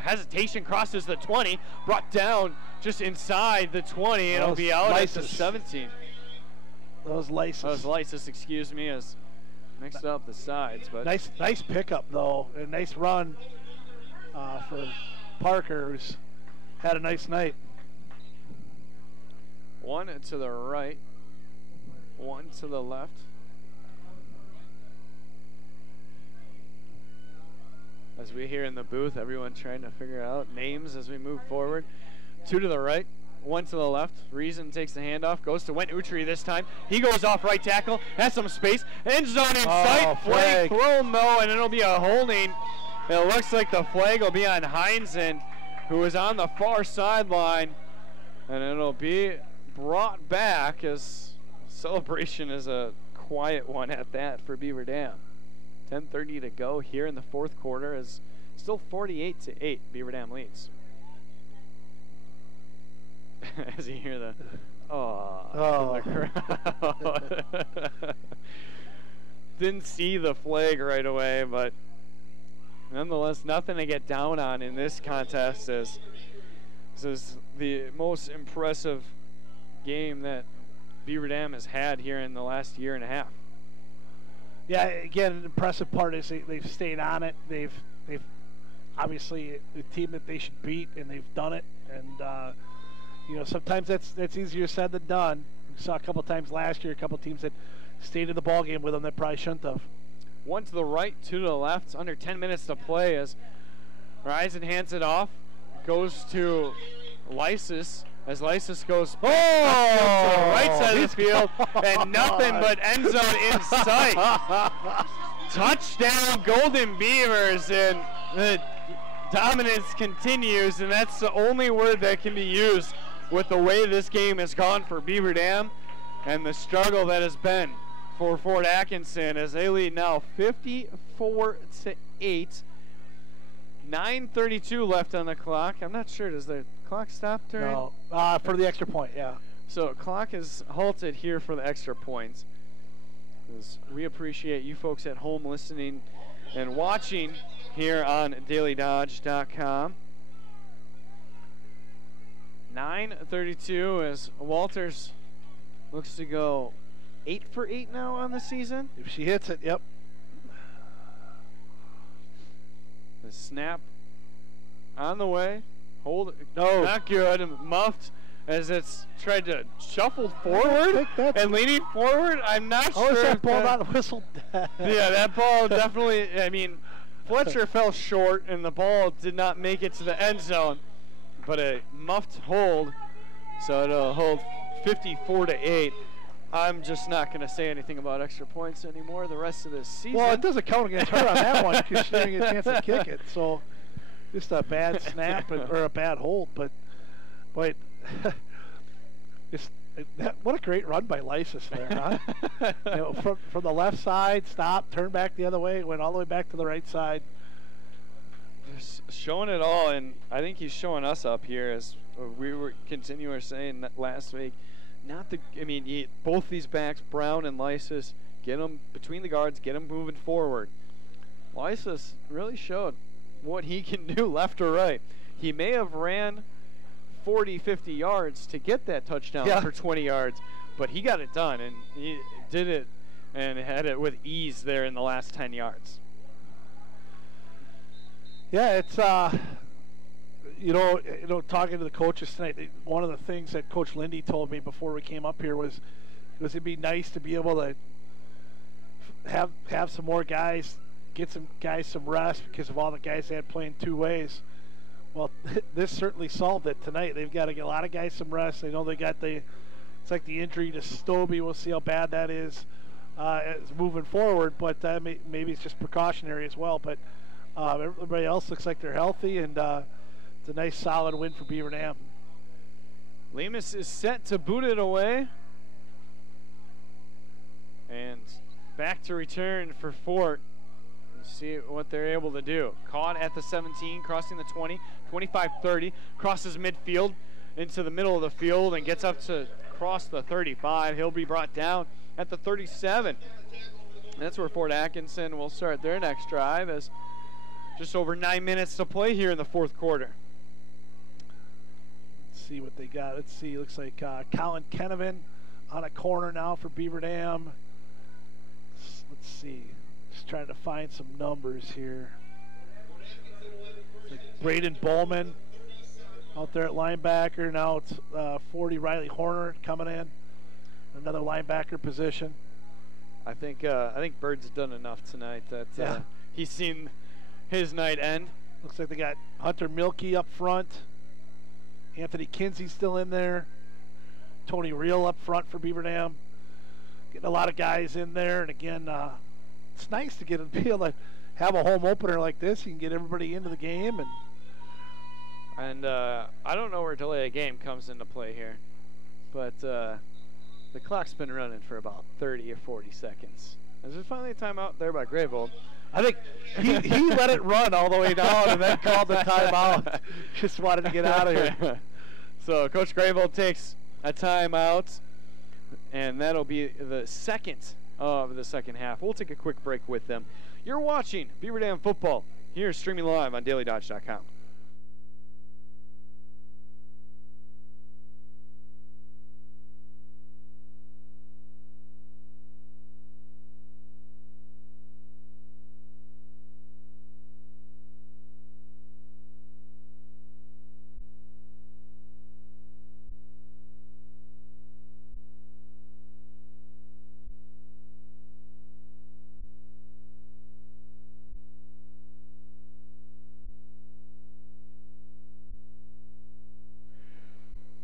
Hesitation, crosses the 20, brought down just inside the 20. It'll be out at the 17. Those Lysis, excuse me, as mixed up the sides. But nice pickup though, a nice run for Parker, who's had a nice night. 1 to the right, 1 to the left. As we hear in the booth, everyone trying to figure out names as we move forward. 2 to the right, 1 to the left. Reason takes the handoff, goes to Went Utri this time. He goes off right tackle, has some space. End zone in sight, flag thrown though, and it'll be a holding. It looks like the flag will be on Heinzen, who is on the far sideline. And it'll be brought back, as celebration is a quiet one at that for Beaver Dam. 10:30 to go here in the fourth quarter, is still 48-8. Beaver Dam leads. As you hear the from the crowd. Didn't see the flag right away, but nonetheless, nothing to get down on in this contest, as this is the most impressive game that Beaver Dam has had here in the last year and a half. Yeah, again, the impressive part is they've stayed on it. They've obviously a team that they should beat, and they've done it. And you know, sometimes that's easier said than done. We saw a couple times last year, a couple teams that stayed in the ball game with them that probably shouldn't have. 1 to the right, 2 to the left. Under 10 minutes to play as Ryzen hands it off, goes to Lysis. As Lysis goes to the right side of the field, and nothing but end zone in sight. Touchdown, Golden Beavers, and the dominance continues, and that's the only word that can be used with the way this game has gone for Beaver Dam and the struggle that has been for Fort Atkinson, as they lead now 54-8. 9:32 left on the clock. I'm not sure, does the clock stop during? No, for the extra point, yeah. So clock is halted here for the extra points. We appreciate you folks at home listening and watching here on dailydodge.com. 9:32 as Walters looks to go 8 for 8 now on the season. If she hits it, yep. The snap on the way. Hold. No. Not good. Muffed as it's tried to shuffle forward and leaning forward. I'm not sure. Oh, is that if ball not whistled? Yeah, that ball definitely, I mean, Fletcher fell short and the ball did not make it to the end zone. But a muffed hold, so it'll hold 54-8. I'm just not going to say anything about extra points anymore the rest of this season. Well, it doesn't count against her on that one because she didn't get a chance to kick it. So just a bad snap or a bad hold. But what a great run by Lysis there, huh? You know, from the left side, stopped, turned back the other way, went all the way back to the right side. Just showing it all, and I think he's showing us up here as we were saying last week. Both these backs, Brown and Lysis, get them between the guards, get them moving forward. Lysis really showed what he can do left or right. He may have ran 40, 50 yards to get that touchdown for 20 yards, but he got it done, and he did it and had it with ease there in the last 10 yards. Yeah, it's talking to the coaches tonight, one of the things that Coach Lindy told me before we came up here was it'd be nice to be able to have some more guys, get some guys some rest because of all the guys they had playing two ways. Well, this certainly solved it tonight. They've got to get a lot of guys some rest. They know they got it's like the injury to Stobie. We'll see how bad that is moving forward, but maybe it's just precautionary as well. But everybody else looks like they're healthy, and it's a nice solid win for Beaver Dam. Lemus is set to boot it away. And back to return for Fort. Let's see what they're able to do. Caught at the 17, crossing the 20, 25-30, crosses midfield into the middle of the field and gets up to cross the 35. He'll be brought down at the 37. And that's where Fort Atkinson will start their next drive as just over 9 minutes to play here in the fourth quarter. Let's see what they got. Let's see. Looks like Colin Kenovan on a corner now for Beaver Dam. Let's see. Just trying to find some numbers here. Like Braden Bowman out there at linebacker. Now it's 40 Riley Horner coming in. Another linebacker position. I think Bird's done enough tonight that he's seen his night end. Looks like they got Hunter Milkey up front. Anthony Kinsey's still in there. Tony Reel up front for Beaver Dam. Getting a lot of guys in there. And again, it's nice to be able to have a home opener like this. You can get everybody into the game. And I don't know where delay of game comes into play here. But the clock's been running for about 30 or 40 seconds. Is there finally a timeout there by Graybold? I think he let it run all the way down and then called the timeout. Just wanted to get out of here. So Coach Graybold takes a timeout, and that'll be the second of the second half. We'll take a quick break with them. You're watching Beaver Dam football here streaming live on dailydodge.com.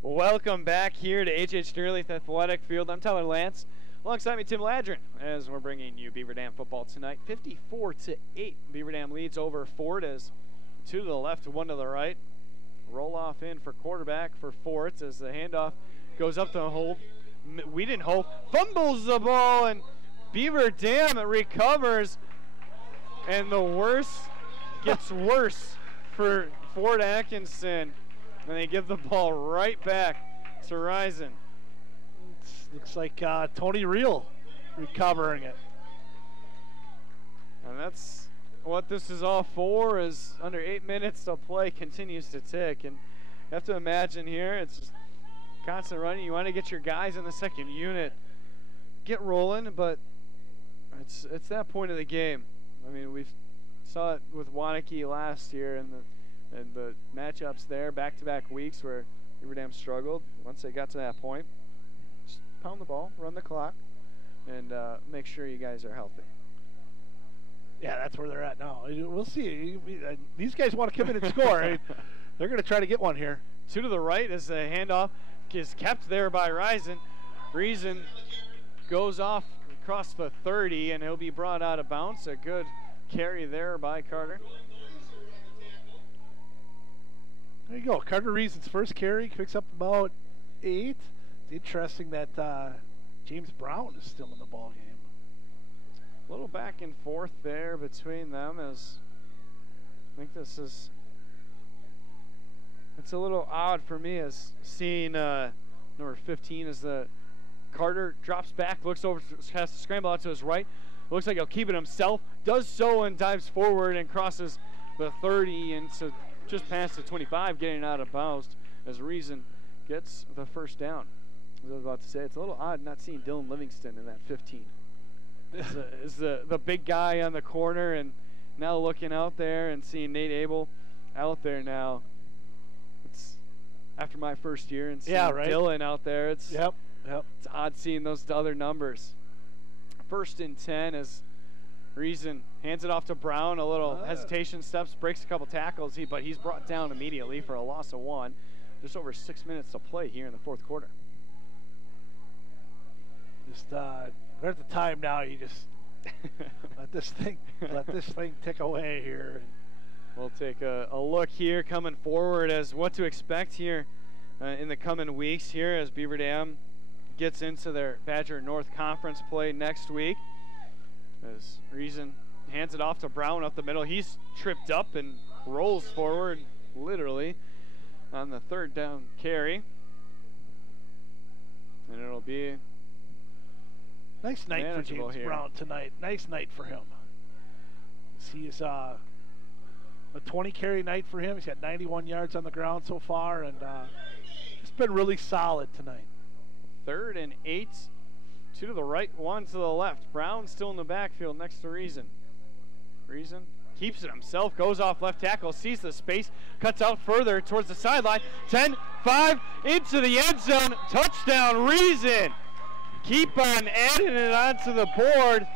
Welcome back here to H.H. Deerleaf Athletic Field. I'm Tyler Lance. Alongside me, Tim Ladrin, as we're bringing you Beaver Dam football tonight. 54-8. Beaver Dam leads over Fort as 2 to the left, 1 to the right. Roll off in for quarterback for Fort as the handoff goes up the hole. Wiedenhof fumbles the ball, and Beaver Dam recovers. And the worst gets worse for Fort Atkinson. And they give the ball right back to Risen. Looks like Tony Reel recovering it. And that's what this is all for, is under 8 minutes to play continues to tick. And you have to imagine here, it's just constant running. You want to get your guys in the second unit get rolling, but it's that point of the game. I mean, we saw it with Wanakee last year and the matchups there, back-to-back weeks where Beaver Dam struggled. Once they got to that point, just pound the ball, run the clock, and make sure you guys are healthy. Yeah, that's where they're at now. We'll see. These guys want to come in and score. They're going to try to get one here. 2 to the right as the handoff is kept there by Reason. Reason goes off across the 30, and he'll be brought out of bounds. A good carry there by Carter. There you go. Carter Reason's first carry picks up about 8. It's interesting that James Brown is still in the ball game. A little back and forth there between them as I think this is it's a little odd for me as seeing number 15 as the Carter drops back, looks over, has to scramble out to his right. Looks like he'll keep it himself. Does so and dives forward and crosses the 30 and so just past the 25, getting out of bounds as Reason gets the first down. As I was about to say, it's a little odd not seeing Dylan Livingston in that 15. Is the big guy on the corner, and now looking out there and seeing Nate Abel out there now. It's after my first year and seeing Dylan out there. It's it's odd seeing those other numbers. 1st and 10 as Reason hands it off to Brown. A little hesitation, steps, breaks a couple tackles, but he's brought down immediately for a loss of 1. Just over 6 minutes to play here in the 4th quarter. Just we're at the time now. You just let this thing tick away here. We'll take a look here coming forward as what to expect here in the coming weeks here as Beaver Dam gets into their Badger North Conference play next week. As Reason hands it off to Brown up the middle. He's tripped up and rolls forward literally on the 3rd down carry. And it'll be nice night for James Brown tonight. Nice night for him. He's a 20 carry night for him. He's got 91 yards on the ground so far, and it's been really solid tonight. 3rd and 8. 2 to the right, 1 to the left. Brown still in the backfield next to Reason. Reason keeps it himself, goes off left tackle, sees the space, cuts out further towards the sideline. 10, 5, into the end zone. Touchdown, Reason. Keep on adding it onto the board.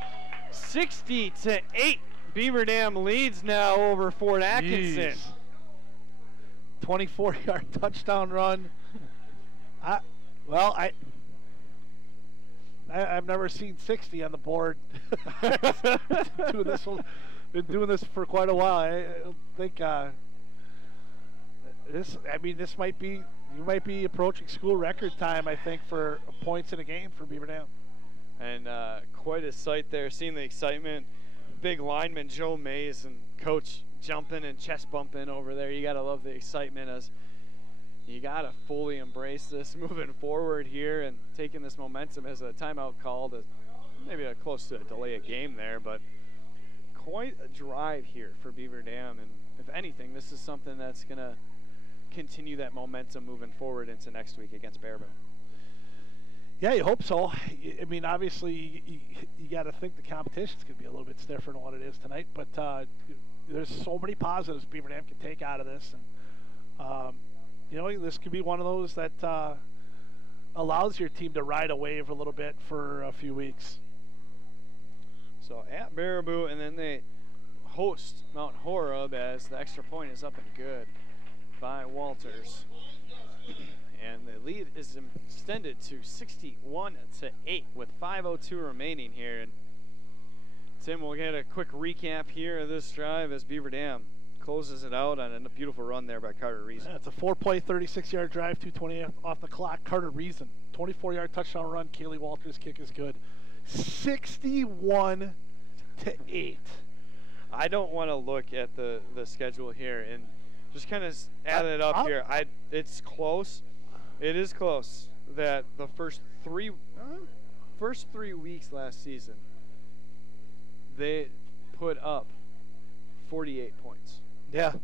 60-8. Beaver Dam leads now over Fort Atkinson. 24-yard touchdown run. I've never seen 60 on the board. Been doing this for quite a while. I think this might be. You might be approaching school record time, I think, for points in a game for Beaver Dam. And quite a sight there, seeing the excitement. Big lineman Joe Mays and coach jumping and chest bumping over there. You got to love the excitement as you got to fully embrace this moving forward here and taking this momentum as a timeout call to maybe close to a delay a game there, but quite a drive here for Beaver Dam. And if anything, this is something that's going to continue that momentum moving forward into next week against Bearville. Yeah, you hope so. I mean, obviously, you got to think the competition's going to be a little bit stiffer than what it is tonight, but there's so many positives Beaver Dam can take out of this. And, this could be one of those that allows your team to ride a wave a little bit for a few weeks. So at Baraboo, and then they host Mount Horeb as the extra point is up and good by Walters. And the lead is extended to 61-8 with 5:02 remaining here. And Tim, we'll get a quick recap here of this drive as Beaver Dam closes it out on a beautiful run there by Carter Reason. Yeah, it's a 4-play, 36-yard drive, 2:20 off the clock. Carter Reason, 24-yard touchdown run. Kaylee Walters' kick is good. 61-8. I don't want to look at the schedule here and just kind of add it up here. It's close. It is close that the first three weeks last season, they put up 48 points. Yeah.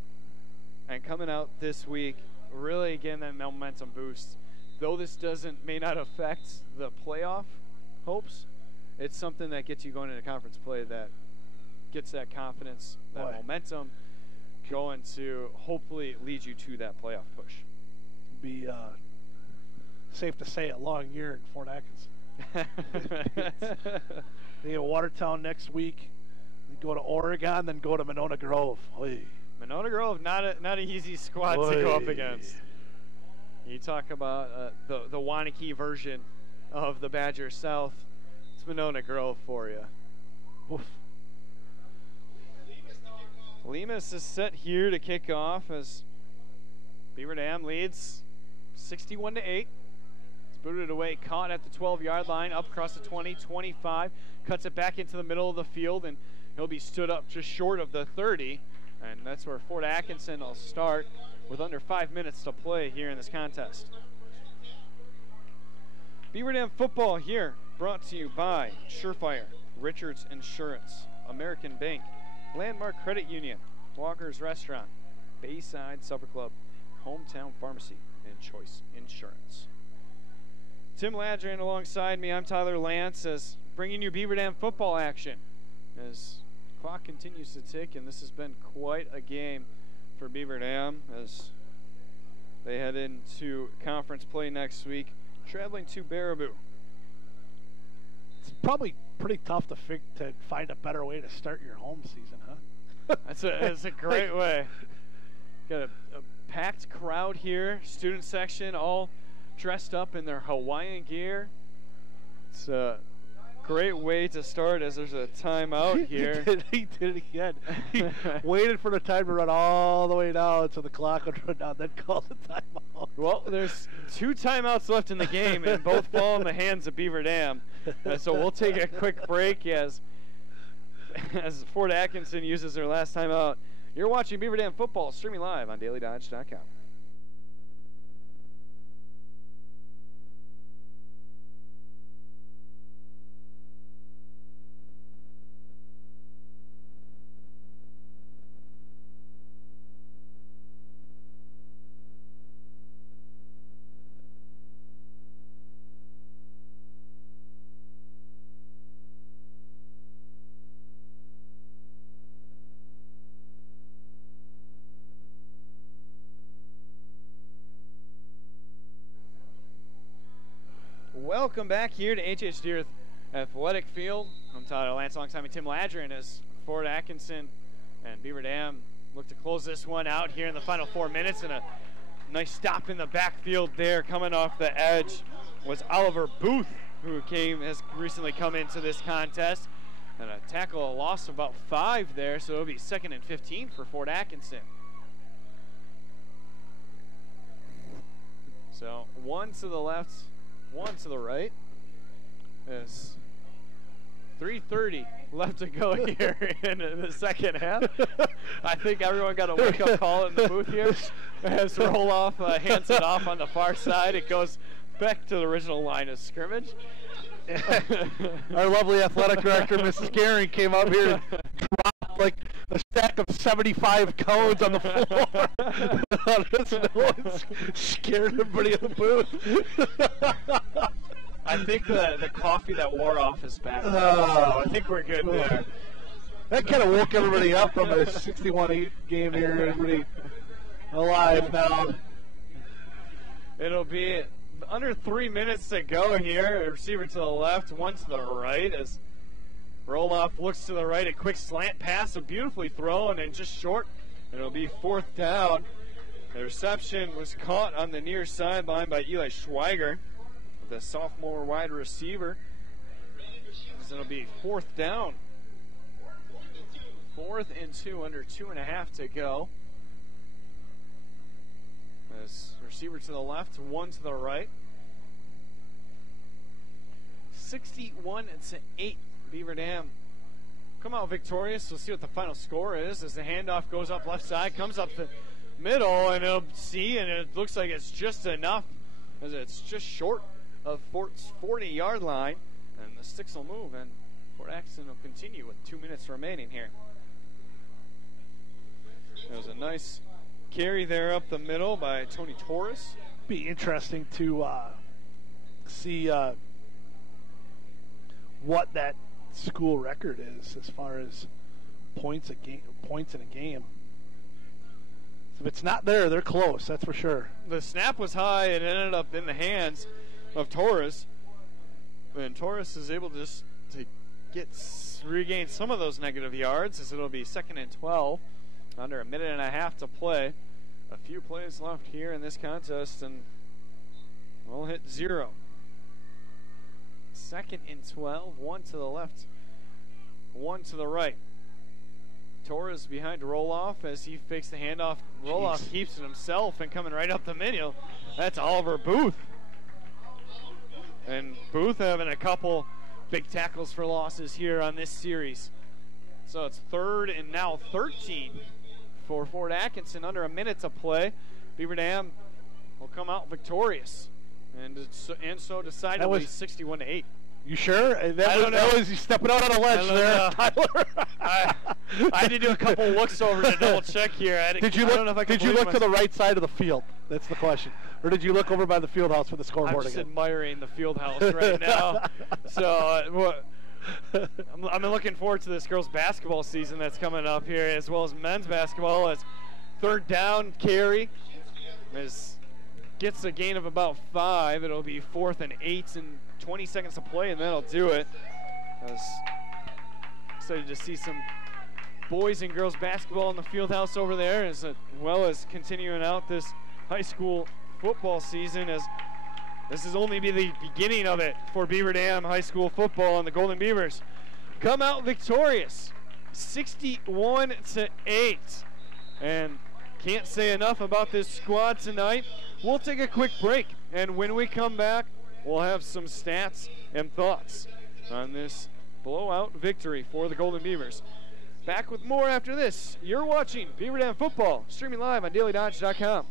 And coming out this week, really getting that momentum boost though this may not affect the playoff hopes, it's something that gets you going into conference play, that gets that confidence, that momentum going to hopefully lead you to that playoff push. Be safe to say a long year in Fort Atkinson. They get Watertown next week. They go to Oregon, then go to Monona Grove. Oy. Monona Grove, not an easy squad to go up against. You talk about the Wanakee version of the Badger South. It's Monona Grove for you. Oof. Lemus is set here to kick off as Beaver Dam leads 61-8. It's booted away, caught at the 12-yard line, up across the 20, 25, cuts it back into the middle of the field, and he'll be stood up just short of the 30. And that's where Fort Atkinson will start with under 5 minutes to play here in this contest. Beaver Dam football here brought to you by Surefire, Richards Insurance, American Bank, Landmark Credit Union, Walker's Restaurant, Bayside Supper Club, Hometown Pharmacy, and Choice Insurance. Tim Ladrin alongside me. I'm Tyler Lance, as bringing you Beaver Dam football action as clock continues to tick, and this has been quite a game for Beaver Dam as they head into conference play next week, traveling to Baraboo. It's probably pretty tough to find a better way to start your home season, huh? That's a great way. Got a packed crowd here, student section, all dressed up in their Hawaiian gear. It's a great way to start, as there's a timeout here. He did it again. He waited for the time to run all the way down until the clock would run down, then called the timeout. Well, there's 2 timeouts left in the game, and both fall in the hands of Beaver Dam. So we'll take a quick break as Fort Atkinson uses their last timeout. You're watching Beaver Dam football, streaming live on dailydodge.com. Welcome back here to HHD Athletic Field. I'm Tyler Lance, alongside me Tim Ladrin, as Fort Atkinson and Beaver Dam look to close this one out here in the final 4 minutes. And a nice stop in the backfield there. Coming off the edge was Oliver Booth, who has recently come into this contest. And a tackle, a loss of about 5 there, so it'll be 2nd and 15 for Fort Atkinson. So 1 to the left, 1 to the right. There's 3:30 left to go here in the second half. I think everyone got a wake-up call in the booth here as Roloff hands it off on the far side. It goes back to the original line of scrimmage. Our lovely athletic director, Mrs. Gehring, came up here and dropped like a stack of 75 cones on the floor. Scared everybody in the booth. I think the coffee that wore off is back. I think we're good there. That kind of woke everybody up from a 61-8 game here. Everybody alive now. It'll be under 3 minutes to go here. A receiver to the left, 1 to the right as Roloff looks to the right. A quick slant pass, a beautifully thrown and just short. It'll be 4th down. The reception was caught on the near sideline by Eli Schweiger, the sophomore wide receiver. So it'll be 4th down. 4th and 2, under 2.5 to go. As receiver to the left, 1 to the right. 61-8, Beaver Dam come out victorious. We'll see what the final score is as the handoff goes up left side, comes up the middle, and it'll see, and it looks like it's just enough as it's just short of Fort's 40-yard line, and the sticks will move, and Fort Atkinson will continue with 2 minutes remaining here. There was a nice carry there up the middle by Tony Torres. Be interesting to see what that school record is as far as points in a game. So if it's not there, they're close. That's for sure. The snap was high and it ended up in the hands of Torres, and Torres is able to just regain some of those negative yards, as it'll be 2nd and 12, under a minute and a half to play. A few plays left here in this contest, and we'll hit 0. 2nd and 12, 1 to the left, 1 to the right. Torres behind Roloff as he fakes the handoff. Roloff keeps it himself, and coming right up the middle, that's Oliver Booth. And Booth having a couple big tackles for losses here on this series. So it's 3rd and now 13 for Fort Atkinson, under a minute to play. Beaver Dam will come out victorious, and so decidedly 61-8. You sure? That was you stepping out on a ledge there, Tyler. I had to do a couple looks over to double check here. Did you look to the right side of the field? That's the question. Or did you look over by the field house for the scoreboard I'm just again? admiring the field house right now. So I'm looking forward to this girls' basketball season that's coming up here, as well as men's basketball. As 3rd down carry gets a gain of about 5. It'll be 4th and 8 and 20 seconds to play, and that'll do it. I was excited to see some boys and girls basketball in the field house over there, as well as continuing out this high school football season, as this is only be the beginning of it for Beaver Dam high school football, and the Golden Beavers come out victorious 61-8. And can't say enough about this squad tonight. We'll take a quick break, and when we come back, we'll have some stats and thoughts on this blowout victory for the Golden Beavers. Back with more after this. You're watching Beaver Dam football, streaming live on dailydodge.com.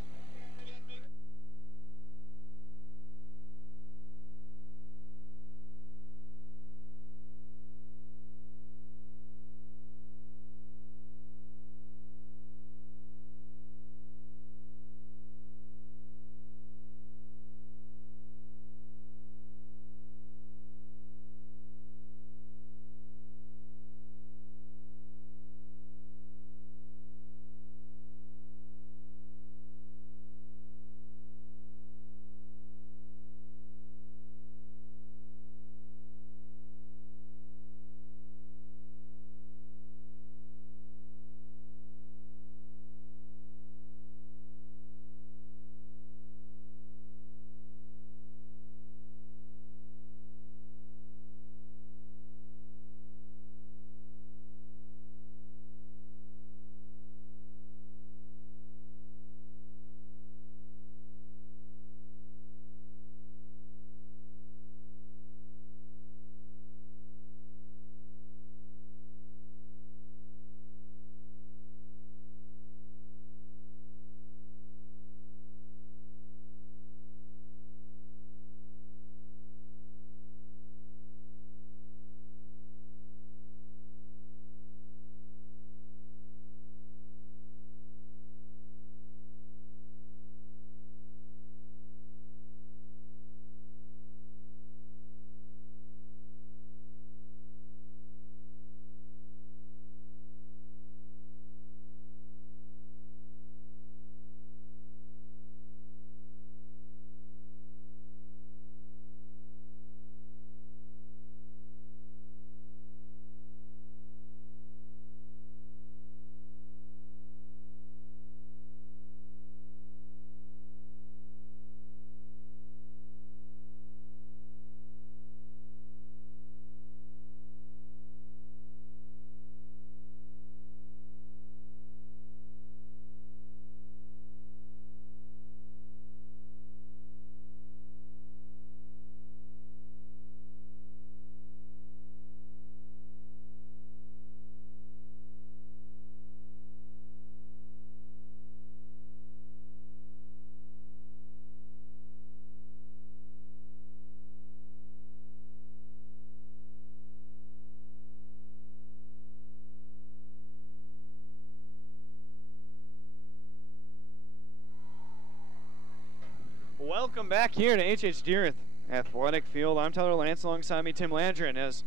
Welcome back here to H.H. Deereth Athletic Field. I'm Tyler Lance, alongside me Tim Landrin, as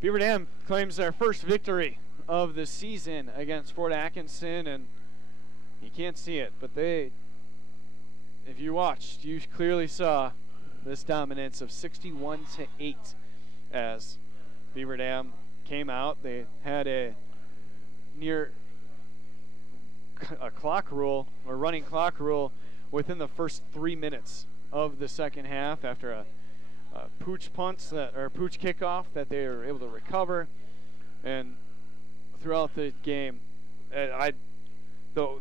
Beaver Dam claims their first victory of the season against Fort Atkinson, and you can't see it, but if you watched, you clearly saw this dominance of 61-8 as Beaver Dam came out. They had a clock rule, or running clock rule, within the first 3 minutes of the second half after a pooch pooch kickoff that they were able to recover. And throughout the game, the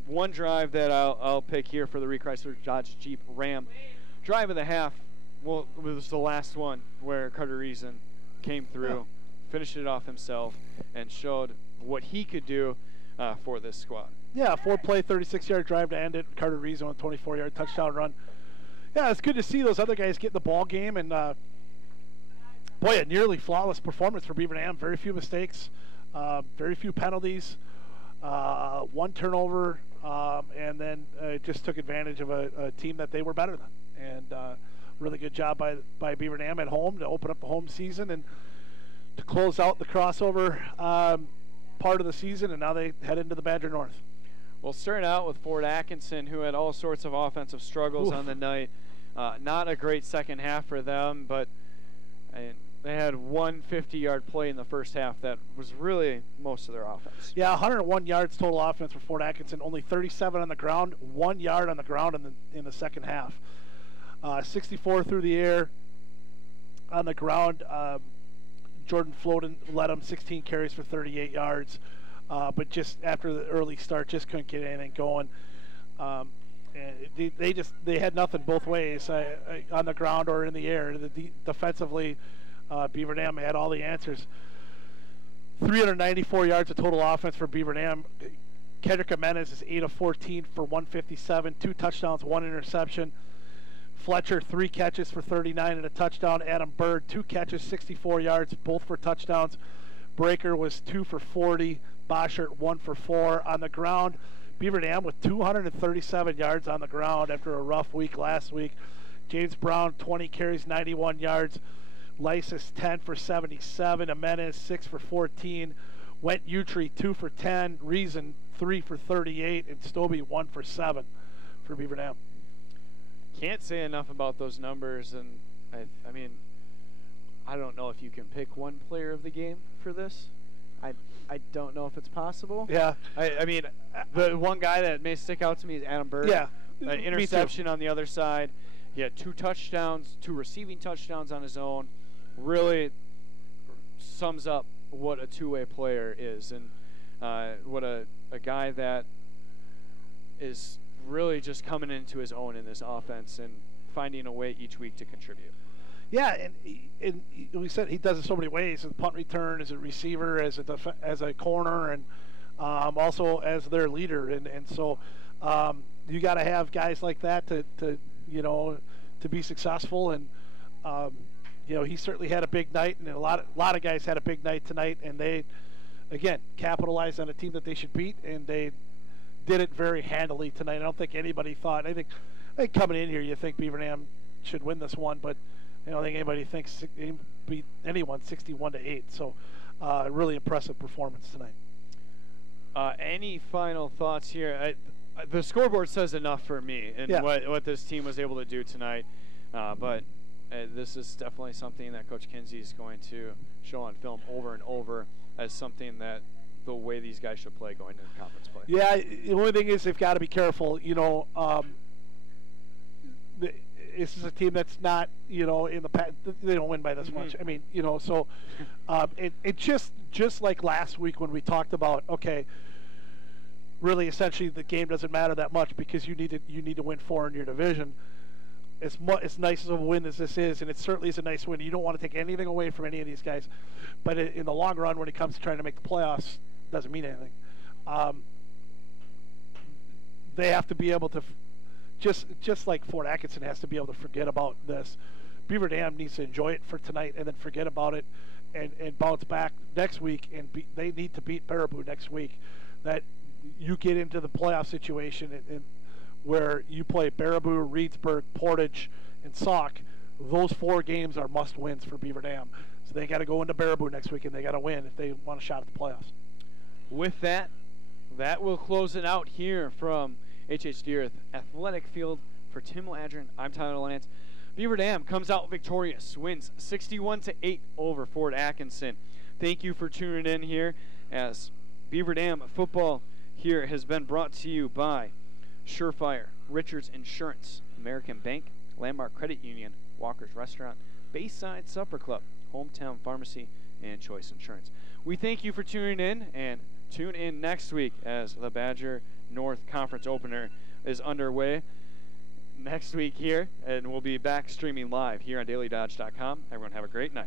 one drive that I'll pick here for the Reed Chrysler Dodge Jeep Ram drive of the half, well, was the last one where Carter Reason came through, finished it off himself, and showed what he could do for this squad. Yeah, 4-play, 36-yard drive to end it. Carter Reason with a 24-yard touchdown run. Yeah, it's good to see those other guys get in the ball game, and boy, a nearly flawless performance for Beaver Dam. Very few mistakes, very few penalties, one turnover, and then just took advantage of a team that they were better than. And really good job by Beaver Dam at home to open up the home season and to close out the crossover part of the season, and now they head into the Badger North. Well, starting out with Fort Atkinson, who had all sorts of offensive struggles on the night. Not a great second half for them, but they had one 50-yard play in the first half that was really most of their offense. Yeah, 101 yards total offense for Fort Atkinson, only 37 on the ground, 1 yard on the ground in the second half. 64 through the air. On the ground, Jordan Floden led them 16 carries for 38 yards. But just after the early start, just couldn't get anything going. And they had nothing both ways, on the ground or in the air. Defensively, Beaver Dam had all the answers. 394 yards of total offense for Beaver Dam. Kendrick Jimenez is 8 of 14 for 157, 2 touchdowns, 1 interception. Fletcher, 3 catches for 39 and a touchdown. Adam Bird, 2 catches, 64 yards, both for touchdowns. Breaker was 2 for 40. Boschert 1 for 4 on the ground. Beaver Dam with 237 yards on the ground after a rough week last week. James Brown 20 carries, 91 yards. Lysis 10 for 77. Jimenez 6 for 14. Went Utri 2 for 10. Reason 3 for 38, and Stobie 1 for 7 for Beaver Dam. Can't say enough about those numbers, and I mean, I don't know if you can pick one player of the game for this. I don't know if it's possible. Yeah. I mean, the one guy that may stick out to me is Adam Bird. Yeah. Interception on the other side. He had 2 touchdowns, 2 receiving touchdowns on his own. Really sums up what a two-way player is, and what a guy that is really just coming into his own in this offense and finding a way each week to contribute. Yeah, and we said he does it so many ways: as a punt return, as a receiver, as a corner, and also as their leader. And so you got to have guys like that to be successful. And he certainly had a big night, and a lot of guys had a big night tonight. And they, again, capitalized on a team that they should beat, and they did it very handily tonight. I don't think anybody thought. I think coming in here, you think Beaver Dam should win this one, but I don't think anybody thinks beat anyone 61-8. So, really impressive performance tonight. Any final thoughts here? The scoreboard says enough for me and what this team was able to do tonight. But this is definitely something that Coach Kinsey is going to show on film over and over as something that the way these guys should play going into conference play. Yeah, the only thing is they've got to be careful. This is a team that's not, in the past, they don't win by this much. I mean, so it just like last week when we talked about, okay, really essentially the game doesn't matter that much because you need to win 4 in your division. As nice as a win as this is, and it certainly is a nice win. You don't want to take anything away from any of these guys, but in the long run, when it comes to trying to make the playoffs, it doesn't mean anything. They have to be able to. Just like Fort Atkinson has to be able to forget about this, Beaver Dam needs to enjoy it for tonight and then forget about it and bounce back next week. And they need to beat Baraboo next week. That you get into the playoff situation and where you play Baraboo, Reedsburg, Portage, and Sauk. Those 4 games are must-wins for Beaver Dam. So they got to go into Baraboo next week, and they got to win if they want a shot at the playoffs. With that, that will close it out here from HHD Earth Athletic Field. For Tim Ladron, I'm Tyler Lance. Beaver Dam comes out victorious, wins 61-8 over Fort Atkinson. Thank you for tuning in here, as Beaver Dam football here has been brought to you by Surefire, Richards Insurance, American Bank, Landmark Credit Union, Walker's Restaurant, Bayside Supper Club, Hometown Pharmacy, and Choice Insurance. We thank you for tuning in, and tune in next week as the Badger North Conference opener is underway next week here, and we'll be back streaming live here on dailydodge.com. Everyone have a great night.